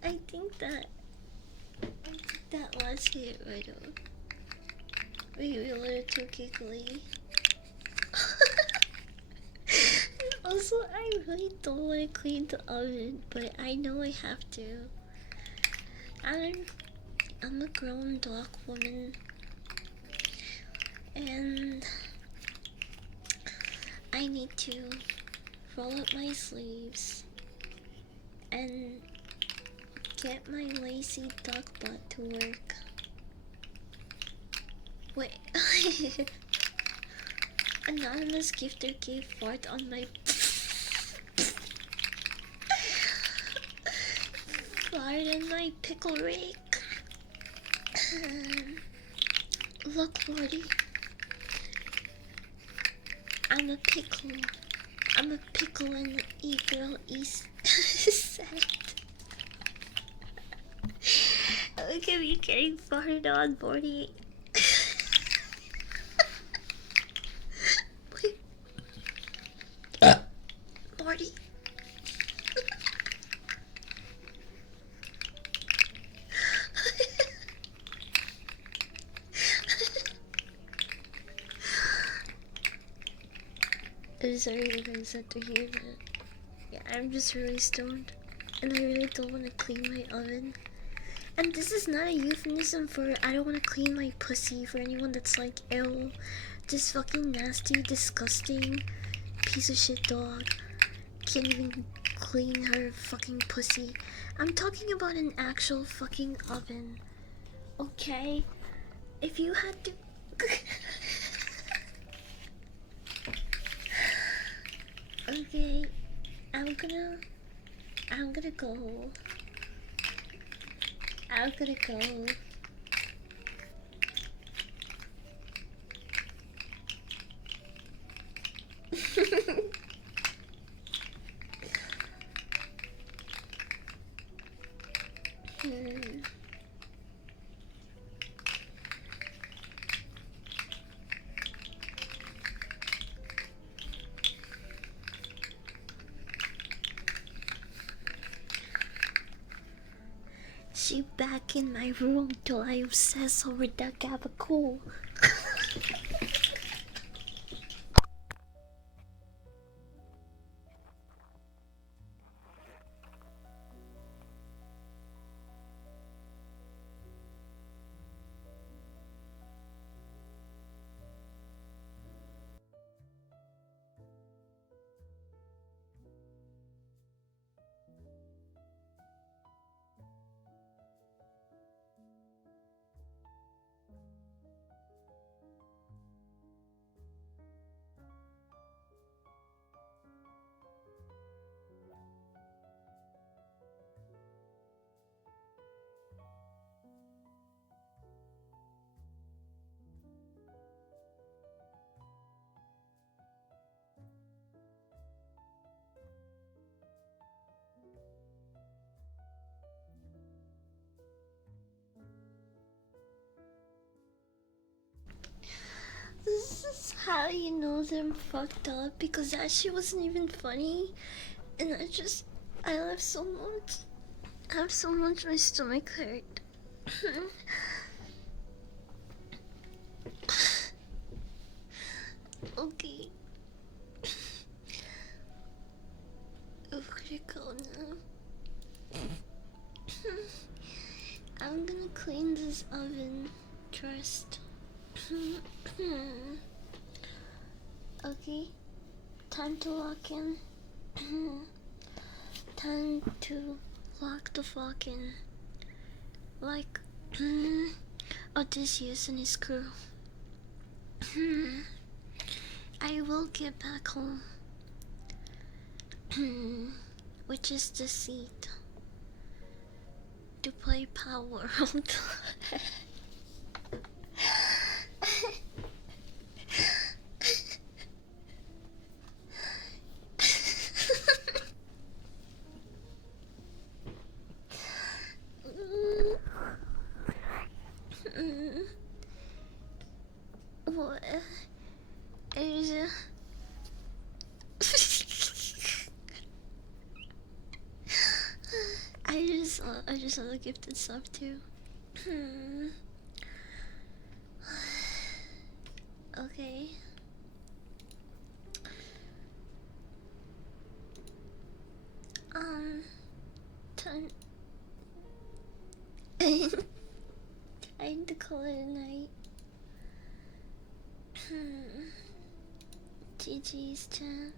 I think that was it, right? Maybe a little too giggly. Also, I really don't want to clean the oven, but I know I have to. I'm a grown black woman, and I need to roll up my sleeves and get my lazy dog butt to work. Wait. Anonymous gifter gave fart on my fart in my pickle rake. Look, Lordy. I'm a pickle. I'm a pickle in the E-girl East set. Look at me getting farted on, Morty. Morty. I'm sorry you guys had to hear that. Yeah, I'm just really stoned. And I really don't want to clean my oven. And this is not a euphemism for I don't want to clean my pussy for anyone that's like, ew, this fucking nasty, disgusting piece of shit dog can't even clean her fucking pussy. I'm talking about an actual fucking oven. Okay? If you had to... Okay, I'm gonna go. I'm gonna go. She back in my room till I obsess over that gabagool. How you know them fucked up? Because that shit wasn't even funny, and I laughed so much. I have so much my stomach hurt. Okay. Oh, critical now. I'm gonna clean this oven first. Okay, time to lock in. Time to lock the fuck in. Like Odysseus and his crew. I will get back home. Which is the seat to play Power World. What? I just saw the gifted sub too. Okay. Time. I need to call it a night. GG's chat.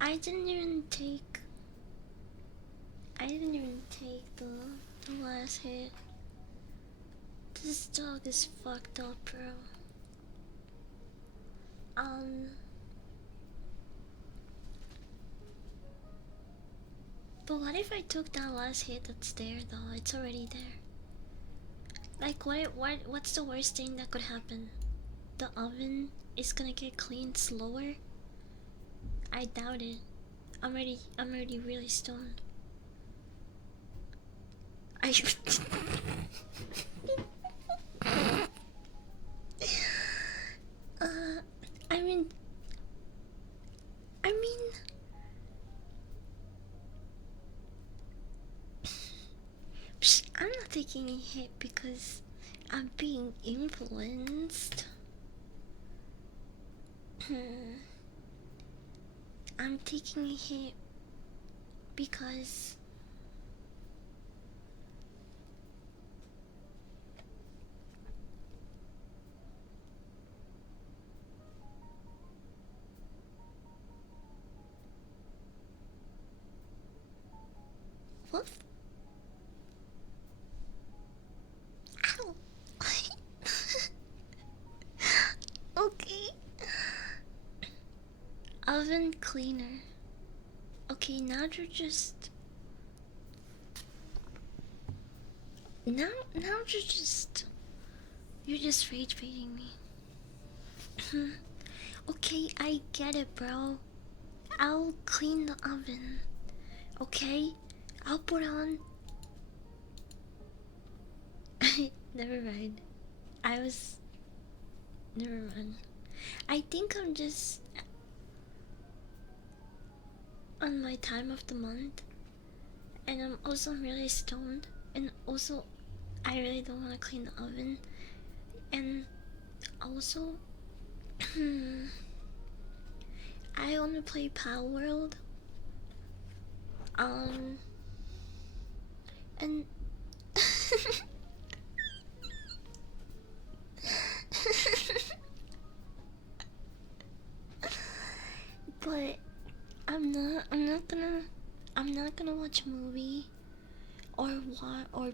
I didn't even take the last hit. This dog is fucked up, bro. But what if I took that last hit that's there though? It's already there. Like what's the worst thing that could happen? The oven is gonna get cleaned slower? I doubt it. I'm already really stoned. I mean I'm not taking a hit because I'm being influenced. I'm taking a hit because what? Ow. Okay. Oven cleaner. Okay, now you're just you're just rage baiting me. Okay, I get it, bro. I'll clean the oven. Okay? I'll put on. Never mind. Never mind. I think I'm just on my time of the month, and I'm also really stoned, and also I really don't want to clean the oven, and also I want to play Power World, and but I'm not gonna watch a movie or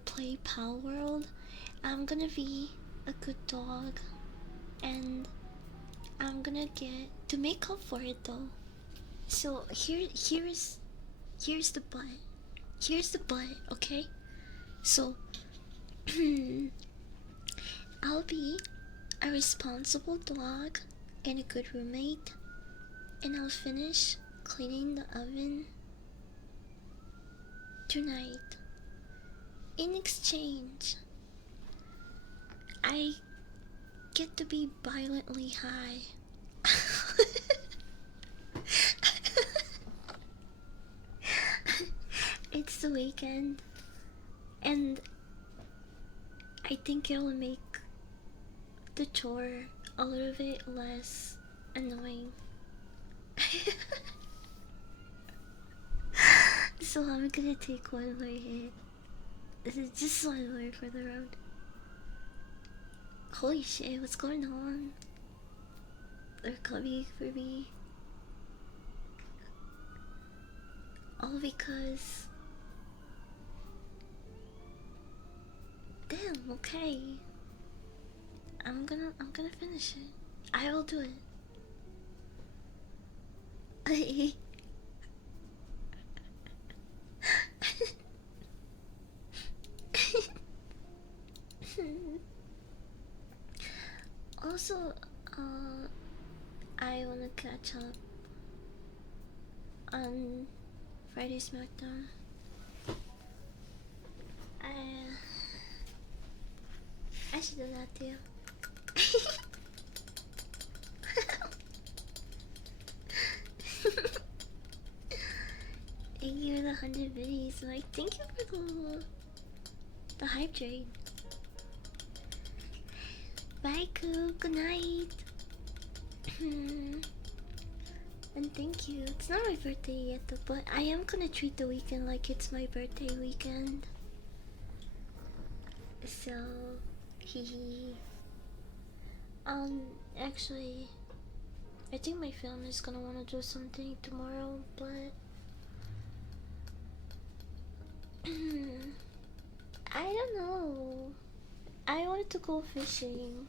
play Power World. I'm gonna be a good dog, and I'm gonna get to make up for it though. So here's the but. Here's the but, okay? So I'll be a responsible dog and a good roommate, and I'll finish cleaning the oven tonight. In exchange, I get to be violently high. It's the weekend, and I think it'll make the chore a little bit less annoying. So I'm gonna take one more hit. This is just one more for the road. Holy shit, what's going on? They're coming for me. All because... Damn, okay. I'm gonna finish it. I will do it. Also, I wanna catch up on Friday SmackDown. I should do that too. Thank you for the 100 videos. Like, thank you for the hype train. Bye, Coop. Good night. And thank you. It's not my birthday yet, though, but I am gonna treat the weekend like it's my birthday weekend. So, hehe. Actually, I think my family is gonna wanna do something tomorrow, but I don't know. I wanted to go fishing.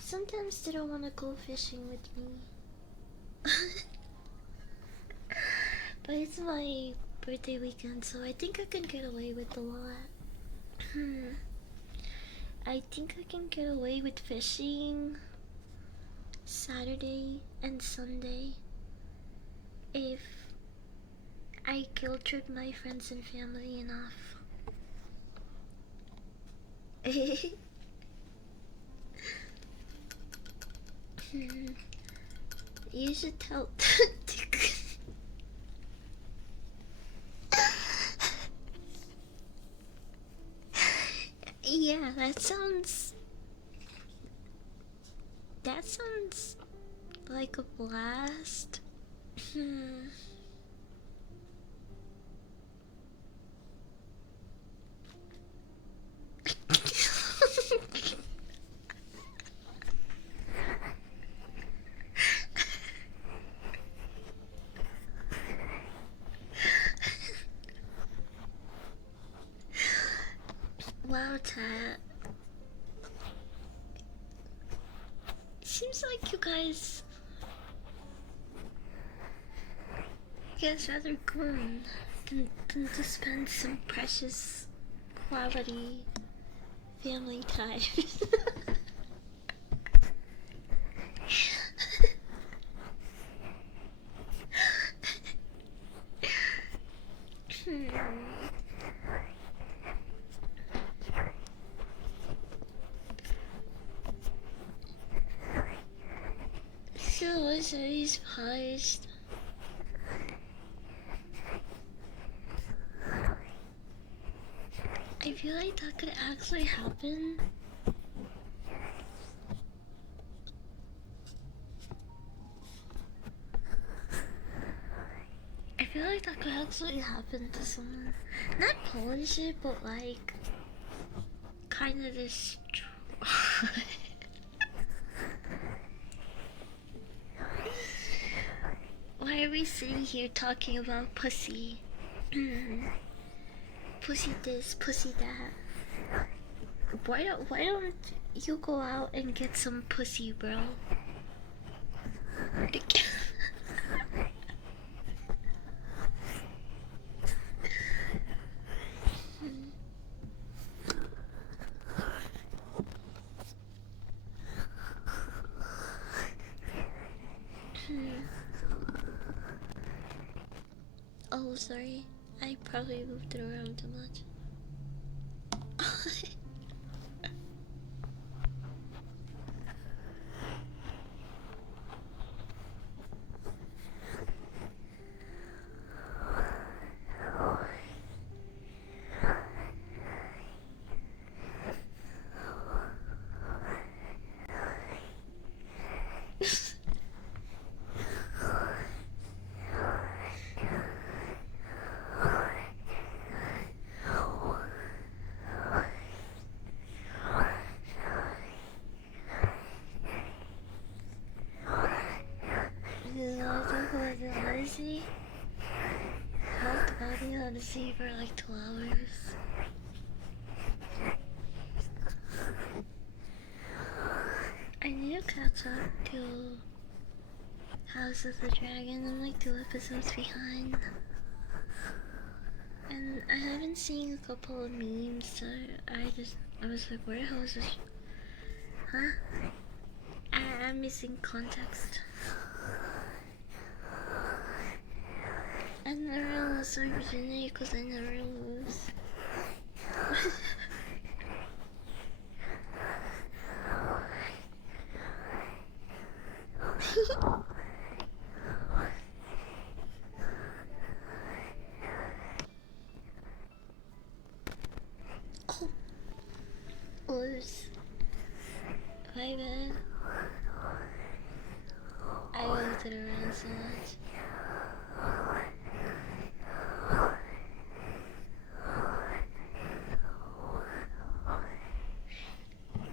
Sometimes they don't wanna go fishing with me. But it's my birthday weekend, so I think I can get away with a lot. I think I can get away with fishing Saturday and Sunday if I guilt trip my friends and family enough. You should tell. Yeah, that sounds like a blast. Wow, chat. Seems like you guys rather grown than to spend some precious quality family time. So was always polished. I feel like that could actually happen. I feel like that could actually happen to someone. Not polish it, but like kind of destroy. Why are we sitting here talking about pussy? Pussy this, pussy that. Why don't you go out and get some pussy, bro? Oh, sorry. I probably moved it around too much. House of the Dragon. I'm like 2 episodes behind. And I haven't seen a couple of memes, so I was like, where the hell is this? Huh? I'm missing context. I never lost my virginity because I never lose. Oh, oops. My bad. I looked it around so much.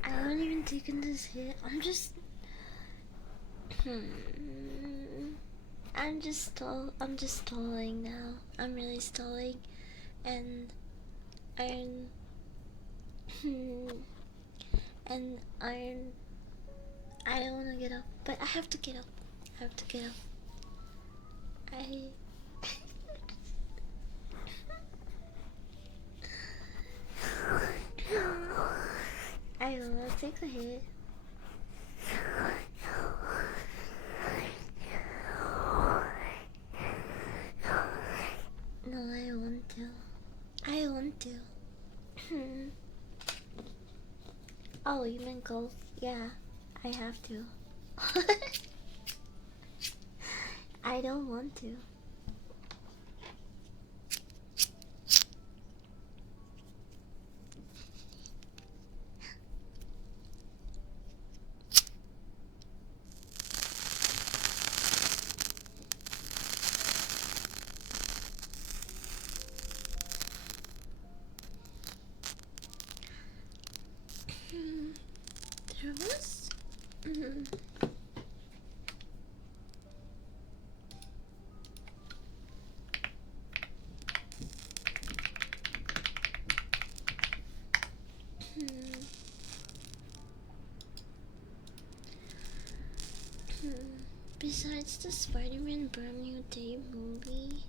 I haven't even taken this hit. I'm just I'm just stalling now. I'm really stalling, and I'm and I don't want to get up, but I have to get up. I have to get up. I don't want to take a hit. No, I want to. I want to. Oh, you meant golf? Yeah, I have to. I don't want to. There was. Besides the Spider-Man Brand New Day movie.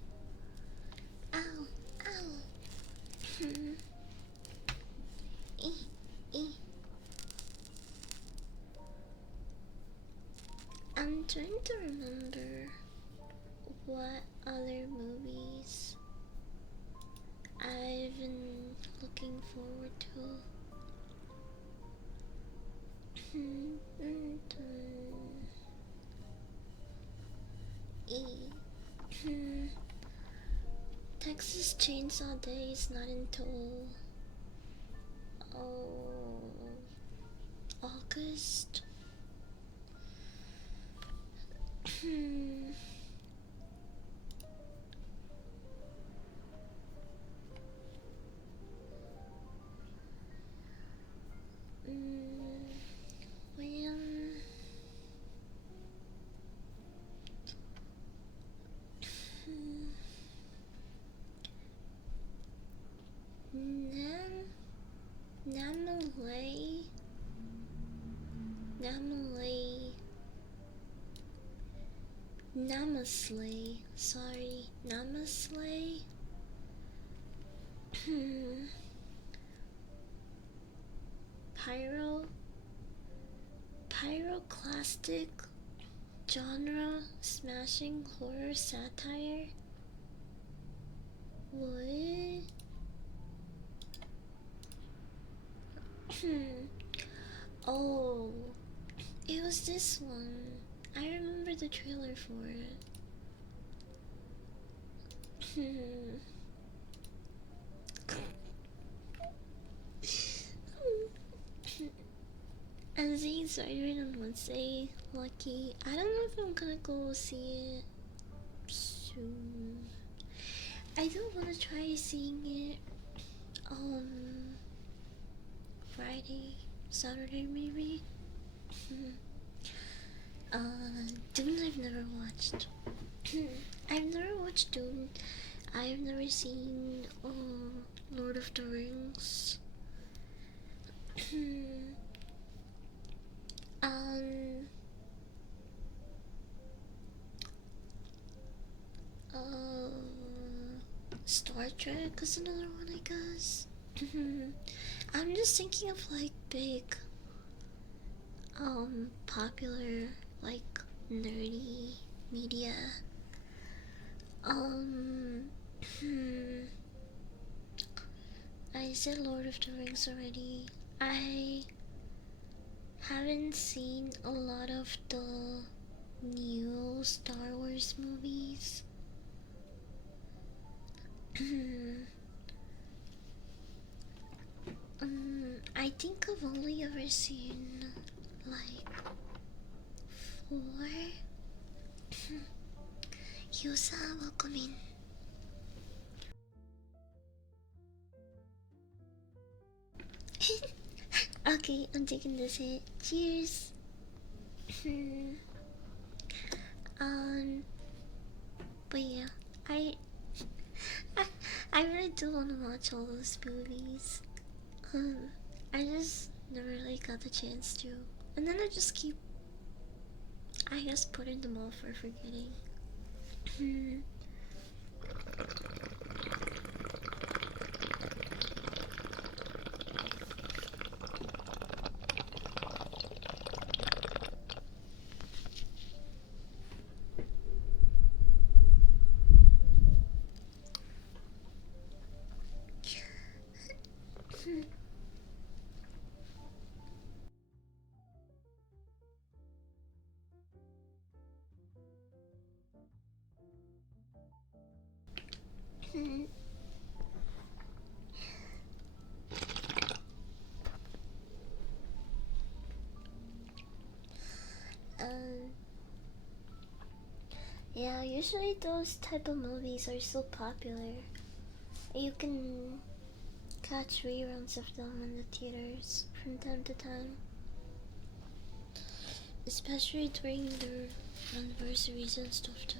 Ow, ow. I'm trying to remember what other movies I've been looking forward to. Texas Chainsaw Day is not until August. Namaslay. Sorry, Namaslay. Pyroclastic genre smashing horror satire. What? Oh, it was this one. I remember the trailer for it. I'm seeing Spider-Man on Wednesday. Lucky. I don't know if I'm gonna go see it soon. I don't want to try seeing it Friday, Saturday maybe. Dune I've never watched. I've never watched Dune. I've never seen Lord of the Rings. Star Trek is another one, I guess. I'm just thinking of like big, popular, like nerdy media. Um, I said Lord of the Rings already. I haven't seen a lot of the new Star Wars movies. I think I've only ever seen like four. Yusa, welcome in. Okay, I'm taking this hit. Cheers. um, but yeah, I, I, I really do want to watch all those movies. Um, I just never really got the chance to, and then I just keep, I guess, putting them off or forgetting. um, yeah, usually those type of movies are so popular. You can catch reruns of them in the theaters from time to time, especially during their anniversaries and stuff too.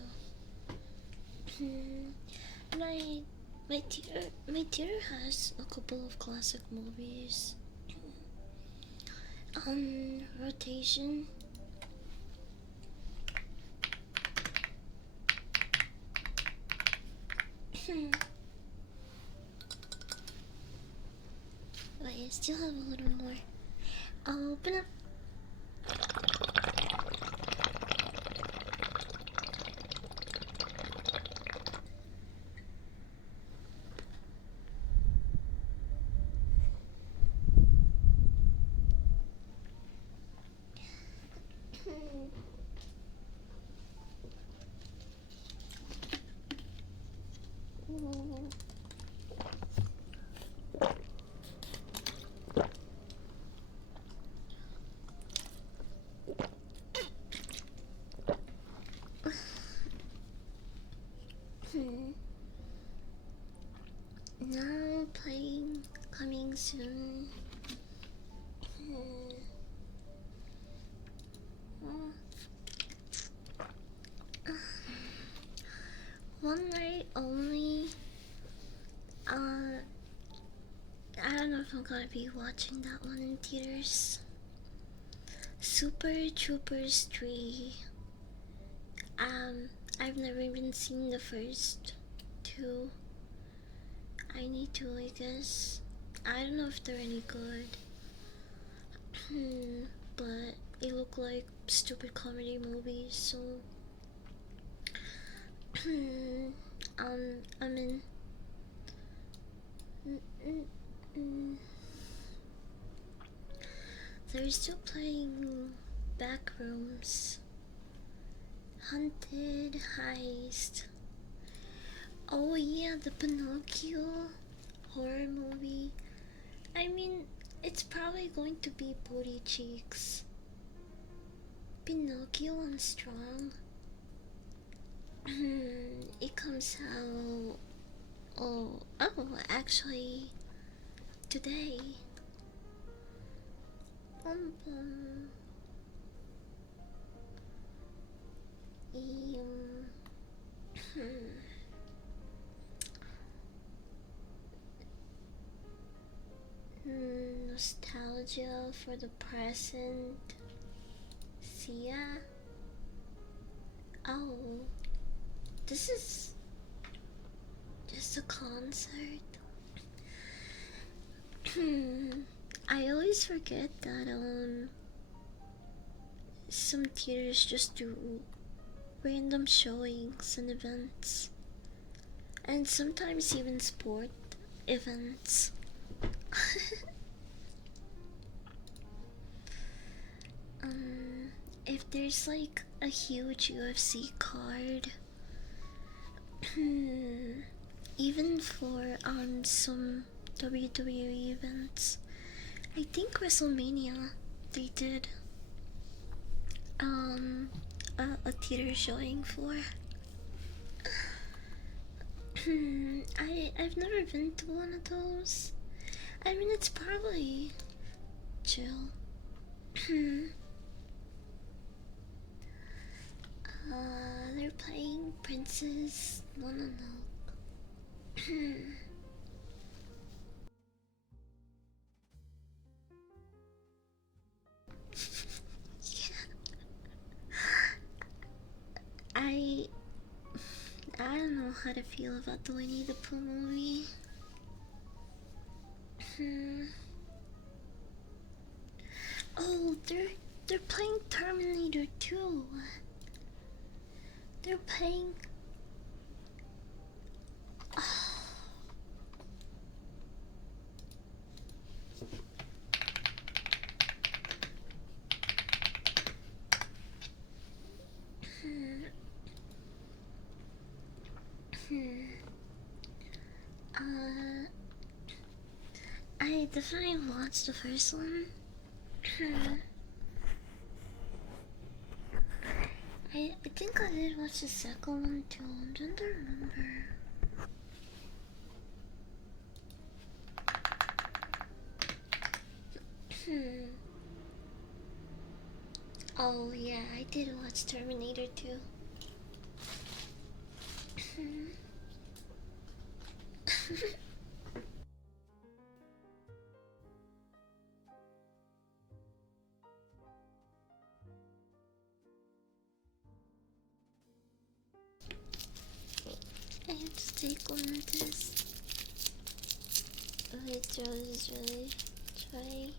my my theater has a couple of classic movies on rotation. But I still have a little more. I'll open up. Now playing coming soon. One night only. I don't know if I'm gonna be watching that one in theaters. Super Troopers 3. I've never even seen the first two. I need to, I guess. I don't know if they're any good. But they look like stupid comedy movies, so I'm in. They're still playing Backrooms, Hunted Heist. Oh yeah, the Pinocchio horror movie. I mean, it's probably going to be Booty Cheeks. Pinocchio on Strong. It comes out. Oh, actually, today. Bum bum. Nostalgia for the present. Sia. Oh, this is Just a concert. I always forget that some theaters just do random showings and events, and sometimes even sport events. If there's like a huge UFC card, even for some WWE events, I think WrestleMania they did a theater showing for. I've never been to one of those. I mean, it's probably chill. They're playing Princess Mononoke. Yeah. I I don't know how to feel about the Winnie the Pooh movie. Oh, they're playing Terminator 2. They're playing. I definitely watched the first one. I think I did watch the second one too. I'm trying to remember. Oh yeah, I did watch Terminator 2. I have to take one of this. Wait, Joe is really try.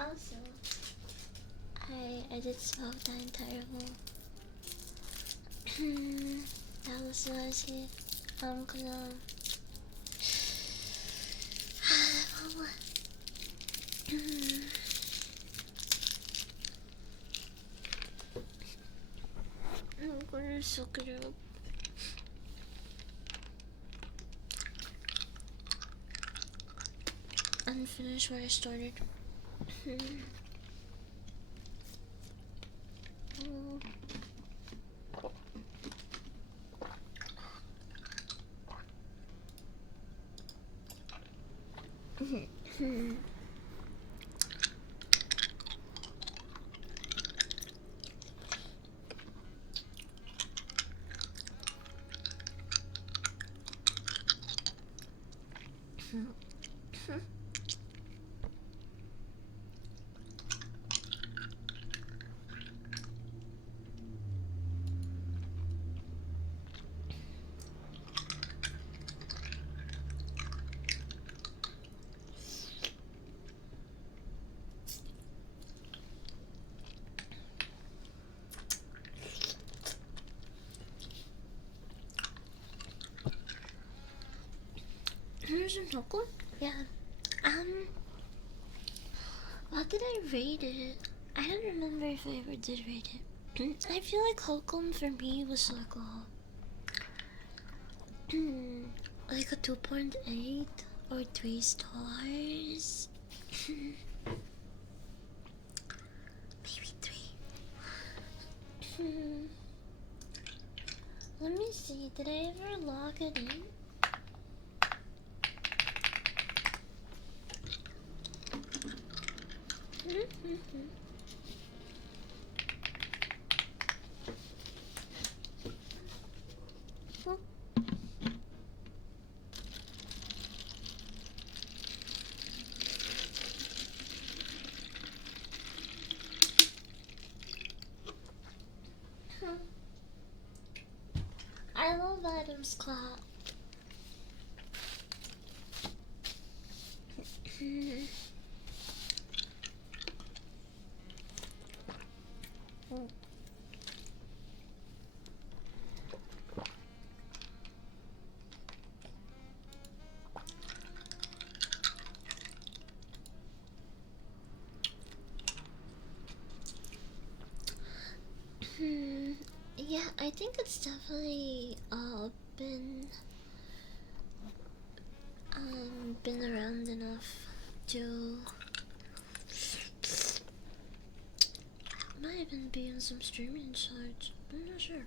Also, I did smoke the entire bowl. That was nice. I'm gonna. I'm gonna soak it up. And finish where I started. Here's a knuckle? Yeah. What did I rate it? I don't remember if I ever did rate it. I feel like Holcomb for me was like a 2.8 or 3 stars. Maybe 3. Let me see, did I ever log it in? Oh. I love Adam's clap. Yeah, I think it's definitely been around enough to might even be on some streaming sites. I'm not sure.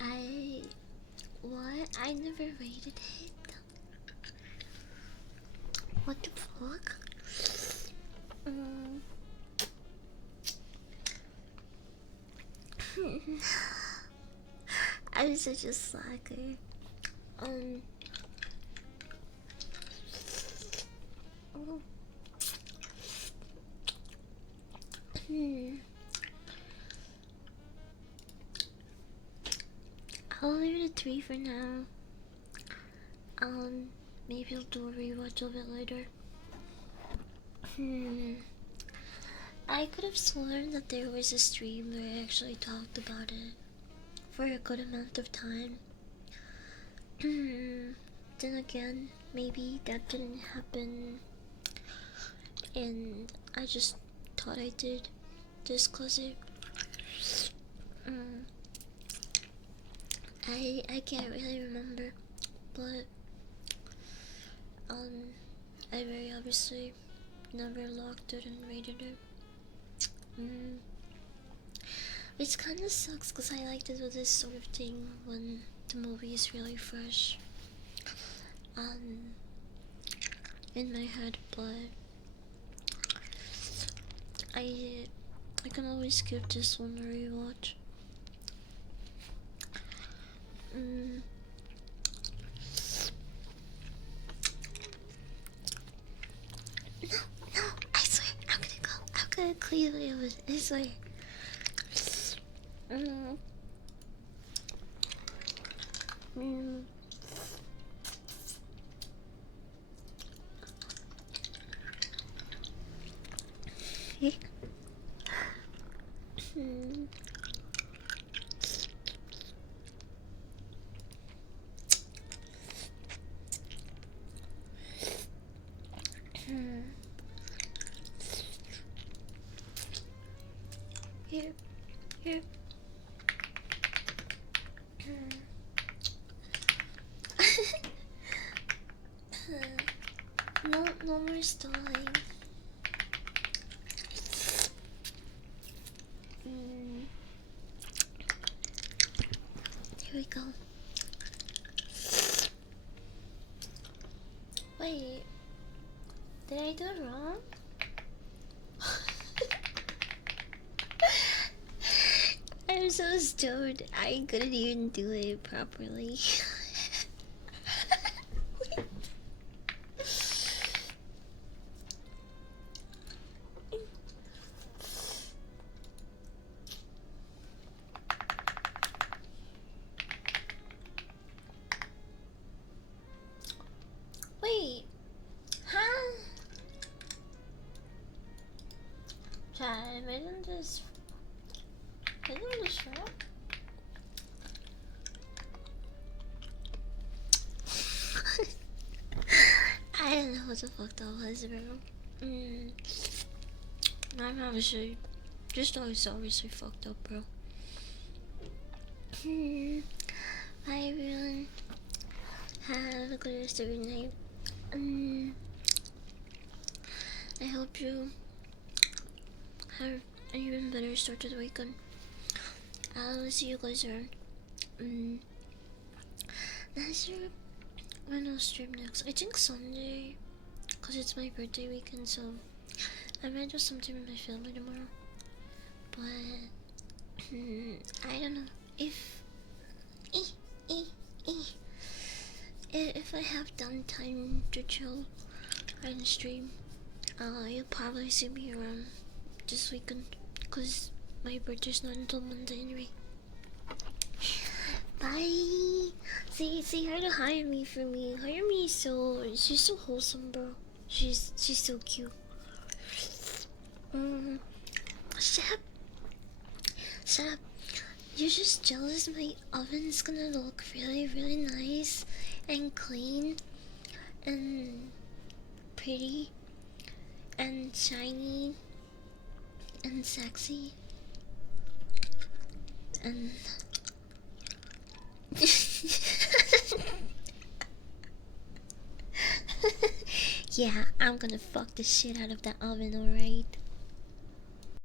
I what? I never rated it. What the fuck? I'm such a slacker. I'll leave it at 3 for now. Maybe I'll do a rewatch of it later. I could have sworn that there was a stream where I actually talked about it for a good amount of time. Then again, maybe that didn't happen, and I just thought I did, just cause it. I can't really remember, but I very obviously never logged it and rated it. Which kinda sucks cause I like to do this sort of thing when the movie is really fresh in my head, but I can always skip this one to rewatch. No, I swear, I'm gonna go. I'm gonna clear it, I swear. Here. No more stalling. Here we go. Wait, did I do it wrong? I'm so stoned. I couldn't even do it properly. Wait, huh? Time, isn't this wrong? I don't know what the fuck that was, bro. I'm obviously just always obviously fucked up, bro. Hi everyone. Have a good rest of your night. I hope you have an even better start to the weekend. I'll see you guys around. Not sure when I'll stream next. I think Sunday, cause it's my birthday weekend, so I might do something with my family tomorrow. But I don't know if I have done time to chill and stream. You'll probably see me around this weekend, Cause my birthday's not until Monday anyway. Bye. Say hi to hire me for me. Hire me she's so wholesome, bro. She's so cute. Shut up. Shut up. You're just jealous my oven's gonna look really, really nice and clean and pretty and shiny and sexy and yeah, I'm gonna fuck the shit out of that oven, alright?